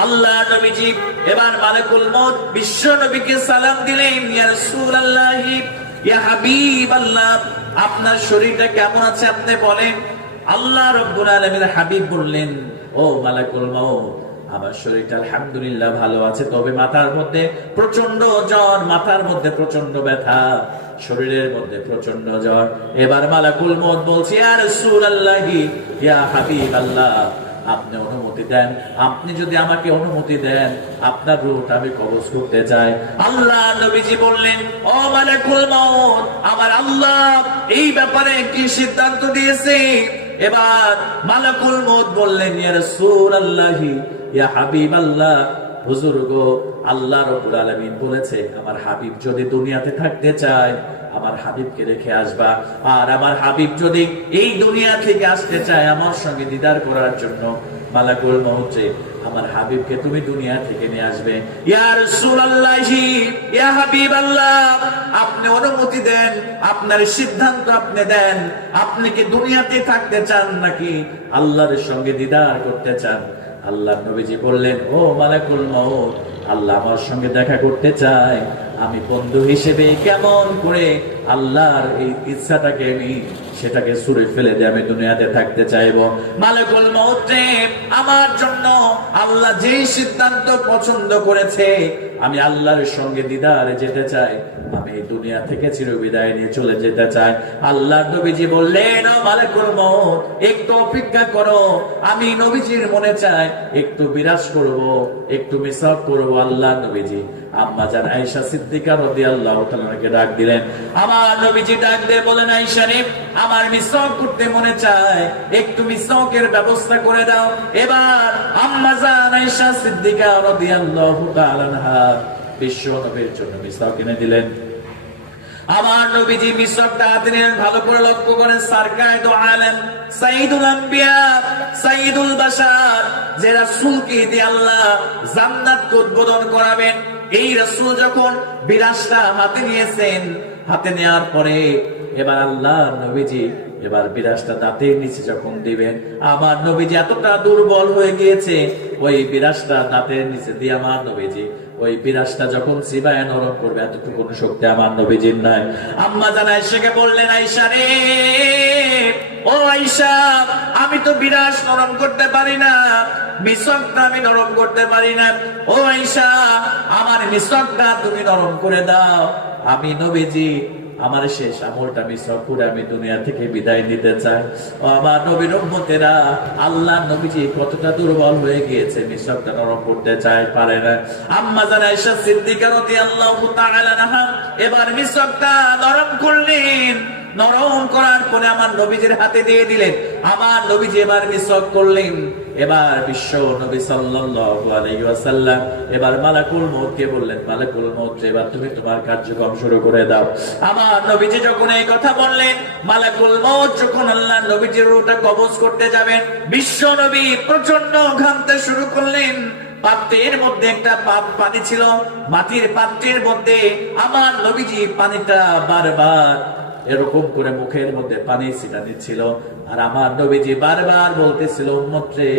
আল্লাহ নবীজি এবার মালাকুল মউত বিশ্ব নবীকে সালাম দিলেন, ইয়া রাসূলুল্লাহ, ইয়া হাবিবাল্লাহ, আপনার শরীরটা কেমন আছে আপনি বলেন। আল্লাহ রাব্বুল আলামিন হাবিব বললেন, ও মালাকুল মউত, আমার শরীরটা আলহামদুলিল্লাহ ভালো আছে, তবে মাথার মধ্যে প্রচন্ড জ্বর, মাথার মধ্যে প্রচন্ড ব্যথা, শরীরের মধ্যে প্রচন্ড জ্বর। এবার মালাকুল মউত বলছে, ইয়া রাসূলুল্লাহ, ইয়া হাবিবাল্লাহ, আপনি অনুমতি দেন, আপনি যদি আমাকে অনুমতি দেন, আপনার রূহটা আমি কবজ করতে চাই। আল্লাহ নবীজি বললেন, ও মালাকুল মউত, আমার আল্লাহ এই ব্যাপারে কি সিদ্ধান্ত দিয়েছে? এবার মালাকুল মউত বললেন, ইয়া রাসূলুল্লাহ, ইয়া হাবিবাল্লাহ, হুজুর গো, আল্লাহ রাব্বুল আলামিন বলেছে আমার হাবিব যদি দুনিয়াতে থাকতে চায়, আমার হাবিবকে রেখে আসবা, আর আমার হাবিব যদি এই দুনিয়া থেকে আসতে চায় আমার সঙ্গে দিদার করার জন্য, মালাকুল মউত আমার হাবিবকে তুমি দুনিয়া থেকে নিয়ে আসবে। ইয়া রাসূলুল্লাহ, ইয়া হাবিবাল্লাহ, আপনি অনুমতি দেন, আপনার সিদ্ধান্ত আপনি দেন, আপনি কি দুনিয়াতে থাকতে চান নাকি আল্লাহর সঙ্গে দিদার করতে চান? আল্লাহ নবীজি বললেন, ও মালাকুল মউত, আল্লাহ আমার সঙ্গে দেখা করতে চায়, আমি বন্ধু হিসেবে কেমন করে আল্লাহর এই ইচ্ছাটাকে আমি সেটাকে ছুঁড়ে ফেলে দিয়ে আমি দুনিয়াতে থাকতে চাইবো। মালিকুল মউত আমার জন্য আল্লাহ যেই সিদ্ধান্ত পছন্দ করেছে, আমি আল্লাহর সঙ্গে দিদারে যেতে চাই, আমি এই দুনিয়া থেকে চিরবিদায় নিয়ে চলে যেতে চাই। আল্লাহ নবীজি বললেন, ও মালিকুল মউত, একটু অপেক্ষা করো, আমি নবীজির মনে চাই একটু বিরাজ করব, একটু মিসাক করব। আল্লাহ নবীজি আম্মা জান আয়েশা সিদ্দিকা রাদিয়াল্লাহু তাআলাকে ডাক দিলেন। আমার নবীজি ডাক দিয়ে বলেন, আয়েশা রে, আমার মিসাক করতে মনে চায়, একটু মিসাকের ব্যবস্থা করে দাও। এবার আম্মা জান আয়েশা সিদ্দিকা রাদিয়াল্লাহু তাআলা বিশ্ব নবীর জন্য মিসাক এনে দিলেন। আমার নবীজি মিসাকটা হাতে নিলেন। ভালো করে লক্ষ্য করেন, সারকায়ে দু আলম, সাইয়্যিদুল আম্বিয়া, সাইয়্যিদুল বাশার, যে রাসূলকে দিয়ে আল্লাহ জান্নাতকে উদ্বোধন করাবেন, এই রাসূল যখন বিরাসটা হাতে নিয়েছেন, হাতে নেওয়ার পরে এবার আল্লাহ নবীজি এবার বিরাসটা দাঁতের নিচে যখন দিবেন, আমার নবীজি এতটা দুর্বল হয়ে গিয়েছে, ওই বিরাসটা দাঁতের নিচে দিয়ে আমার নবীজি ওই বিরাসটা যখন চিবায় নরম করবে, এতটুকু শক্তি আমার নবীজির নাই। আম্মা জান আয়েশাকে বললেন, আয়েশা রে, ও আয়েশা, আমি তো বিরাস নরম করতে পারি না, মিসকটা আমি নরম করতে পারি না। ও আয়েশা, আমার মিসকটা তুমি নরম করে দাও, আমি নবীজি আমার শেষ আমলটা মিসক করে আমি দুনিয়া থেকে বিদায় নিতে চাই। ও আমার নবীর উম্মতেরা, আল্লাহ নবীজি কতটা দুর্বল হয়ে গিয়েছে, মিসকটা নরম করতে চায়, পারে না। আম্মা জান আয়েশা সিদ্দিকা রাদিয়াল্লাহু তাআলা আনহা এবার মিসকটা নরম করলেন। নরম করার পরে আমার নবীজির হাতে দিয়ে দিলেন। আমার নবীজি এবার মিসক করলেন। এবার বিশ্ব নবী সাল্লাল্লাহু আলাইহি ওয়াসাল্লাম এবার মালাকুল মউতকে বললেন, মালাকুল মউত, এবার তুমি তোমার কার্যক্রম শুরু করে দাও। আমার নবীজি যখন এই কথা বললেন, মালাকুল মউত যখন আল্লাহ নবীজির রূহটা কবজ করতে যাবেন, বিশ্ব নবী প্রচন্ড ঘামতে শুরু করলেন। পাত্রের মধ্যে একটা পানি ছিল, মাটির পাত্রের মধ্যে আমার নবীজি পানিটা বারবার এরকম করে মুখের মধ্যে পানি ছিটা দিচ্ছিল। আর আমার নবীজি বারবার বলতেছিল, উম্মত রে,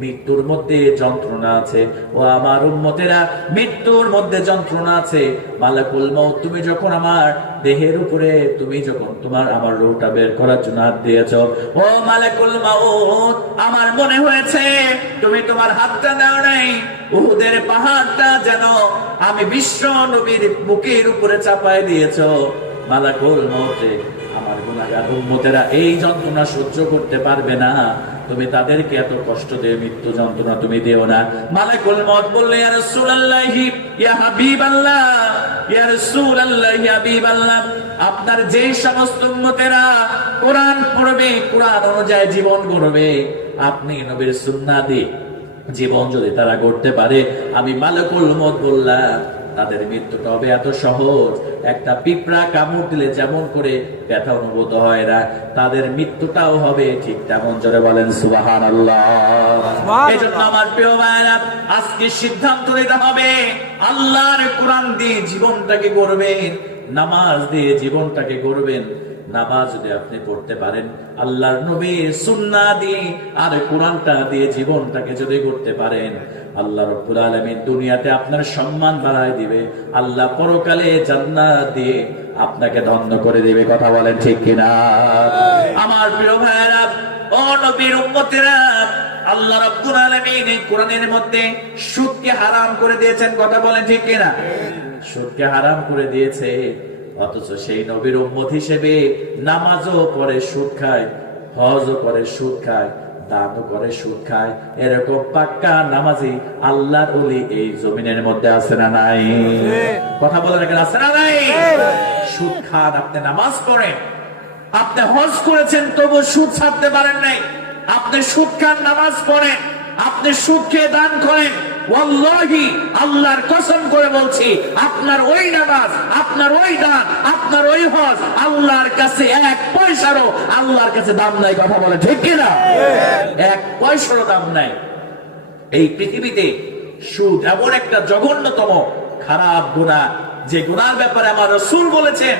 মৃত্যুর মধ্যে যন্ত্রণা আছে, ও আমার উম্মতেরা, মৃত্যুর মধ্যে যন্ত্রণা আছে। মালাকুল মউত, তুমি যখন আমার দেহের উপরে, তুমি যখন তোমার আমার রূহটা বের করার জন্য হাত দিয়েছ, ও মালাকুল মউত, আমার মনে হয়েছে তুমি তোমার হাতটা দাও নাই, উহুদের পাহাড়টা যেন আমি বিশ্ব নবীর বুকের উপরে চাপায় দিয়েছ। মালাকুল মউত, আমার গুনাহগার উম্মতেরা এই যন্ত্রণা সহ্য করতে পারবে না, তুমি তাদেরকে এত কষ্ট দিয়ে মৃত্যু যন্ত্রণা তুমি দিও না। মালাকুল মউত বললেন, ইয়া রাসূলুল্লাহ, ইয়া হাবিবাল্লাহ, ইয়া রাসূলুল্লাহ, ইয়া হাবিবাল্লাহ, আপনার যেই সমস্ত উম্মতেরা কোরআন পড়বে, কোরআন অনুযায়ী জীবন গড়বে, আপনি নবীর সুন্নাহ দিয়ে জীবন যদি তারা গড়তে পারে, আমি মালাকুল মউত বললাম, তাদের মৃত্যুটা হবে এত সহজ, একটা পিঁপড়া কামড় দিলে যেমন করে ব্যথা অনুভূত হয় না, তাদের মৃত্যুটাও হবে ঠিক তেমন। জোরে বলেন সুবহানাল্লাহ। এজন্য আমার প্রিয় ভাইরা, আজকে সিদ্ধান্ত নিতে হবে, আল্লাহর কোরআন দিয়ে জীবনটাকে গড়বেন, নামাজ দিয়ে জীবনটাকে গড়বেন। নামাজ যদি আপনি পড়তে পারেন, আল্লাহর নবীর সুন্নাহ দিয়ে আর কোরআনটা দিয়ে জীবনটাকে যদি করতে পারেন, আল্লাহ রাব্বুল আলামিন দুনিয়াতে আপনার সম্মান বাড়ায় দিবে, আল্লাহ পরকালে জান্নাত দিয়ে আপনাকে ধন্য করে দিবে। কথা বলেন ঠিক কিনা? আমার প্রিয় ভাইরা, ও নবীর উম্মতেরা, আল্লাহ রাব্বুল আলামিন এই কোরআনের মধ্যে সুদকে হারাম করে দিয়েছেন। কথা বলেন ঠিক কিনা? সুদকে হারাম করে দিয়েছে, অথচ সেই নবীর উম্মত হিসেবে নামাজও পড়ে সুদ খায়, হজও করে সুদ খায়, দানও করে সুদ খায়, এরকম পাক্কা নামাজি আল্লাহর ওলি এই জমিনের মধ্যে আছে না নাই? কথা বলেন, এখানে আছে না নাই? সুদ খান, আপনি নামাজ পড়েন, আপনি হজ করেছেন, তবু সুদ ছাড়তে পারেন নাই, আপনি সুদ খান, নামাজ পড়েন, আপনি সুদ খেয়ে দান করেন, ওয়াল্লাহি, আল্লাহর কসম করে বলছি, আপনার ওই নামাজ, আপনার ওই দান, আপনার ওই হজ আল্লাহর কাছে এক পয়সারও আল্লাহর কাছে দাম নাই। কথা বলে ঠিক কিনা? এক পয়সারও দাম নাই। এই পৃথিবীতে সুদ এমন একটা জঘন্যতম খারাপ গুনাহ, যে গুনার ব্যাপারে আমার রাসূল বলেছেন,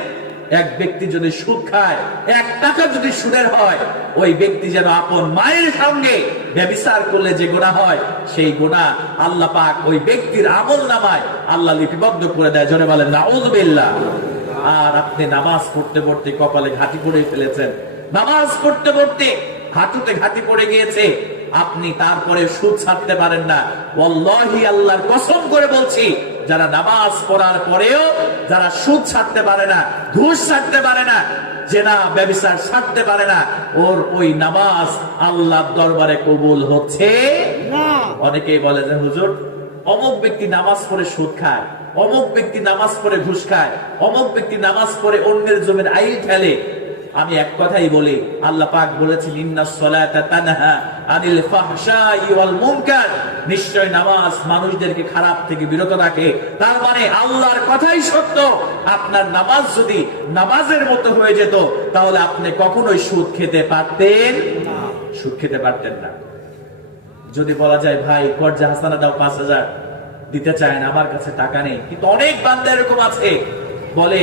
এক ব্যক্তি যদি সুদ খায়, 1 টাকা যদি সুদের হয়, ওই ব্যক্তি যেন আপন মায়ের সঙ্গে ব্যভিচার করলে যে গুনাহ হয়, সেই গুনাহ আল্লাহ পাক ওই ব্যক্তির আমলনামায় আল্লাহ লিপিবদ্ধ করে দেয়। জোরে বলেন নাউযুবিল্লাহ। আর আপনি নামাজ পড়তে পড়তে কপালে ঘাঁটি পড়ে ফেলেছেন, নামাজ পড়তে পড়তে হাঁটুতে ঘাটি পড়ে গিয়েছে, আপনি তারপরে সুদ ছাড়তে পারেন না। ওয়াল্লাহি আল্লাহর কসম করে বলছি, যারা নামাজ পড়ার পরেও যারা সুদ ছাড়তে পারে না, ঘুষ ছাড়তে পারে না, জেনা ব্যভিচার ছাড়তে পারে না, ওর ওই নামাজ আল্লাহর দরবারে কবুল হচ্ছে না। অনেকেই বলে যে হুজুর, অমুক ব্যক্তি নামাজ পড়ে সুদ খায়, অমুক ব্যক্তি নামাজ পড়ে ঘুষ খায়, অমুক ব্যক্তি নামাজ পড়ে অন্যের জমির আইল ফেলে। আমি এক কথাই বলি, আল্লাহ পাক বলেছেন ইন্নাস সালাতা তানহা আনিল ফাহশাই ওয়াল মুনকার, নিশ্চয় নামাজ মানুষদেরকে খারাপ থেকে বিরত রাখে। তার মানে আল্লাহর কথাই সত্য। আপনার নামাজ যদি নামাজের মতো হয়ে যেত, তাহলে আপনি কখনোই সুদ খেতে পারতেন না, সুদ খেতে পারতেন না। যদি বলা যায় ভাই কর্জা হাসানা দাও 5,000, দিতে চায় না, আমার কাছে টাকা নেই, কিন্তু অনেক বান্দা এরকম আছে বলে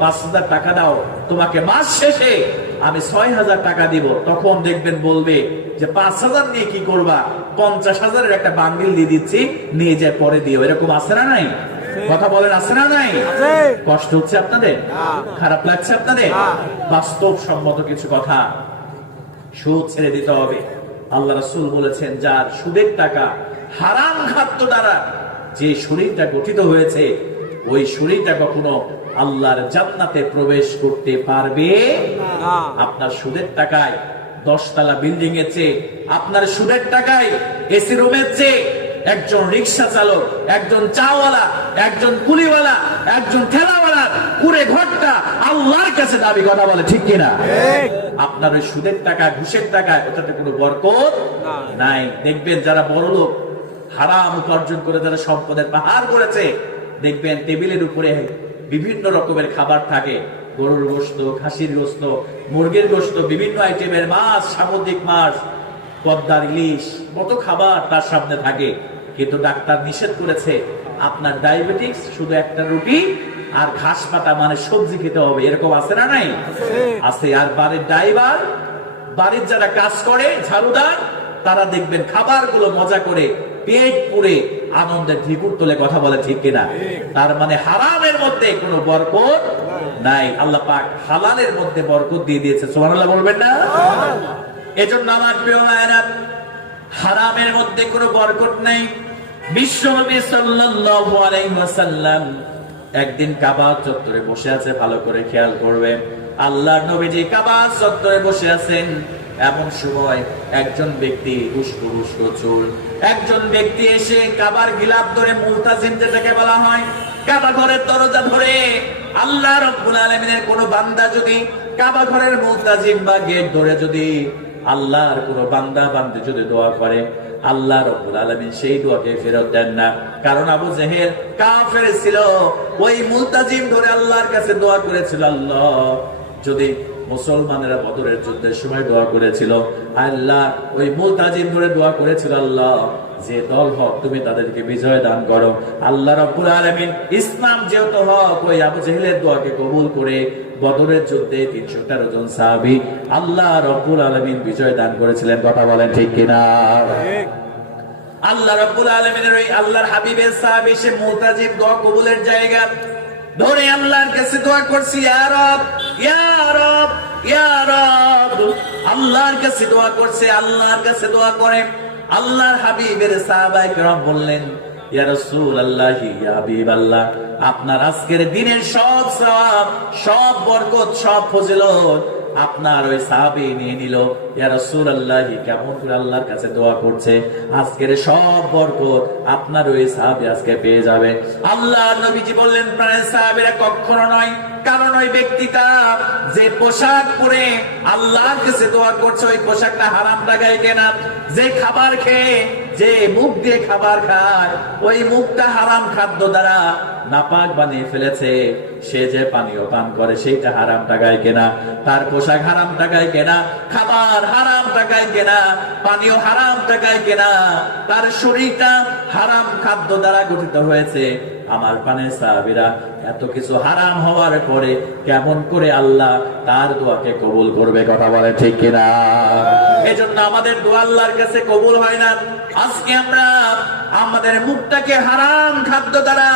5,000 টাকা দাও, তোমাকে মাস শেষে আমি 6,000 টাকা দিব। তখন দেখবেন বলবে যে 5,000 নিয়ে কি করবা, 50,000-এর একটা বান্ডিল দিয়ে দিচ্ছি, নিয়ে যায় পরে দিও। এরকম আছে না নাই? কথা বলেন, আছে না নাই? কষ্ট হচ্ছে আপনাদের? খারাপ লাগছে আপনাদের? বাস্তব সম্মত কিছু কথা। সুদ ছেড়ে দিতে হবে। আল্লাহ রাসূল বলেছেন, যার সুদের টাকা হারাম খাদ্য দ্বারা যে শরীরটা গঠিত হয়েছে, ওই শরীরটা কখনো আল্লাহর জান্নাতে প্রবেশ করতে পারবে না। আপনার সুদের টাকায় 10 তলা বিল্ডিং এর চেয়ে, আপনার সুদের টাকায় এসি রুমের চেয়ে একজন রিক্সা চালক, একজন চাওয়ালা, একজন কুলিওয়ালা, একজন ঠেলাওয়ালা পুরে ঘরটা আল্লাহর কাছে দাবি। কথা বলে ঠিক কিনা? আপনার ওই সুদের টাকা, ঘুষের টাকা, ওটাতে কোনো বরকত নাই। দেখবেন যারা বড় লোক, হারাম উপার্জন করে যারা সম্পদের পাহাড় করেছে, দেখবেন টেবিলের উপরে বিভিন্ন রকমের খাবার থাকে, গরুর গোশত, খাসির গোশত, মুরগির গোশত, বিভিন্ন আইটেমের মাছ, সামুদ্রিক মাছ, পদ্মার ইলিশ, কত খাবার তার সামনে থাকে। কিন্তু ডাক্তার নিষেধ করেছে, আপনার ডায়াবেটিস, শুধু একটা রুটি আর ঘাস পাতা মানে সবজি খেতে হবে। এরকম আছে না নাই? আছে। আর বাড়ির ড্রাইভার, বাড়ির যারা কাজ করে, ঝাড়ুদার, তারা দেখবেন খাবারগুলো মজা করে পেট পুরে আনন্দের ঢিকুর তোলে। কথা বলে ঠিক কিনা? তার মানে হারামের মধ্যে কোনো বরকত নাই। আল্লাহ পাক হালালের মধ্যে বরকত দিয়ে দিয়েছে। সুবহানাল্লাহ বলবেন না? এজন্য আমার প্রিয় ভাইরা, হারামের মধ্যে কোনো বরকত নাই। বিশ্বনবী সাল্লাল্লাহু আলাইহি ওয়াসাল্লাম একদিন কাবা চত্বরে বসে আছে, ভালো করে খেয়াল করবেন। আল্লাহর নবীজি কাবা চত্বরে বসে আছেন, এমন সময় একজন ব্যক্তি, উস্কো উস্কো চুল, একজন ব্যক্তি এসে কাবার গিলাফ ধরে, মুলতাজিম যেটাকে বলা হয়, কাবা ঘরের দরজা ধরে, আল্লাহ রাব্বুল আলামিনের কোন বান্দা যদি কাবা ঘরের মুলতাজিম বা গেট ধরে যদি আল্লাহর কোন বান্দা বান্দি যদি দোয়া করে, আল্লাহ রাব্বুল আলামিন সেই দোয়াকে ফেরত দেন না। কারণ আবু জেহেল কাফের ছিল, ওই মুলতাজিম ধরে আল্লাহর কাছে দোয়া করেছিল। আল্লাহ, যদি মুসলমানেরা বদরের যুদ্ধের সময় দোয়া করেছিল, আল্লাহ ওই মুলতাজিম ধরে দোয়া করেছিল, আল্লাহ যে দল হক তুমি তাদেরকে বিজয় দান করো। আল্লাহ রাব্বুল আলামিন ইসলাম যেহেতু হক, ওই আবু জেহেলের দোয়াকে কবুল করে বদরের যুদ্ধে 313 জন সাহাবী আল্লাহ রাব্বুল আলামিন বিজয় দান করেছিলেন। কথা বলেন ঠিক কিনা? আল্লাহ রাব্বুল আলামিনের ওই আল্লাহর হাবিবের সাহাবী সে মুলতাজিম দোয়া কবুলের জায়গা ধরে আল্লাহর কাছে দোয়া করছি, ইয়া রব, ইয়া রব, ইয়া রব। আল্লাহর কাছে দোয়া করছে, আল্লাহর কাছে দোয়া করে আল্লাহর হাবিবের সাহাবায়ে কেরাম বললেন, ইয়া রাসূলুল্লাহ, ইয়া হাবিবাল্লাহ, আপনার আজকের দিনের সব সওয়াব, সব বরকত, সব ফজিলত আপনার ওই সাহাবী নিয়ে নিল। ইয়া রাসূলুল্লাহ, কেমন করে আল্লাহর কাছে দোয়া করছে, আজকের সব বরকত আপনার ওই সাহাবী আজকে পেয়ে যাবে। আল্লাহর নবীজি বললেন, প্রাণের সাহাবীরা কখনো নয়, কারণ ওই ব্যক্তিটা যে পোশাক পরে আল্লাহর কাছে দোয়া করছে, ওই পোশাকটা হারাম লাগায় কেনা, যে খাবার খেয়ে, যে মুখ দিয়ে খাবার খায়, ওই মুখটা হারাম খাদ্য দ্বারা নাপাক বানিয়ে ফেলেছে, সে যে পানীয় পান করে সেইটা হারাম টাকায় কেনা, তার পোশাক হারাম টাকায় কেনা, খাবার হারাম টাকায় কেনা, পানীয় হারাম টাকায় কেনা, তার শরীরটা হারাম খাদ্য দ্বারা গঠিত হয়েছে, আমার পানে সাহাবীরা এত কিছু হারাম হওয়ার পরে কেমন করে আল্লাহ তার দোয়াকে কবুল করবে? কথা বলে ঠিক কিনা? এজন্য আমাদের দোয়া আল্লাহর কাছে কবুল হয় না। আজকে আমরা আমাদের মুখটাকে হারাম খাদ্য দ্বারা,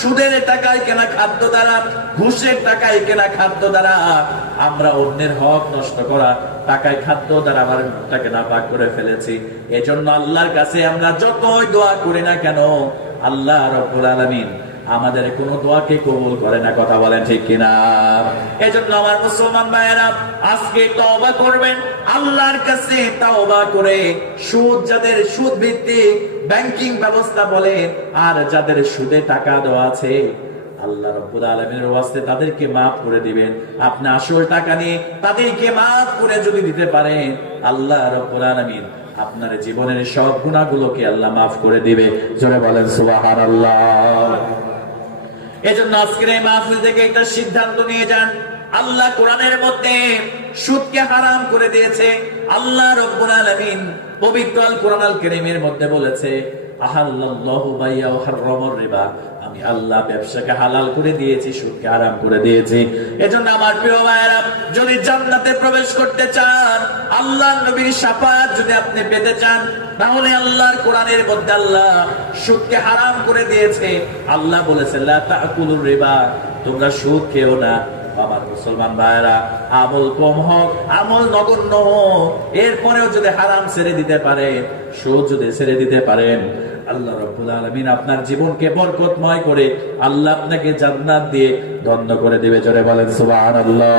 সুদের টাকায় কেনা খাদ্য দ্বারা, ঘুষের টাকায় কেনা খাদ্য দ্বারা, আমরা অন্যের হক নষ্ট করা টাকায় খাদ্য দ্বারা আমার মুখটাকে নাপাক করে ফেলেছি। এজন্য আল্লাহর কাছে আমরা যতই দোয়া করি না কেন, আল্লাহ রাব্বুল আলামিন আমাদের কোনো দোয়াকে কবুল করে না। কথা বলেন ঠিক কিনা? এজন্য আমার মুসলমান ভাইয়েরা আজকে তওবা করবেন আল্লাহর কাছে, তওবা করে সুদ, যাদের সুদ ভিত্তিক ব্যাংকিং ব্যবস্থা বলে আর যাদের সুদে টাকা দেওয়া আছে, আল্লাহ রাব্বুল আলামিনের ওয়াস্তে তাদেরকে maaf করে দিবেন। আপনি আসল টাকা নিয়ে তাদেরকে maaf করে যদি দিতে পারেন, আল্লাহ রাব্বুল আলামিন আপনার জীবনের সব গুনাহগুলোকে আল্লাহ maaf করে দিবে। জোরে বলেন সুবহানাল্লাহ। এজন্য আজকের এই মাহফিল থেকে একটা সিদ্ধান্ত নিয়ে যান। আল্লাহ কোরআনের মধ্যে সুদকে হারাম করে দিয়েছে। আল্লাহ রাব্বুল আলামিন পবিত্র আল কোরআন আল কারীমের মধ্যে বলেছে, আহাল্লাল্লাহু বাইয়া ওয়া হারামার রিবা, আমি আল্লাহ ব্যবসাকে হালাল করে দিয়েছি, সুদকে হারাম করে দিয়েছি। এজন্য আমার প্রিয় ভাইয়েরা, যদি জান্নাতে প্রবেশ করতে চান, আল্লাহর নবীর শাফাআত যদি আপনি পেতে চান, তাহলে আল্লাহর কোরআনের মধ্যে আল্লাহ সুদকে হারাম করে দিয়েছে। আল্লাহ বলেছে লা তাকুলুর রিবা, তোমরা সুদ খেও না। আমার মুসলমান ভাইয়েরা, আমল কম হোক, আমল নগণ্য হোক, এরপরেও যদি হারাম ছেড়ে দিতে পারে, সুদ যদি ছেড়ে দিতে পারেন, আল্লাহ রাব্বুল আলামিন আপনার জীবনকে বরকতময় করে আল্লাহ আপনাকে জান্নাত দিয়ে ধন্য করে দিবে। জোরে বলেন সুবহানাল্লাহ।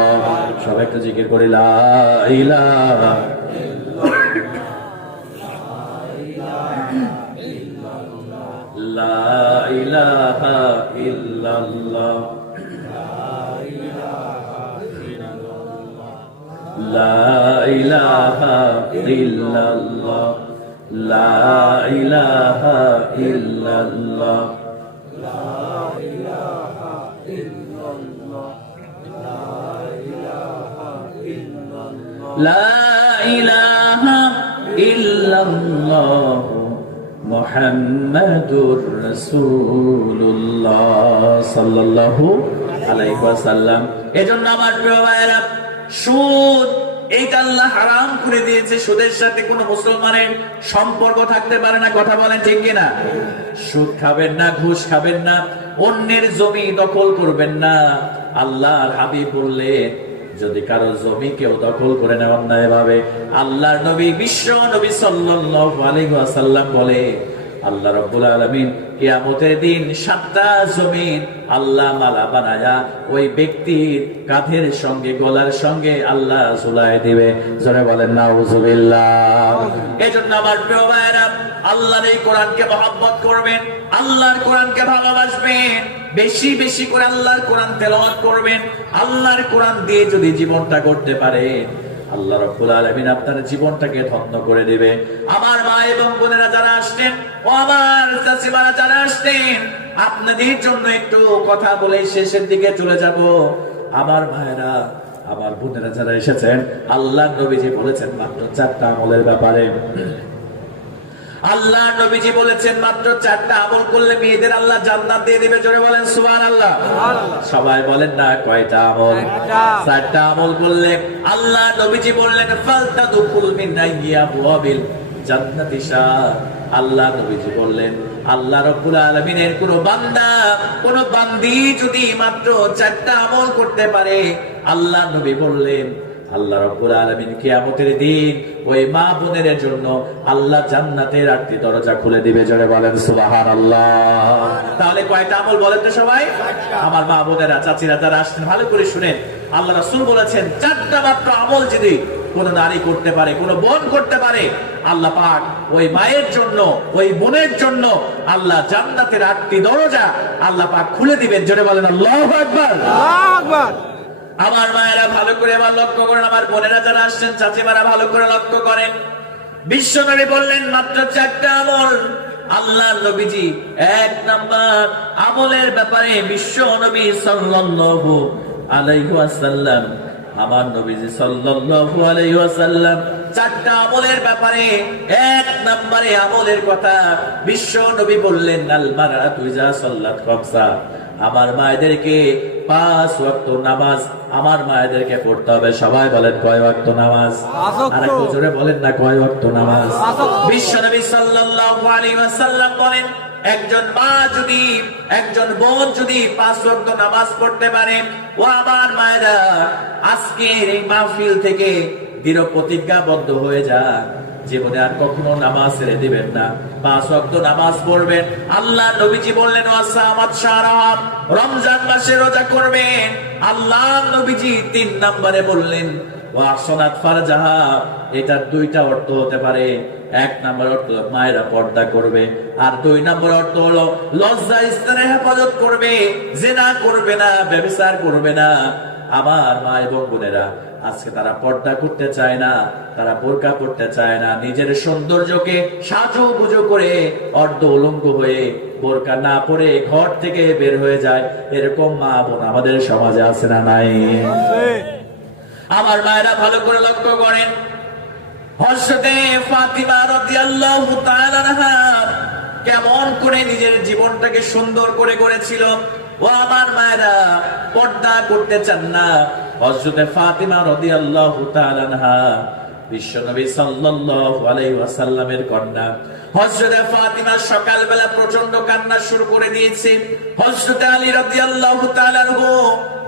সবাই একটু জিকির করি লা ইলাহা লা ইলাহা ইল্লাল্লাহ, লা ইলাহা ইল্লাল্লাহ, লা ইলাহা ইল্লাল্লাহ, লা ইলাহা ইল্লাল্লাহ, লা ইলাহা ইল্লাল্লাহ, মুহাম্মাদুর রাসূলুল্লাহ সাল্লাল্লাহু আলাইহি ওয়াসাল্লাম। এজন্য আমার প্রিয় ভাইয়েরা, সুদ এইটা আল্লাহ হারাম করে দিয়েছে। সুদের সাথে কোনো মুসলমানের সম্পর্ক থাকতে পারে না। কথা বলেন ঠিক কিনা? সুদ খাবেন না, ঘুষ খাবেন না, অন্যের জমি দখল করবেন না। আল্লাহর হাবিব বললেন, যদি কারো জমি কেউ দখল করে নেয় অন্যায় ভাবে, আল্লাহর নবী, বিশ্ব নবী সাল্লাল্লাহু আলাইহি ওয়াসাল্লাম বলে, আল্লাহ রাব্বুল আলামিন কিয়ামতের দিন 7টা জমিন আল্লাহ মালা বানায়া ওই ব্যক্তির কাঁধের সঙ্গে, গলার সঙ্গে আল্লাহ ঝুলায় দিবে। জোরে বলেন নাউজুবিল্লাহ। এজন্য আমার প্রিয় ভাইরা, আল্লাহর এই কোরআনকে মহব্বত করবেন, আল্লাহর কোরআনকে ভালোবাসবেন, বেশি বেশি করে আল্লাহর কোরআন তেলাওয়াত করবেন। আল্লাহর কোরআন দিয়ে যদি জীবনটা করতে পারে, আল্লাহ রাব্বুল আলামিন আপনার জীবনটাকে ধন্য করে দিবে। আমার মা এবং বোনেরা যারা আসছেন, ও আমার চাচিমারা যারা আসছেন, আপনাদের জন্য একটু কথা বলে শেষের দিকে চলে যাব। আমার ভাইরা, আমার বোনেরা যারা এসেছেন, আল্লাহ নবীজি বলেছেন মাত্র 4টা আমলের ব্যাপারে। আল্লাহ নবীজি বলেছেন মাত্র 4টা আমল করলে মেয়েদের আল্লাহ জান্নাত দিয়ে দিবে। জোরে বলেন সুবহানাল্লাহ। সবাই বলেন না কয়টা আমল? 4টা আমল করলে আল্লাহ নবীজি বললেন ফালতাদুকুল মিন আইয়াবিল জান্নাতি শাহ। আল্লাহ নবীজি বললেন, আল্লাহ রাব্বুল আলামিনের কোন বান্দা, কোন বান্দি যদি মাত্র 4টা আমল করতে পারে, আল্লাহ নবী বললেন আল্লাহ রাব্বুল আলামিন কিয়ামতের দিন ওই মা বোনের জন্য আল্লাহ জান্নাতের 8টি দরজা খুলে দিবে। জোরে বলেন সুবহানাল্লাহ। তাহলে কয়টা আমল বলেন তো সবাই? আমার মা বোনেরা, চাচিরা যারা আসছেন, ভালো করে শুনেন। আল্লাহ রাসূল বলেছেন 4টা মাত্র আমল যদি কোন নারী করতে পারে, কোন বোন করতে পারে, আল্লাহ পাক ওই মায়ের জন্য, ওই বোনের জন্য আল্লাহ জান্নাতের 8টি দরজা আল্লাহ পাক খুলে দিবেন। জোরে বলেন আল্লাহু আকবার। আল্লাহু আকবার। আমার মায়েরা ভালো করে আবার লক্ষ্য করেন, আমার বোনেরা যারা আসছেন, চাচিমারা ভালো করে লক্ষ্য করেন। বিশ্ব নবী বললেন মাত্র 4টা আমল। আল্লাহ নবীজি 1 নাম্বার আমলের ব্যাপারে বিশ্ব নবী সাল্লাল্লাহু আলাইহি ওয়াসাল্লাম, আমার নবীজি সাল্লাল্লাহু আলাইহি ওয়াসাল্লাম চারটা আমলের ব্যাপারে এক নম্বরে আমলের কথা বিশ্ব নবী বললেন, আল মারআতু ইযা সাল্লাত খামসা, আমার মায়েদেরকে 5 ওয়াক্ত নামাজ আমার মায়েদেরকে পড়তে হবে। সবাই বলেন কয় ওয়াক্ত নামাজ? আর একটু জোরে বলেন না, কয় ওয়াক্ত নামাজ? বিশ্ব নবী সাল্লাল্লাহু আলাইহি ওয়াসাল্লাম বলেন, একজন মা যদি, একজন বোন যদি 5 ওয়াক্ত নামাজ পড়তে পারে, ও আমার মায়েরা আজকের এই মাহফিল থেকে দৃঢ় প্রতিজ্ঞাবদ্ধ হয়ে যান, জীবনে আর কখনো নামাজ ছেড়ে দিবেন না, 5 ওয়াক্ত নামাজ পড়বেন। আল্লাহ নবীজি বললেন ওয়াসামাত শাহরাম, রমজান মাসে রোজা করবেন। আল্লাহ নবীজি 3 নম্বরে বললেন ওয়াহসানাত ফারজাহা, এটার 2টা অর্থ হতে পারে। 1 নম্বর অর্থ মায়েরা পর্দা করবে, আর 2 নম্বর অর্থ হলো লজ্জা স্থানের হেফাজত করবে, জিনা করবে না, ব্যভিচার করবে না। আমার মা এবং বোনেরা আজকে তারা পর্দা করতে চায় না, তারা বোরকা পড়তে চায় না, নিজের সৌন্দর্যকে সাজুগুজু করে অর্ধ উলঙ্গ হয়ে বোরকা না পরে ঘর থেকে বের হয়ে যায়। এরকম মা বোন আমাদের সমাজে আছে না নাই? আমার মায়েরা ভালো করে লক্ষ্য করেন, হযরতে ফাতিমা রাদিয়াল্লাহু তাআলা আনহা কেমন করে নিজের জীবনটাকে সুন্দর করে গড়েছিল। ও আমার মায়েরা পর্দা করতে চান না। হযরতে ফাতিমা রাদিয়াল্লাহু তাআলা আনহা বিশ্বনবী সাল্লাল্লাহু আলাইহি ওয়াসাল্লামের কন্যা। হযরতে ফাতিমা সকালবেলা প্রচন্ড কান্না শুরু করে দিয়েছে। হযরতে আলী রাদিয়াল্লাহু তাআলা আনহু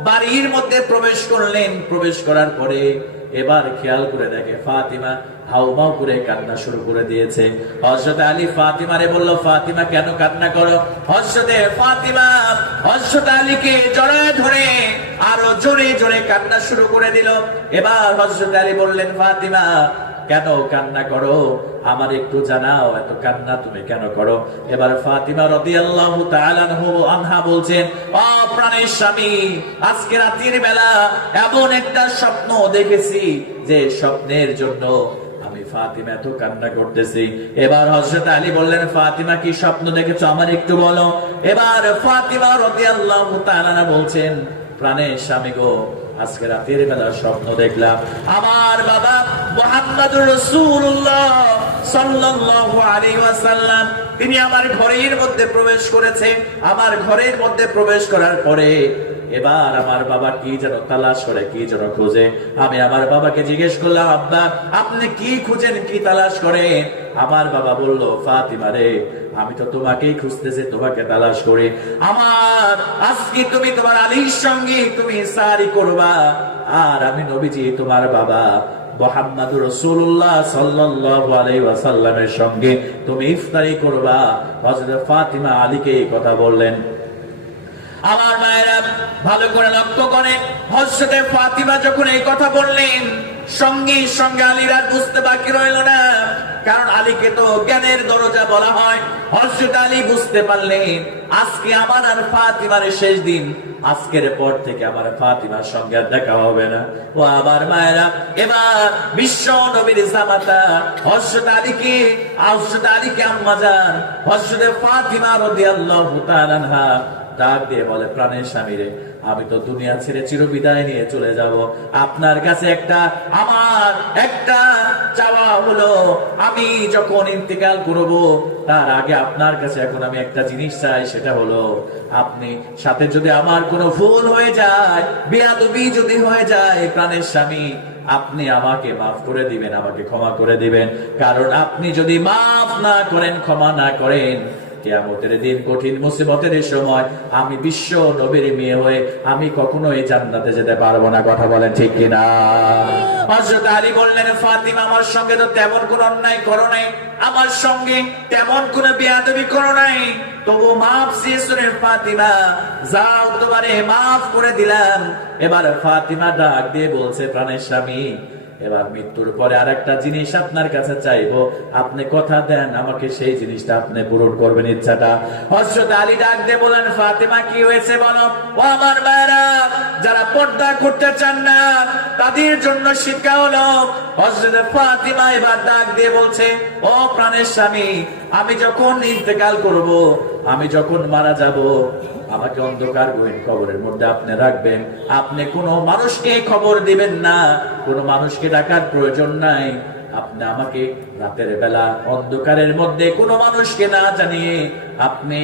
বাড়ির মধ্যে প্রবেশ করলেন। প্রবেশ করার পরে এবার খেয়াল করে দেখে ফাতিমা হাউমাউ করে কান্না শুরু করে দিয়েছে। হযরত আলী ফাতিমারে বলল, ফাতিমা কেন কান্না করো? হযরতে ফাতিমা হযরত আলীকে জড়ায় ধরে আরো জোরে জোরে কান্না শুরু করে দিল। এবার হযরত আলী বললেন, ফাতিমা কেন কান্না করো? আমার একটু জানাও, এত কান্না তুমি কেন করো? এবার ফাতিমা রাদিয়াল্লাহু তাআলা আনহা বলছেন, ও প্রাণের স্বামী, আজকে রাতের বেলা এমন একটা স্বপ্ন দেখেছি যে স্বপ্নের জন্য আমি ফাতিমা এত কান্না করতেছি। এবার হযরত আলী বললেন, ফাতিমা কি স্বপ্ন দেখেছো আমার একটু বলো। এবার ফাতিমা রাদিয়াল্লাহু তাআলা বলছেন, প্রাণের স্বামী গো, আজকে রাতের বেলা স্বপ্ন দেখলাম আমার বাবা মুহাম্মদুর রাসূলুল্লাহ সাল্লাল্লাহু আলাইহি ওয়াসাল্লাম তিনি আমার ঘরের মধ্যে প্রবেশ করেছে। আমার ঘরের মধ্যে প্রবেশ করার পরে এবার আমার বাবা কি যেন তালাশ করে, কি যেন খোঁজে। আমি আমার বাবাকে জিজ্ঞেস করলাম, আব্বা আপনি কি খুঁজেন, কি তালাশ করেন? আমার বাবা বলল, ফাতিমা রে, আমি তো তোমাকেই খুঁজতেছি, তোমাকে তালাশ করি। আমার আজকে তুমি তোমার আলীর সঙ্গে তুমি সারি করবা, আর আমি নবীজি তোমার বাবা মুহাম্মদুর রাসূলুল্লাহ সাল্লাল্লাহু আলাইহি ওয়াসাল্লামের সঙ্গে তুমি ইফতারি করবা। হযরত ফাতিমা আলীকে এই কথা বললেন। আমার মায়েরা ভালো করে লক্ষ্য করেন, হযরতে ফাতিমা যখন এই কথা বললেন, সঙ্গে সঙ্গে আলীর আর বুঝতে বাকি রইল না, কারণ আলীকে তো জ্ঞানের দরজা বলা হয়। হযরত আলী বুঝতে পারলেন আজকে আমার আর ফাতিমার শেষ দিন, আজকের পর থেকে আমার ফাতিমার সঙ্গে আর দেখা হবে না। ও আমার মায়েরা, এবার বিশ্ব নবীর জামাতা হযরত আলীকে আম্মা জান হযরত ফাতিমা রাদিয়াল্লাহু তাআলা আনহা ডাক দিয়ে বলে, প্রাণের স্বামী রে, আমি তো দুনিয়া ছেড়ে চিরবিদায় নিয়ে চলে যাব। আপনার কাছে আমার একটা চাওয়া হলো, আমি যখন ইন্তেকাল করব তার আগে আপনার কাছে এখন আমি একটা জিনিস চাই, সেটা হলো আপনি সাথে যদি আমার কোনো ভুল হয়ে যায়, বেয়াদবি যদি হয়ে যায়, প্রাণের স্বামী আপনি আমাকে মাফ করে দিবেন, আমাকে ক্ষমা করে দিবেন। কারণ আপনি যদি মাফ না করেন, ক্ষমা না করেন, কিয়ামতের দিন কঠিন মুসিবতের সময় আমি বিশ্ব নবীর মেয়ে হয়ে আমি কখনোই জান্নাতে যেতে পারবো না। কথা বলেন ঠিক কিনা? হযরত আলী বললেন, ফাতিমা আমার সঙ্গে তো তেমন কোন অন্যায় করো নাই, আমার সঙ্গে তেমন কোন বেয়াদবি করো নাই, তবু মাফ চেয়েছেন ফাতিমা, যাও তোমারে মাফ করে দিলাম। এবার ফাতিমা ডাক দিয়ে বলছে, প্রাণের স্বামী, এবার মৃত্যুর পরে আরেকটা জিনিস আপনার কাছে চাইবো, আপনি কথা দেন আমাকে সেই জিনিসটা আপনি পূরণ করবেন, ইচ্ছাটা। হযরত আলী ডাক দিয়ে বলেন, ফাতিমা কি হয়েছে বলো। ও আমার মায়েরা, যারা পর্দা করতে চান না তাদের জন্য শিক্ষা হলো। হযরত ফাতিমা এবার ডাক দিয়ে বলছে, ও প্রাণের স্বামী, আমি যখন ইন্তেকাল করব, আমি যখন মারা যাব, আমাকে অন্ধকার গহীন কবরের মধ্যে আপনি রাখবেন। আপনি কোনো মানুষকে খবর দিবেন না, কোনো মানুষকে ডাকার প্রয়োজন নাই। আপনি আমাকে রাতের বেলা অন্ধকারের মধ্যে কোনো মানুষকে না জানিয়ে আপনি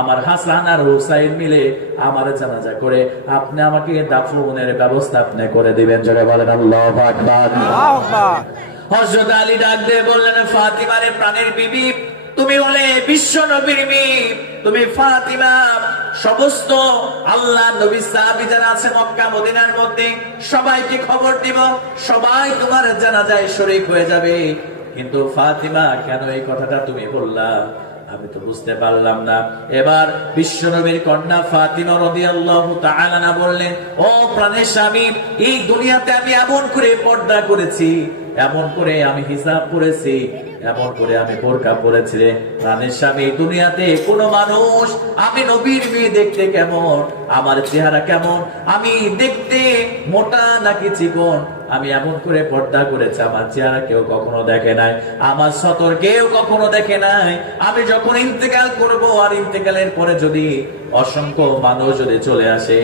আমার হাসান আর হুসাইন মিলে আমার জানাজা করে আপনি আমাকে দাফনের ব্যবস্থা আপনি করে দিবেন। জোরে বলেন আল্লাহু আকবার। হযরত আলী ডাক দিয়ে বললেন, ফাতিমা রে প্রাণের বিবি, তুমি হলে বিশ্ব নবীর মেয়ে, তুমি ফাতিমা। সমস্ত আল্লাহ নবী সাহাবী যারা আছে মক্কা মদিনার মধ্যে সবাইকে খবর দিব, সবাই তোমার জানাজায় শরীক হয়ে যাবে। কিন্তু ফাতিমা, কেন এই কথাটা তুমি বললা? আমি তো বুঝতে পারলাম না। এবার বিশ্ব নবীর কন্যা ফাতিমা রাদিয়াল্লাহু তাআলা আনহা বললেন, ও প্রাণের স্বামী, এই দুনিয়াতে আমি এমন করে পর্দা করেছি, এমন করে আমি হিজাব করেছি, এমন করে আমি বোরকা পরেছি রে প্রাণের স্বামী, দুনিয়াতে কোন মানুষ আমি নবীর মেয়ে দেখতে কেমন, আমার চেহারা কেমন, আমি দেখতে মোটা নাকি চিকন, আমি এমন করে পর্দা করেছি, আমার চেহারা কেউ কখনো দেখে নাই, আমার সতর কেউ কখনো দেখে নাই। আমি যখন ইন্তেকাল করব, আর ইন্তেকালের পরে যদি অসংখ্য মানুষ যদি চলে আসে,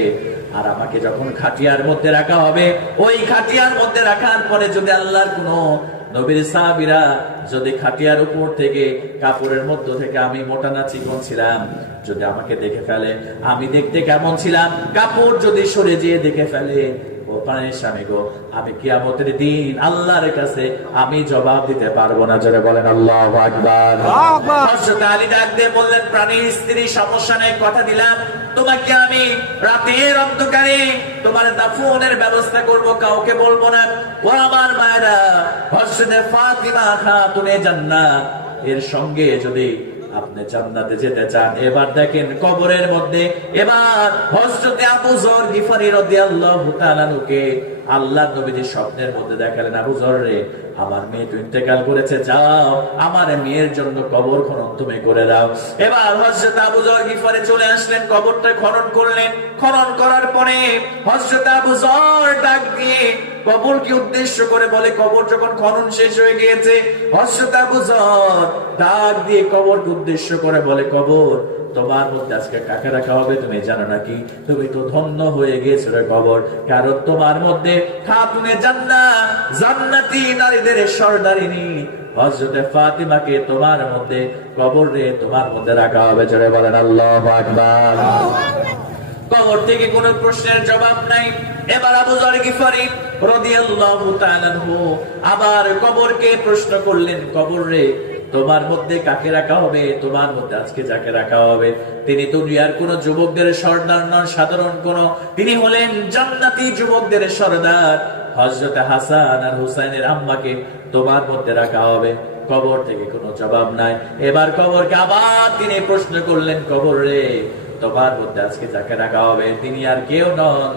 আর আমাকে যখন খাটিয়ার মধ্যে রাখা হবে, ওই খাটিয়ার মধ্যে রাখার পরে যদি আল্লাহর কোনো নবীর সাহাবীরা যদি খাটিয়ার উপর থেকে কাপড়ের মধ্য থেকে আমি মোটা না চিকন ছিলাম যদি আমাকে দেখে ফেলে, আমি দেখতে কেমন ছিলাম, কাপড় যদি সরে যেয়ে দেখে ফেলে, ও প্রাণের স্বামী গো, আমি কিয়ামতের দিন আল্লাহর কাছে আমি জবাব দিতে পারবো না। জোরে বলেন আল্লাহু আকবার। হযরত আলী ডাক দিয়ে বললেন, প্রাণের স্ত্রী, সমস্যা নেই, কথা দিলাম তোমাকে আমি রাতের অন্ধকারে তোমার দাফনের ব্যবস্থা করব, কাউকে বলবো না। ও আমার মায়েরা, হযরত ফাতিমা খাতুনে জান্নাত এর সঙ্গে যদি আপনি জান্নাতে যেতে চান, এবার দেখেন কবরের মধ্যে এবার হযরত আবু যর গিফারি রাদিয়াল্লাহু তাআলা নুকে আল্লাহর নবীজি স্বপ্নের মধ্যে দেখালেন, আবু যর রে, আমার মেয়ে তো ইন্তেকাল করেছে, যাও আমার মেয়ের জন্য কবর খনন তুমি করে দাও। এবার হযরত আবু যর গিফারি চলে আসলেন, কবরটা খনন করলেন। খনন করার পরে হযরত আবু যর ডাক দিয়ে কবরকে উদ্দেশ্য করে বলে, কবর যখন খনন শেষ হয়ে গিয়েছে, হযরত আবু যর ডাক দিয়ে কবরকে উদ্দেশ্য করে বলে, কবর, তোমার মধ্যে আজকে কাকে রাখা হবে তুমি জানো নাকি? তুমি তো ধন্য হয়ে গেছো রে কবর, কারণ তোমার মধ্যে খাতুনে জান্নাত, জান্নাতি নারীদের সর্দারিনী হযরত ফাতিমাকে তোমার মধ্যে কবরে তোমার মধ্যে রাখা হবে। জোরে বলেন আল্লাহু আকবার। কবর থেকে কোনো প্রশ্নের জবাব নাই। এবার আবু যর গিফারি রাদিয়াল্লাহু তাআলা আনহু আবার কবরকে প্রশ্ন করলেন, কবর রে, তোমার মধ্যে কাকে রাখা হবে? তোমার মধ্যে আজকে যাকে রাখা হবে তিনি দুনিয়ার কোন যুবকদের সর্দার নন, সাধারণ কোন, তিনি হলেন জান্নাতি যুবকদের সর্দার। হযরত হাসান আর হুসাইনের আম্মাকে তোমার মধ্যে রাখা হবে। কবর থেকে কোনো জবাব নাই। এবার কবরকে আবার তিনি প্রশ্ন করলেন, কবর রে, তোমার মধ্যে আজকে যাকে রাখা হবে তিনি আর কেউ নন,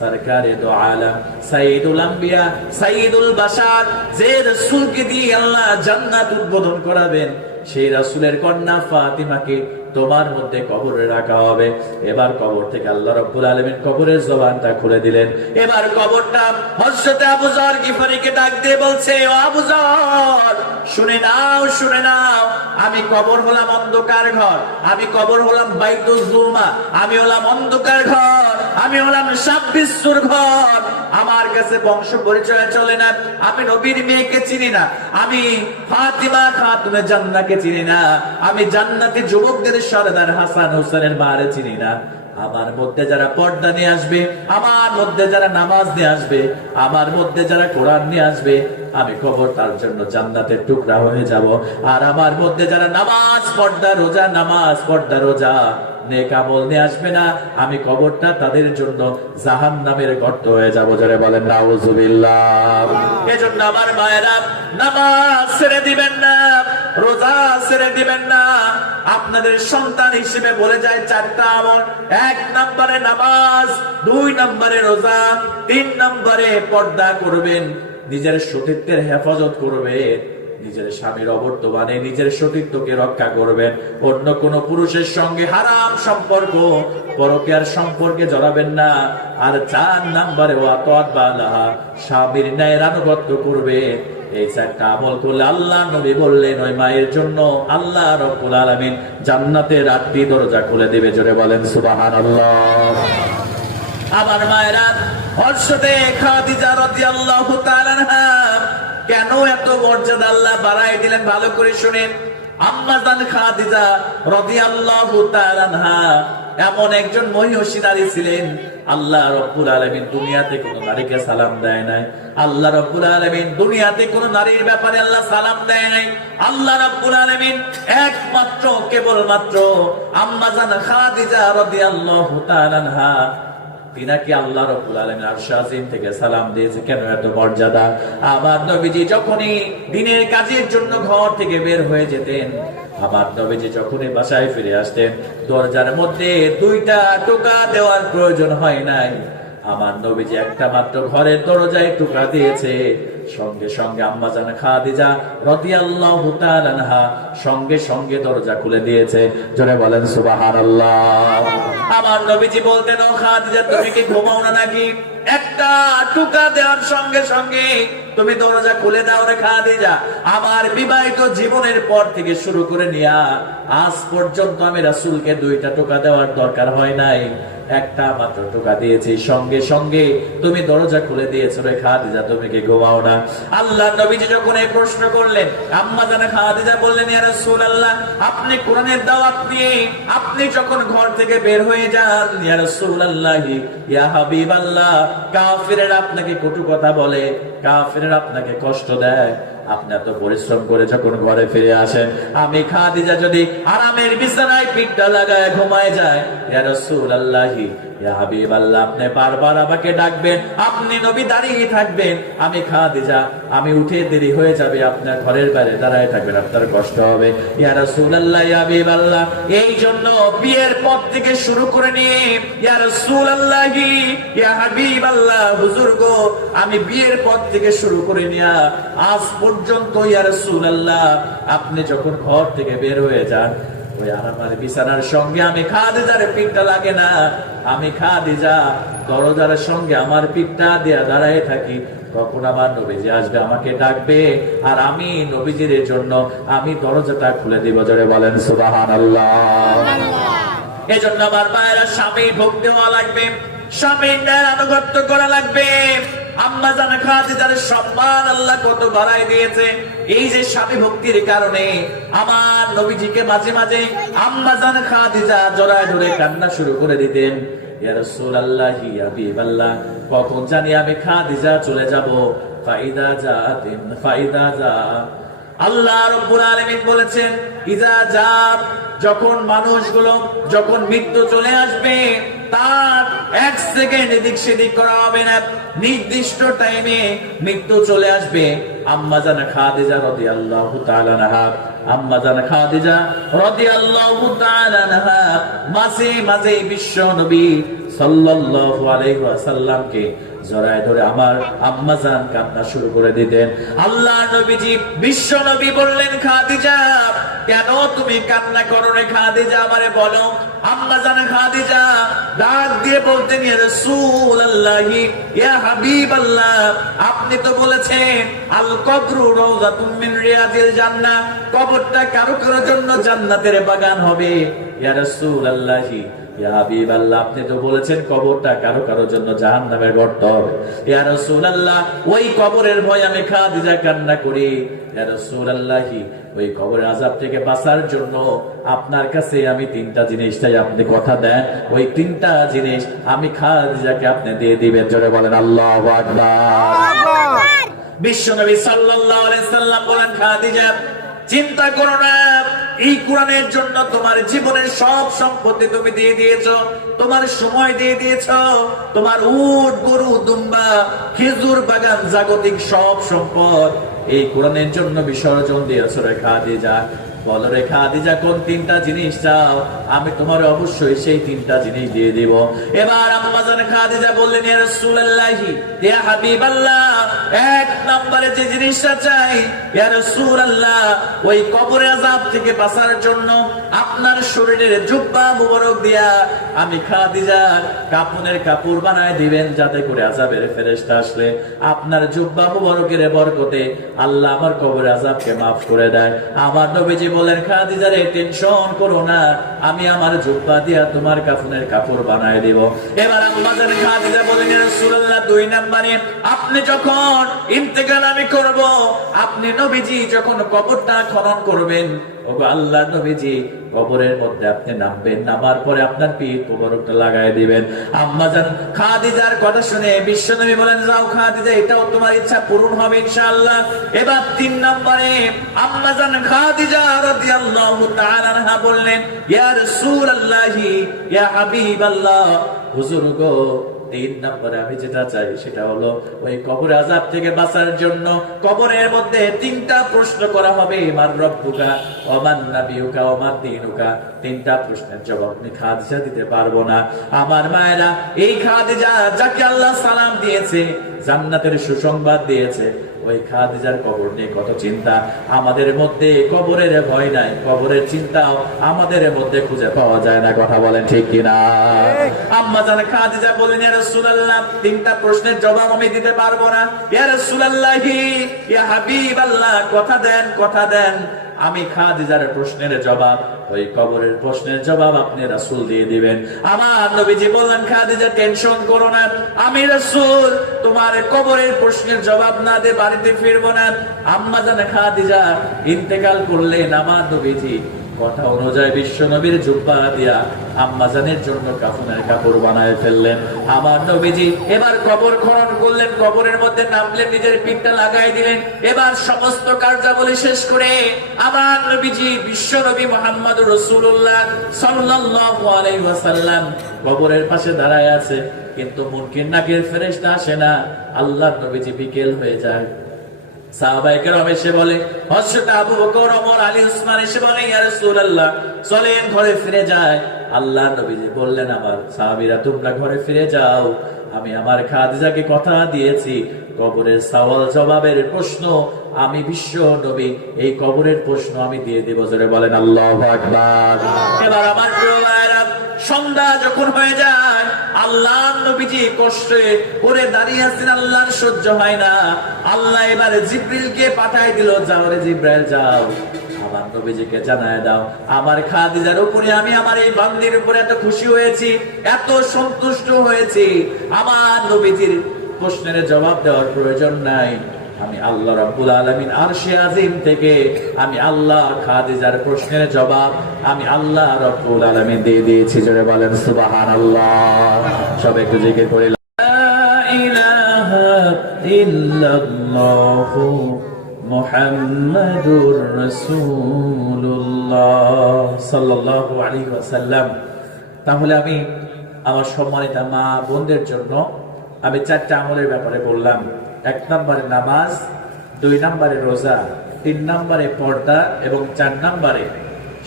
সরকারে দো আলম, সাইয়্যিদুল আম্বিয়া, সাইয়্যিদুল বাশার, যে রাসূলকে দিয়ে আল্লাহ জান্নাত উদ্বোধন করাবেন, সেই রাসূলের কন্যা ফাতিমাকে তোমার মধ্যে কবরে রাখা হবে। এবার কবর থেকে আল্লাহ রাব্বুল আলামিন কবরের জবানটা খুলে দিলেন। এবার কবরটা হযরত আবু যর গিফারিকে ডাক দিয়ে বলছে, ও আবু যর, শুনে নাও, শুনে নাও, আমি কবর হলাম অন্ধকার ঘর, আমি কবর হলাম বাইতুল যুলমা, আমি হলাম অন্ধকার ঘর, আমি হলাম সাব্বিসুর ঘর। আমার কাছে বংশ পরিচয় চলে না, আমি নবীর মেয়েকে চিনি না, আমি ফাতিমা খাতুনে জান্নাতকে চিনি না, আমি জান্নাতি যুবকদের সর্দার হাসান হুসাইনের মারে চিনি না। আমার মধ্যে যারা পর্দা নিয়ে আসবে, আমার মধ্যে যারা নামাজ নিয়ে আসবে, আমার মধ্যে যারা কোরআন নিয়ে আসবে, আমি কবর তার জন্য জান্নাতের টুকরা হয়ে যাব। আর আমার মধ্যে যারা নামাজ পর্দা রোজা, নামাজ পর্দা রোজা নেক আমল নিয়ে আসবে না, আমি কবরটা তাদের জন্য জাহান্নামের গর্ত হয়ে যাব। যারা বলেন নাউজুবিল্লাহ। এজন্য আমার মায়েরা, নামাজ ছেড়ে দিবেন না, রোজা ছেড়ে দিবেন না। আপনাদের সন্তান হিসেবে বলে যায় চারটা আমল: 1 নম্বরে নামাজ, 2 নম্বরে রোজা, 3 নম্বরে পর্দা করবেন, নিজের সতীত্বের হেফাজত করবেন, নিজের স্বামীর অবর্তমানে নিজের সতীত্বকে রক্ষা করবেন, অন্য কোন পুরুষের সঙ্গে হারাম সম্পর্ক, পরকীয়ার সম্পর্কে জড়াবেন না। আর 4 নম্বরে ওয়াতাত বালাহা, স্বামীর ন্যায়ের আনুগত্য করবেন। এই 4টা আমল করলে আল্লাহ নবী বললেন, ওই মায়ের জন্য আল্লাহ রাব্বুল আলামিন জান্নাতের 8টি দরজা খুলে দেবে। জোরে বলেন সুবহানাল্লাহ। আমার মায়েরা, হযরতে খাদিজা রাদিয়াল্লাহু তাআলা আনহা কেন এত মর্যাদা আল্লাহ বাড়াই দিলেন ভালো করে শুনেন। আম্মা জান খাদিজা রাদিয়াল্লাহু তাআলা আনহা এমন একজন মহিষী নারী ছিলেন, আল্লাহ রাব্বুল আলামিন দুনিয়াতে কোন নারীকে সালাম দেয় নাই। আল্লাহ রাব্বুল আলামিন দুনিয়াতে কোন নারীর ব্যাপারে আল্লাহ সালাম দেয় নাই। আল্লাহ রাব্বুল আলামিন একমাত্র কেবলমাত্র আম্মা জান খাদিজা রাদিয়াল্লাহু তাআলা আনহা তিনাকে আল্লাহ রাব্বুল আলামিন আরশ আজিম থেকে সালাম দিয়েছে। কেন এত মর্যাদা? আমার নবীজি যখনই দিনের কাজের জন্য ঘর থেকে বের হয়ে যেতেন, আমার নবীজি যখনই বাসায় ফিরে আসতেন, দরজার মধ্যে দুইটা টোকা দেওয়ার প্রয়োজন হয় নাই। আমার নবীজি একটা মাত্র ঘরের দরজায় টোকা দিয়েছে, সঙ্গে সঙ্গে আম্মা জান খাদিজা রাদিয়াল্লাহু তাআলা আনহা সঙ্গে সঙ্গে দরজা খুলে দিয়েছে। জোরে বলেন সুবহানাল্লাহ। আমার নবীজি বলতেন, ও খাদিজা তুমি কি ঘুমাও না নাকি? একটা টোকা দেওয়ার সঙ্গে সঙ্গে তুমি দরজা খুলে দাও রে খাদিজা। আমার বিবাহিত জীবনের পর থেকে শুরু করে নিয়া আজ পর্যন্ত আমি রাসূলকে দুইটা টোকা দেওয়ার দরকার হয় নাই, একটা মাত্র টোকা দিয়েছি, সঙ্গে সঙ্গে তুমি দরজা খুলে দিয়েছো রে খাদিজা, তুমি কি ঘুমাও না? আল্লাহ নবীজি যখন এই প্রশ্ন করলেন, আম্মা জান খাদিজা বললেন, ইয়া রাসূলুল্লাহ আপনি কোরআনের দাওয়াত নিয়ে আপনি যখন ঘর থেকে বের হয়ে যান, ইয়া রাসূলুল্লাহ ইয়া হাবিবাল্লাহ, কাফিররা আপনাকে কটু কথা বলে, কাফিররা আপনাকে কষ্ট দেয়, আপনি এত পরিশ্রম করে যখন ঘরে ফিরে আসেন, আমি খাদিজা যদি আরামের বিছানায় পিঠটা লাগায় ঘুমায় যায়, ইয়া রাসূলুল্লাহ ইয়া হাবিবাল্লাহ আপনি বারবার আমাকে ডাকবেন, আপনি নবী দাঁড়িয়ে থাকবেন, আমি খাদিজা আমি উঠে দেরি হয়ে যাবে, আপনার ঘরের বাইরে দাঁড়ায় থাকবেন, আপনার কষ্ট হবে। ইয়া রাসূলুল্লাহ ইয়া হাবিবাল্লাহ এই জন্য বিয়ের পর থেকে শুরু করে নিয়ে ইয়া রাসূলুল্লাহ ইয়া হাবিবাল্লাহ হুজুর গো, আমি বিয়ের পর থেকে শুরু করে নিয়া আজ পর্যন্ত ইয়া রাসূলুল্লাহ আপনি যখন ঘর থেকে বের হয়ে যান, ওই আরামের বিছানার সঙ্গে আমি খাদিজার পিঠটা লাগে না, আমি খাদিজা দরজার সঙ্গে আমার পিঠটা দিয়ে দাঁড়ায় থাকি, তখন আমার নবীজি আসবে, আমাকে ডাকবে, আর আমি নবীজির জন্য আমি দরজাটা খুলে দিব। জোরে বলেন সুবহানাল্লাহ। এজন্য আমার ভাইরা স্বামী ভোগ দেওয়া লাগবে, স্বামীর ন্যায় আনুগত্য করা লাগবে। আম্মা জান খাদিজার সম্মান আল্লাহ কত বাড়াই দিয়েছে, এই যে স্বামী ভক্তির কারণে আমার নবীজিকে মাঝে মাঝে আম্মা জান খাদিজা জড়ায় ধরে কান্না শুরু করে দিতেন, ইয়া রাসূলুল্লাহ ইয়া হাবিবাল্লাহ কখন জানি আমি খাদিজা চলে যাব, ফাইদা জাতিন ফাইদা জা। আল্লাহ রাব্বুল আলামিন বলেছেন, ইজা জা যখন মানুষগুলো যখন মৃত্যু চলে আসবে, তার এক সেকেন্ড এদিক সেদিক করা হবে না, নির্দিষ্ট টাইমে মৃত্যু চলে আসবে। আম্মা জান খাদিজা রাদিয়াল্লাহু তাআলা আনহা, আম্মা জান খাদিজা রাদিয়াল্লাহু তাআলা আনহা মাঝে মাঝে বিশ্ব নবী সাল্লাল্লাহু আলাইহি ওয়াসাল্লামকে জড়ায় ধরে আমার আম্মা জান কান্না শুরু করে দিতেন। আল্লাহ নবীজি বিশ্ব নবী বললেন, খাদিজা কেন তুমি কান্না করো রে খাদিজা, আমারে বলো। আম্মা জান খাদিজা ডাক দিয়ে বলতেন, ইয়া রাসূলুল্লাহ ইয়া হাবিবাল্লাহ আপনি তো বলেছেন আল কবরু রাওযাতুম মিন রিয়াদিল জান্নাহ, কবরটা কারো কারো জন্য জান্নাতের বাগান হবে। ইয়া রাসূলুল্লাহ ইয়া হাবিবাল্লাহ আপনি তো বলেছেন কবরটা কারো কারো জন্য জাহান্নামের গর্ত হবে। ইয়া রাসূলুল্লাহ ওই কবরের ভয় আমি খাদিজা কান্না করি। ইয়া রাসূলুল্লাহ ওই কবরের আযাব থেকে বাঁচার জন্য আপনার কাছে আমি তিনটা জিনিস চাই, আপনি কথা দেন ওই তিনটা জিনিস আমি খাদিজাকে আপনি দিয়ে দিবেন। জোরে বলেন আল্লাহু আকবার। বিশ্বনবী সাল্লাল্লাহু আলাইহি সাল্লাম বলেন, খাদিজা চিন্তা করো না, এই কোরআনের জন্য তোমার জীবনের সব সম্পত্তি তুমি দিয়ে দিয়েছো, তোমার সময় দিয়ে দিয়েছো, তোমার উট গরু দুম্বা খেজুর বাগান জাগতিক সব সম্পদ এই কোরআনের জন্য বিসর্জন দিয়েছো রে খাদিজা। বলো রে খাদিজা কোন তিনটা জিনিস চাও, আমি তোমার অবশ্যই সেই তিনটা জিনিস দিয়ে দিব। এবার আম্মা জান খাদিজা বললেন, ইয়া রাসূলুল্লাহ ইয়া হাবিবাল্লাহ এক নম্বরে যে জিনিসটা চাই ইয়া রাসূলুল্লাহ ওই কবরের আযাব থেকে বাঁচার জন্য আপনার শরীরের জুব্বা মুবারক দিয়া আমি খাদিজা কাফনের কাপড় বানায় দিবেন, যাতে করে আযাবের ফেরেশতা আসলে আপনার জুব্বা মুবারকের বরকতে আল্লাহ আমার কবরের আযাবকে maaf করে দেয়। আমার নবীজি বলেন, খাদিজা রে টেনশন করো না, আমি আমার জুব্বা দিয়া তোমার কাফনের কাপড় বানায় দেব। এবার আম্মা জান খাদিজা বলেন, ইয়া রাসূলুল্লাহ দুই নম্বরে আপনি যখন ইন্তেকাল আমি করব, আপনি নবীজি যখন কবরটা খনন করবেন, ওগো আল্লাহ নবীজি কবরের মধ্যে আপনি নামবেন, নামার পরে আপনার পিঠ মোবারকটা লাগাই দিবেন। আম্মা জান খাদিজার কথা শুনে বিশ্বনবী বলেন, যাও খাদিজা, এটাও তোমার ইচ্ছা পূরণ হবে ইনশাআল্লাহ। এবার 3 নম্বরে আম্মা জান খাদিজা রাদিয়াল্লাহু তাআলা আনহা বললেন, ইয়া রাসূলুল্লাহি ইয়া হাবিবাল্লাহ, হুজুর গো 3 নম্বরে আমি যেটা চাই সেটা হলো ওই কবরের আযাব থেকে বাঁচার জন্য কবরের মধ্যে 3টা প্রশ্ন করা হবে, মান রব্বুকা ওয়া মান নাবিয়ুকা ওয়া মা দীনুকা। 3টা প্রশ্নের জবাব আমি খাদিজা দিতে পারবো না। আমার মায়েরা, এই খাদিজা যাকে আল্লাহ সালাম দিয়েছে, জান্নাতের সুসংবাদ দিয়েছে, ওই খাদিজার কবর নিয়ে কত চিন্তা। আমাদের মধ্যে কবরের ভয় নাই, কবরের চিন্তাও আমাদের মধ্যে খুঁজে পাওয়া যায় না। কথা বলেন ঠিক কিনা? আম্মা জান খাদিজা বলেন, ইয়া রাসূলুল্লাহ 3টা প্রশ্নের জবাব আমি দিতে পারবো না। ইয়া রাসূলুল্লাহি ইয়া হাবিবাল্লাহ, কথা দেন, কথা দেন, আমি খাদিজার প্রশ্নের জবাব, ওই কবরের প্রশ্নের জবাব আপনি রাসূল দিয়ে দিবেন। আমার নবীজি বললেন, খাদিজা টেনশন করো না, আমি রাসূল তোমার কবরের প্রশ্নের জবাব না দিয়ে বাড়িতে ফিরবো না। আম্মা জান খাদিজা ইন্তেকাল করলেন। আমার নবীজি কথা অনুযায়ী বিশ্ব নবীর জুব্বা দিয়া আম্মা জানের জন্য কাফনের কাপড় বানায় ফেললেন। আমার নবীজি এবার কবর খনন করলেন, কবরের মধ্যে নামলেন, নিজের পিঠটা লাগাই দিলেন। এবার সমস্ত কার্যাবলী শেষ করে আমার নবীজি বিশ্ব নবী মুহাম্মদুর রাসূলুল্লাহ সাল্লাল্লাহু আলাইহি ওয়াসাল্লাম কবরের পাশে দাঁড়ায় আছে, কিন্তু মুনকির নাকির ফেরেশতা আসে না। আল্লাহর নবীজি বিকেল হয়ে যায়, সাহাবায়ে কেরাম এসে বলে, হযরত আবু বকর, ওমর, আলী, উসমান এসে বলে, ইয়া রাসূলুল্লাহ চলেন ঘরে ফিরে যায়। আল্লাহ নবীজি বললেন, আমার সাহাবীরা তোমরা ঘরে ফিরে যাও, আমি আমার খাদিজাকে কথা দিয়েছি কবরের সওয়াল জবাবের প্রশ্ন আমি বিশ্ব নবী এই কবরের প্রশ্ন আমি দিয়ে দেব। জোরে বলেন আল্লাহু আকবার। এবার আমার প্রিয় ভাইরা, সন্ধ্যা যখন হয়ে যায়, আল্লাহ নবীজি কষ্টে করে দাঁড়িয়ে আছেন, আল্লাহর সহ্য হয় না। আল্লাহ এবারে জিবরিলকে পাঠায় দিল, যাও রে জিবরাইল যাও, আমার নবীজিকে জানায় দাও আমার খাদিজার উপরে আমি আমার এই বান্দির উপরে এত খুশি হয়েছি, এত সন্তুষ্ট হয়েছি, আমার নবীজির প্রশ্নের জবাব দেওয়ার প্রয়োজন নাই। আমি আল্লাহ রাব্বুল আলামিন আরশে আজিম থেকে আমি আল্লাহ খাদিজার প্রশ্নের জবাব আমি আল্লাহ রাব্বুল আলামিন দিয়ে দিয়েছি। জোরে বলেন সুবহানাল্লাহ। সব একটু জিকির করে লা ইলাহা ইল্লাল্লাহু মুহাম্মাদুর রাসূলুল্লাহ সাল্লাল্লাহু আলাইহি ওয়াসাল্লাম। তাহলে আমি আমার সম্মানিত মা বোনদের জন্য আমি 4টা আমলের ব্যাপারে বললাম। 1 নম্বরে নামাজ, 2 নম্বরে রোজা, 3 নম্বরে পর্দা এবং 4 নম্বরে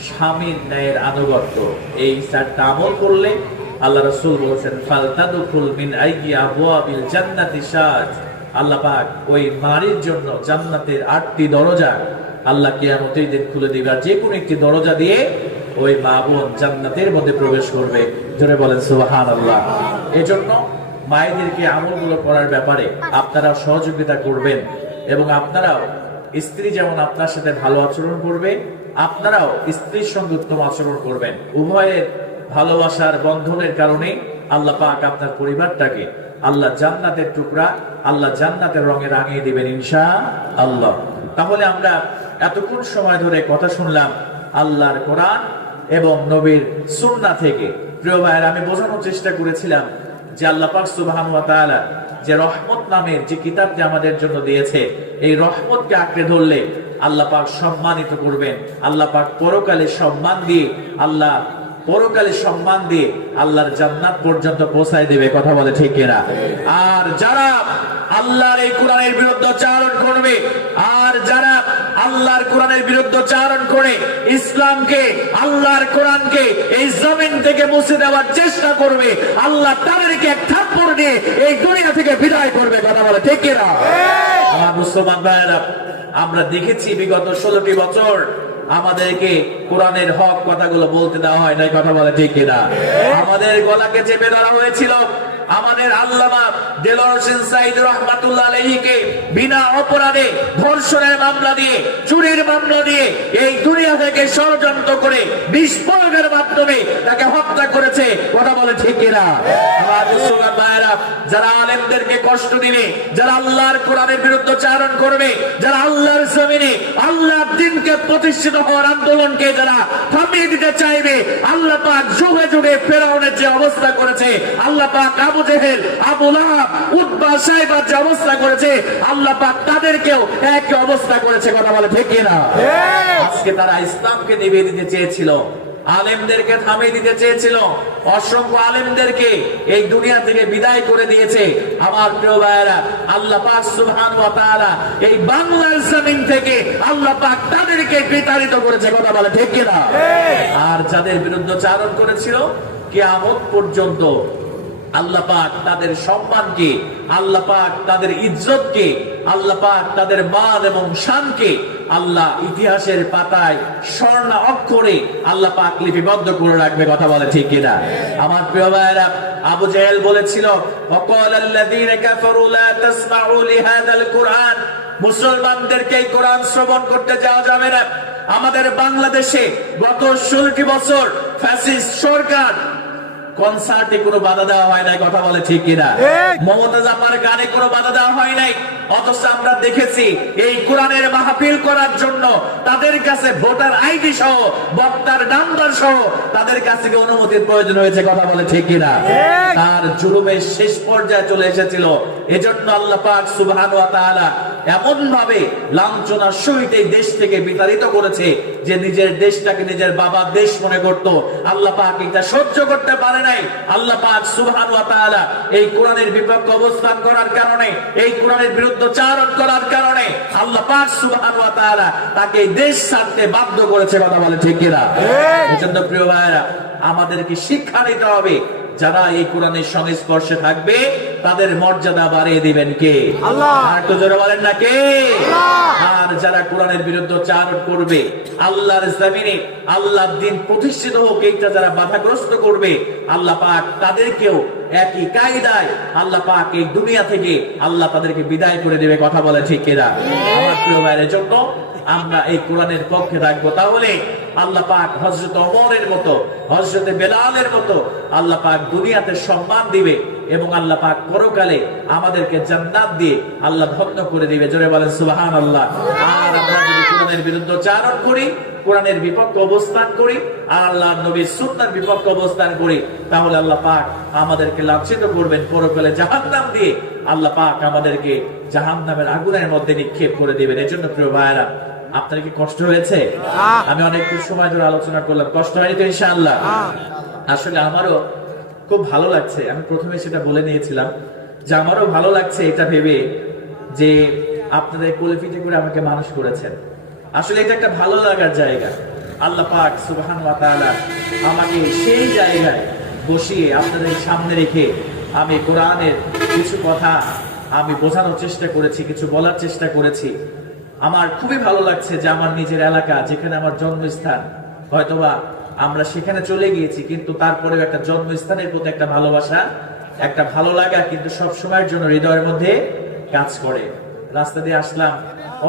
স্বামীর ন্যায়ের আনুগত্য। এই 4টা আমল করলে আল্লাহ রাসূল বলেছেন, ফালতাদখুল মিন আইয়ি আবওয়াবিল জান্নাতি শাজ। আল্লাহ পাক ওই নারীর জন্য জান্নাতের 8টি দরজা আল্লাহ কিয়ামতের দিন খুলে দিবে, আর যে কোনো একটি দরজা দিয়ে ওই মা বোন জান্নাতের মধ্যে প্রবেশ করবে। জোরে বলেন সুবহানাল্লাহ। এজন্য মায়েদেরকে আমলগুলো করার ব্যাপারে আপনারা সহযোগিতা করবেন, এবং আপনারাও স্ত্রী যেমন আপনার সাথে ভালো আচরণ করবে, আপনারাও স্ত্রীর সঙ্গে উত্তম আচরণ করবেন। উভয়ের ভালোবাসার বন্ধনের কারণে আল্লাহ পাক আপনার পরিবারটাকে আল্লাহ জান্নাতের টুকরা, আল্লাহ জান্নাতের রঙে রাঙিয়ে দিবেন ইনশাআল্লাহ। তাহলে আমরা এতক্ষণ সময় ধরে কথা শুনলাম আল্লাহর কোরআন এবং নবীর সুন্নাহ থেকে। প্রিয় ভাইয়েরা, আমি বোঝানোর চেষ্টা করেছিলাম যে আল্লাহ পাক সুবহানাহু ওয়া তাআলা যে রহমত নামের যে কিতাবটি আমাদের জন্য দিয়েছে, এই রহমতকে আঁকড়ে ধরলে আল্লাহ পাক সম্মানিত করবেন। আল্লাহ পাক পরকালে সম্মান দিয়ে আল্লাহর জান্নাত পর্যন্ত পৌঁছায় দেবে। কথা বলে ঠিক কিনা? আর যারা আল্লাহর এই কোরআনের বিরুদ্ধাচরণ করবে, আর যারা আল্লাহর কোরআনের বিরুদ্ধাচরণ করে ইসলামকে, আল্লাহর কোরআনকে এই জমিন থেকে মুছে দেওয়ার চেষ্টা করবে, আল্লাহ তাদেরকে এক থাপ্পড় দিয়ে এই দুনিয়া থেকে বিদায় করবে। কথা বলে ঠিক কিনা? আমার মুসলমান ভাইয়েরা, আমরা দেখেছি বিগত 16টি বছর আমাদেরকে কোরআনের হক কথাগুলো বলতে দেওয়া হয় নাই। কথা বলে ঠিক কিনা? আমাদের গলাকে চেপে ধরা হয়েছিল, আমাদের আল্লামা দেলোয়ার হোসেন সাঈদ রাহমাতুল্লাহ আলাইহিকে বিনা অপরাধে ধর্ষণের মামলা দিয়ে, চুরির মামলা দিয়ে এই দুনিয়া থেকে ষড়যন্ত্র করে বিস্ফোরণের মাধ্যমে তাকে হত্যা করেছে। কথা বলে ঠিক কিনা? আমাদের মুসলমান ভাইরা, যারা আলেমদেরকে কষ্ট দিবে, যারা আল্লাহর কোরআনের বিরুদ্ধে চারণ করবে, যারা আল্লাহর জমিনে আল্লাহর দ্বীনকে প্রতিষ্ঠিত হওয়ার আন্দোলনকে যারা থামিয়ে দিতে চাইবে, আল্লাহ পাক যুগে যুগে ফেরাউনের যে অবস্থা করেছে, আল্লাহ পাক আবু জেহেল, আবু লাহাব, উতবা, সাইবার যে অবস্থা করেছে, আল্লাহ পাক তাদেরকেও একই অবস্থা করেছে। কথা বলে ঠিক কিনা? আজকে তারা ইসলামকে নিভিয়ে দিতে চেয়েছিল, আলেমদেরকে থামিয়ে দিতে চেয়েছিল, অসংখ্য আলেমদেরকে এই দুনিয়া থেকে বিদায় করে দিয়েছে। আমার প্রিয় ভাইয়েরা, আল্লাহ পাক সুবহানাহু ওয়া তাআলা এই বাংলার জমিন থেকে আল্লাহ পাক তাদেরকে বিতাড়িত করেছে। কথা বলে ঠিক কিনা? আর যাদের বিরুদ্ধে চারণ করেছিল, কিয়ামত পর্যন্ত আল্লাহ পাক তাদের সম্মানকে, আল্লাহ পাক তাদের ইজ্জতকে, আল্লাহ পাক তাদের মান এবং শানকে আল্লাহ ইতিহাসের পাতায় স্বর্ণ অক্ষরে আল্লাহ পাক লিপিবদ্ধ করে রাখবে। কথা বলে ঠিক কিনা? আমার প্রিয় ভাইয়েরা, আবু জেহেল বলেছিল, ওয়াকালাল্লাযীনা কাফারু লা তাসমাউ লিহাযাল কুরআন, মুসলমানদেরকে এই কোরআন শ্রবণ করতে যাওয়া যাবে না। আমাদের বাংলাদেশে গত 16টি বছর ফ্যাসিস্ট সরকার কনসার্টে কোনো বাধা দেওয়া হয় নাই। কথা বলে ঠিক কিনা? মমতা জাপার গানে কোনো বাধা দেওয়া হয় নাই। অথচ আমরা দেখেছি এই কোরআনের মাহফিল করার জন্য তাদের কাছে ভোটার আইডি সহ, বক্তার নাম্বার সহ তাদের কাছে অনুমতির প্রয়োজন হয়েছে। কথা বলে ঠিক কিনা? তার জুলুমের শেষ পর্যায়ে চলে এসেছিল। এজন্য আল্লাহ পাক সুবহানাহু ওয়া তাআলা এমন ভাবে লাঞ্ছনার সহিত এই দেশ থেকে বিতাড়িত করেছে যে নিজের দেশটাকে নিজের বাবার দেশ মনে করত। আল্লাহ পাক এটা সহ্য করতে পারে নাই। আল্লাহ পাক সুবহানাহু ওয়া তাআলা এই কোরআনের বিপক্ষে অবস্থান করার কারণে, এই কোরআনের বিরুদ্ধে চারণ করার কারণে আল্লাহ পাক সুবহানাহু ওয়া তাআলা তাকে দেশ ছাড়তে বাধ্য করেছে। কথা বলে ঠিক কিনা? এজন্য প্রিয় ভাইরা, আমাদেরকে শিক্ষা নিতে হবে, যারা এই কোরআনের সংস্পর্শে থাকবে তাদের মর্যাদা বাড়িয়ে দিবেন কে? আল্লাহ। আর তো জোরে বলেন না কে? আল্লাহ। আর যারা কোরআনের বিরুদ্ধে চারণ করবে, আল্লাহর জমিনে আল্লাহর দ্বীন প্রতিষ্ঠিত হোক এইটা যারা বাধাগ্রস্ত করবে, আল্লাহ পাক তাদেরকেও একই কায়দায় আল্লাহ পাক এই দুনিয়া থেকে আল্লাহ তাদেরকে বিদায় করে দেবে। কথা বলে ঠিক কিনা? আমার প্রিয় ভাইয়ের জন্য আমরা এই কোরআনের পক্ষে থাকবো। তাহলে আল্লাহ পাক হযরত ওমরের মতো, হযরত বেলালের মতো আল্লাহ পাক দুনিয়াতে সম্মান দিবে এবং আল্লাহ পাক পরকালে আমাদেরকে জান্নাত দিয়ে আল্লাহ ধন্য করে দিবে। জোরে বলেন সুবহানাল্লাহ। আর আমরা যদি কোরআনের বিরুদ্ধে চারণ করি, কোরআনের বিপক্ষে অবস্থান করি, আর আল্লাহর নবীর সুন্নাহর বিপক্ষে অবস্থান করি, তাহলে আল্লাহ পাক আমাদেরকে লাঞ্ছিত করবেন, পরকালে জাহান্নাম দিয়ে আল্লাহ পাক আমাদেরকে জাহান্নামের আগুনের মধ্যে নিক্ষেপ করে দিবেন। এজন্য প্রিয় ভাইরা, আপনার কি কষ্ট হয়েছে? আমি অনেক সময় ধরে আলোচনা করলাম, কষ্ট হয়নি তো ইনশাআল্লাহ? আসলে আমারও খুব ভালো লাগছে। আমি প্রথমে সেটা বলে নিয়েছিলাম যে আমারও ভালো লাগছে এটা ভেবে যে আপনাদের কোলে-পিঠে করে আমাকে মানুষ করেছেন। আসলে এটা একটা ভালো লাগার জায়গা। আল্লাহ পাক সুবহানাহু ওয়া তাআলা আমাকে সেই জায়গায় বসিয়ে আপনাদের সামনে রেখে আমি কোরআনের কিছু কথা আমি বোঝানোর চেষ্টা করেছি, কিছু বলার চেষ্টা করেছি। আমার খুবই ভালো লাগছে যে আমার নিজের এলাকা, যেখানে আমার জন্মস্থান, হয়তোবা আমরা সেখানে চলে গিয়েছি, কিন্তু তারপরেও একটা জন্মস্থানের প্রতি একটা ভালোবাসা, একটা ভালো লাগা কিন্তু সব সময়ের জন্য হৃদয়ের মধ্যে কাজ করে। রাস্তা দিয়ে আসলাম,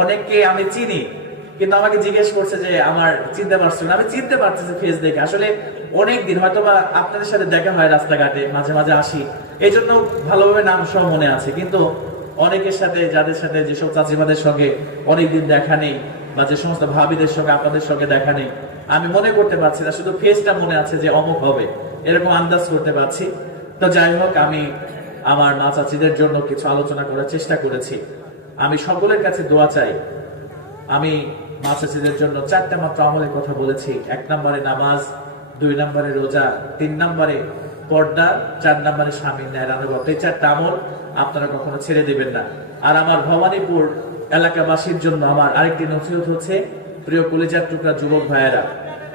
অনেককে আমি চিনি, কিন্তু আমাকে জিজ্ঞেস করছে যে আমার চিনতে পারছো না। আমি চিনতে পারছি ফেস দেখে। আসলে অনেকদিন হয়তোবা আপনাদের সাথে দেখা হয় রাস্তাঘাটে, মাঝে মাঝে আসি, এই জন্য ভালোভাবে নাম সব মনে আছে। কিন্তু অনেকের সাথে, যাদের সাথে, যেসব চাচিমাদের সঙ্গে অনেকদিন দেখা নেই, বা যে সমস্ত ভাবিদের সঙ্গে আপনাদের সঙ্গে দেখা নেই, আমি মনে করতে পারছি না, শুধু ফেসটা মনে আছে যে অমুক হবে, এরকম আন্দাজ করতে পারছি। তো যাই হোক, আমি আমার মা চাচিদের জন্য কিছু আলোচনা করার চেষ্টা করেছি। আমি সকলের কাছে দোয়া চাই। আমি মা চাচিদের জন্য 4টা মাত্র আমলের কথা বলেছি। 1 নম্বরে নামাজ, 2 নম্বরে রোজা, 3 নম্বরে পর্দা, 4 নম্বরে স্বামীর ন্যায় রানবত। এই 4টা আমল আপনারা কখনো ছেড়ে দিবেন না। আর আমার ভবানীপুর এলাকাবাসীর জন্য আমার আরেকটি নসিহত হচ্ছে, প্রিয় কলিজার টুকরা যুবক ভাইয়েরা,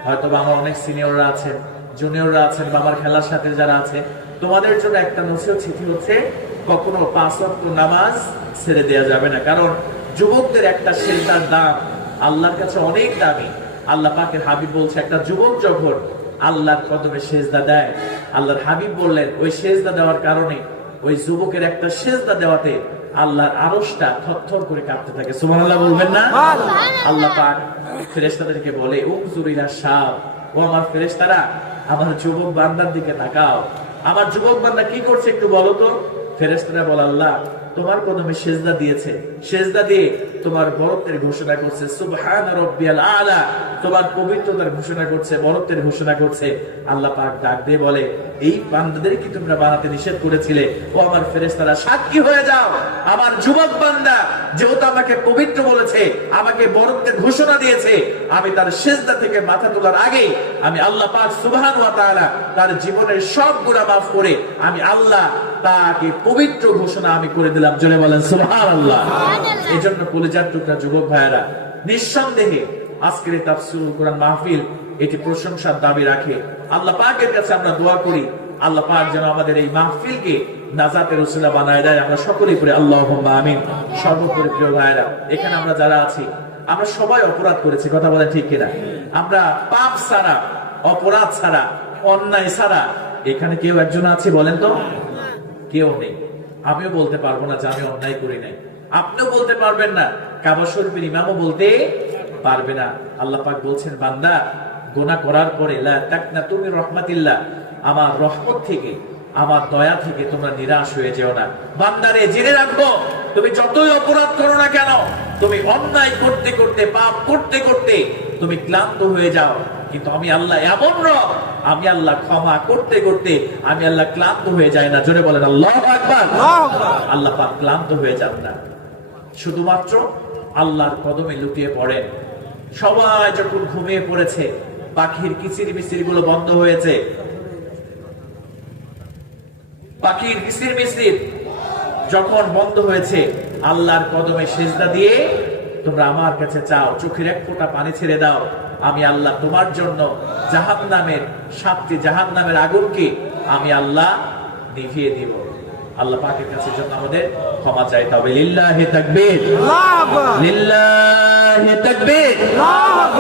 হয়তো আমার অনেক সিনিয়ররা আছেন, জুনিয়ররা আছেন, বা আমার খেলার সাথে যারা আছে, তোমাদের জন্য একটা নসিহত চিঠি হচ্ছে, কখনো 5 ওয়াক্ত নামাজ ছেড়ে দেওয়া যাবে না। কারণ যুবকদের একটা সিজদার দাম আল্লাহর কাছে অনেক দামি। আল্লাহ পাকের হাবিব বলছে, একটা যুবক যখন আল্লাহর কদমে সিজদা দেয়, আল্লাহর হাবিব বললেন ওই সেজদা দেওয়ার কারণে ওই যুবকের একটা সেজদা দেওয়াতে আল্লাহর আরশটা থরথর করে কাঁপতে থাকে। সুবহানাল্লাহ বলবেন না? আল্লাহ পাক ফেরেশতাদেরকে বলে উযুর ইলা শাব, ও আমার ফেরেশতারা আমার যুবক বান্দার দিকে তাকাও, আমার যুবক বান্দা কি করছে একটু বলো তো। ফেরেশতারা বলে আল্লাহ তোমার কদমে সেজদা দিয়েছে, সেজদা দিয়ে তোমার বরত্বের ঘোষণা করছে, সুবহানা রাব্বিয়াল আলা, তোমার পবিত্রতার ঘোষণা করছে, বরত্বের ঘোষণা করছে। আল্লাহ পাক ডাক দিয়ে বলে এই বান্দাদের কি তোমরা বানাতে নিষেধ করেছিলে? ও আমার ফেরেশতারা সাক্ষী হয়ে যাও, আমার যুবক বান্দা যেহেতু আমাকে পবিত্র বলেছে, আমাকে বরত্বের ঘোষণা দিয়েছে, আমি তার সেজদা থেকে মাথা তোলার আগে আমি আল্লাহ পাক সুবহান ওয়া তাআলা তার জীবনের সব গুনাহ মাফ করে আমি আল্লাহ তাকে পবিত্র ঘোষণা আমি করে দিলাম। জোরে বলেন সুবহানাল্লাহ। এই জন্য কলিজার টুকরা যুবক ভাইয়েরা, নিঃসন্দেহে আজকের এই তাফসীরুল কোরআন মাহফিল এটি প্রশংসার দাবি রাখে। আল্লাহ পাকের কাছে আমরা দোয়া করি আল্লাহ পাক যেন আমাদের এই মাহফিলকে নাজাতের উসিলা বানায় দেয়। আমরা সকলেই পড়ি আল্লাহুম্মা আমিন। সর্বোপরি প্রিয় ভাইয়েরা, এখানে আমরা যারা আছি আমরা সবাই অপরাধ করেছি, কথা বলেন ঠিক কিনা? আমরা পাপ ছাড়া, অপরাধ ছাড়া, অন্যায় ছাড়া এখানে কেউ একজন আছে বলেন তো? কেউ নেই। আমিও বলতে পারবো না যে আমি অন্যায় করি নাই, আপনিও বলতে পারবেন না, কাবা শরীফের ইমামও বলতে পারবে না। আল্লাহ পাক বলছেন বান্দা গুনাহ করার পরে লা তাকনাতু মির রাহমাতিল্লাহ, আমার রহমত থেকে, আমার দয়া থেকে তোমরা নিরাশ হয়ে যেও না। বান্দারে জেনে রাখবো তুমি যতই অপরাধ করো না কেন, তুমি অন্যায় করতে করতে, পাপ করতে করতে তুমি ক্লান্ত হয়ে যাও, কিন্তু আমি আল্লাহ এমন রব, আমি আল্লাহ ক্ষমা করতে করতে আমি আল্লাহ ক্লান্ত হয়ে যাই না। জোরে বলেন আল্লাহু আকবার। আল্লাহ পাক ক্লান্ত হয়ে যান না, শুধুমাত্র আল্লাহর কদমে লুটিয়ে পড়েন। সবাই যখন ঘুমিয়ে পড়েছে, পাখির কিচিরমিচির গুলো বন্ধ হয়েছে, পাখির কিচিরমিচির যখন বন্ধ হয়েছে, আল্লাহর কদমে সিজদা দিয়ে তোমরা আমার কাছে চাও, চোখের এক ফোঁটা পানি ছেড়ে দাও, আমি আল্লাহ তোমার জন্য জাহান্নামের 7টি জাহান্নামের আগুনকে আমি আল্লাহ নিভিয়ে দিব। আল্লাহ পাকের কাছে জন্য আমাদের ক্ষমা চাইতে হবে। লিল্লাহি তাকবীর, আল্লাহু আকবার, লিল্লাহি তাকবীর, আল্লাহু আকবার।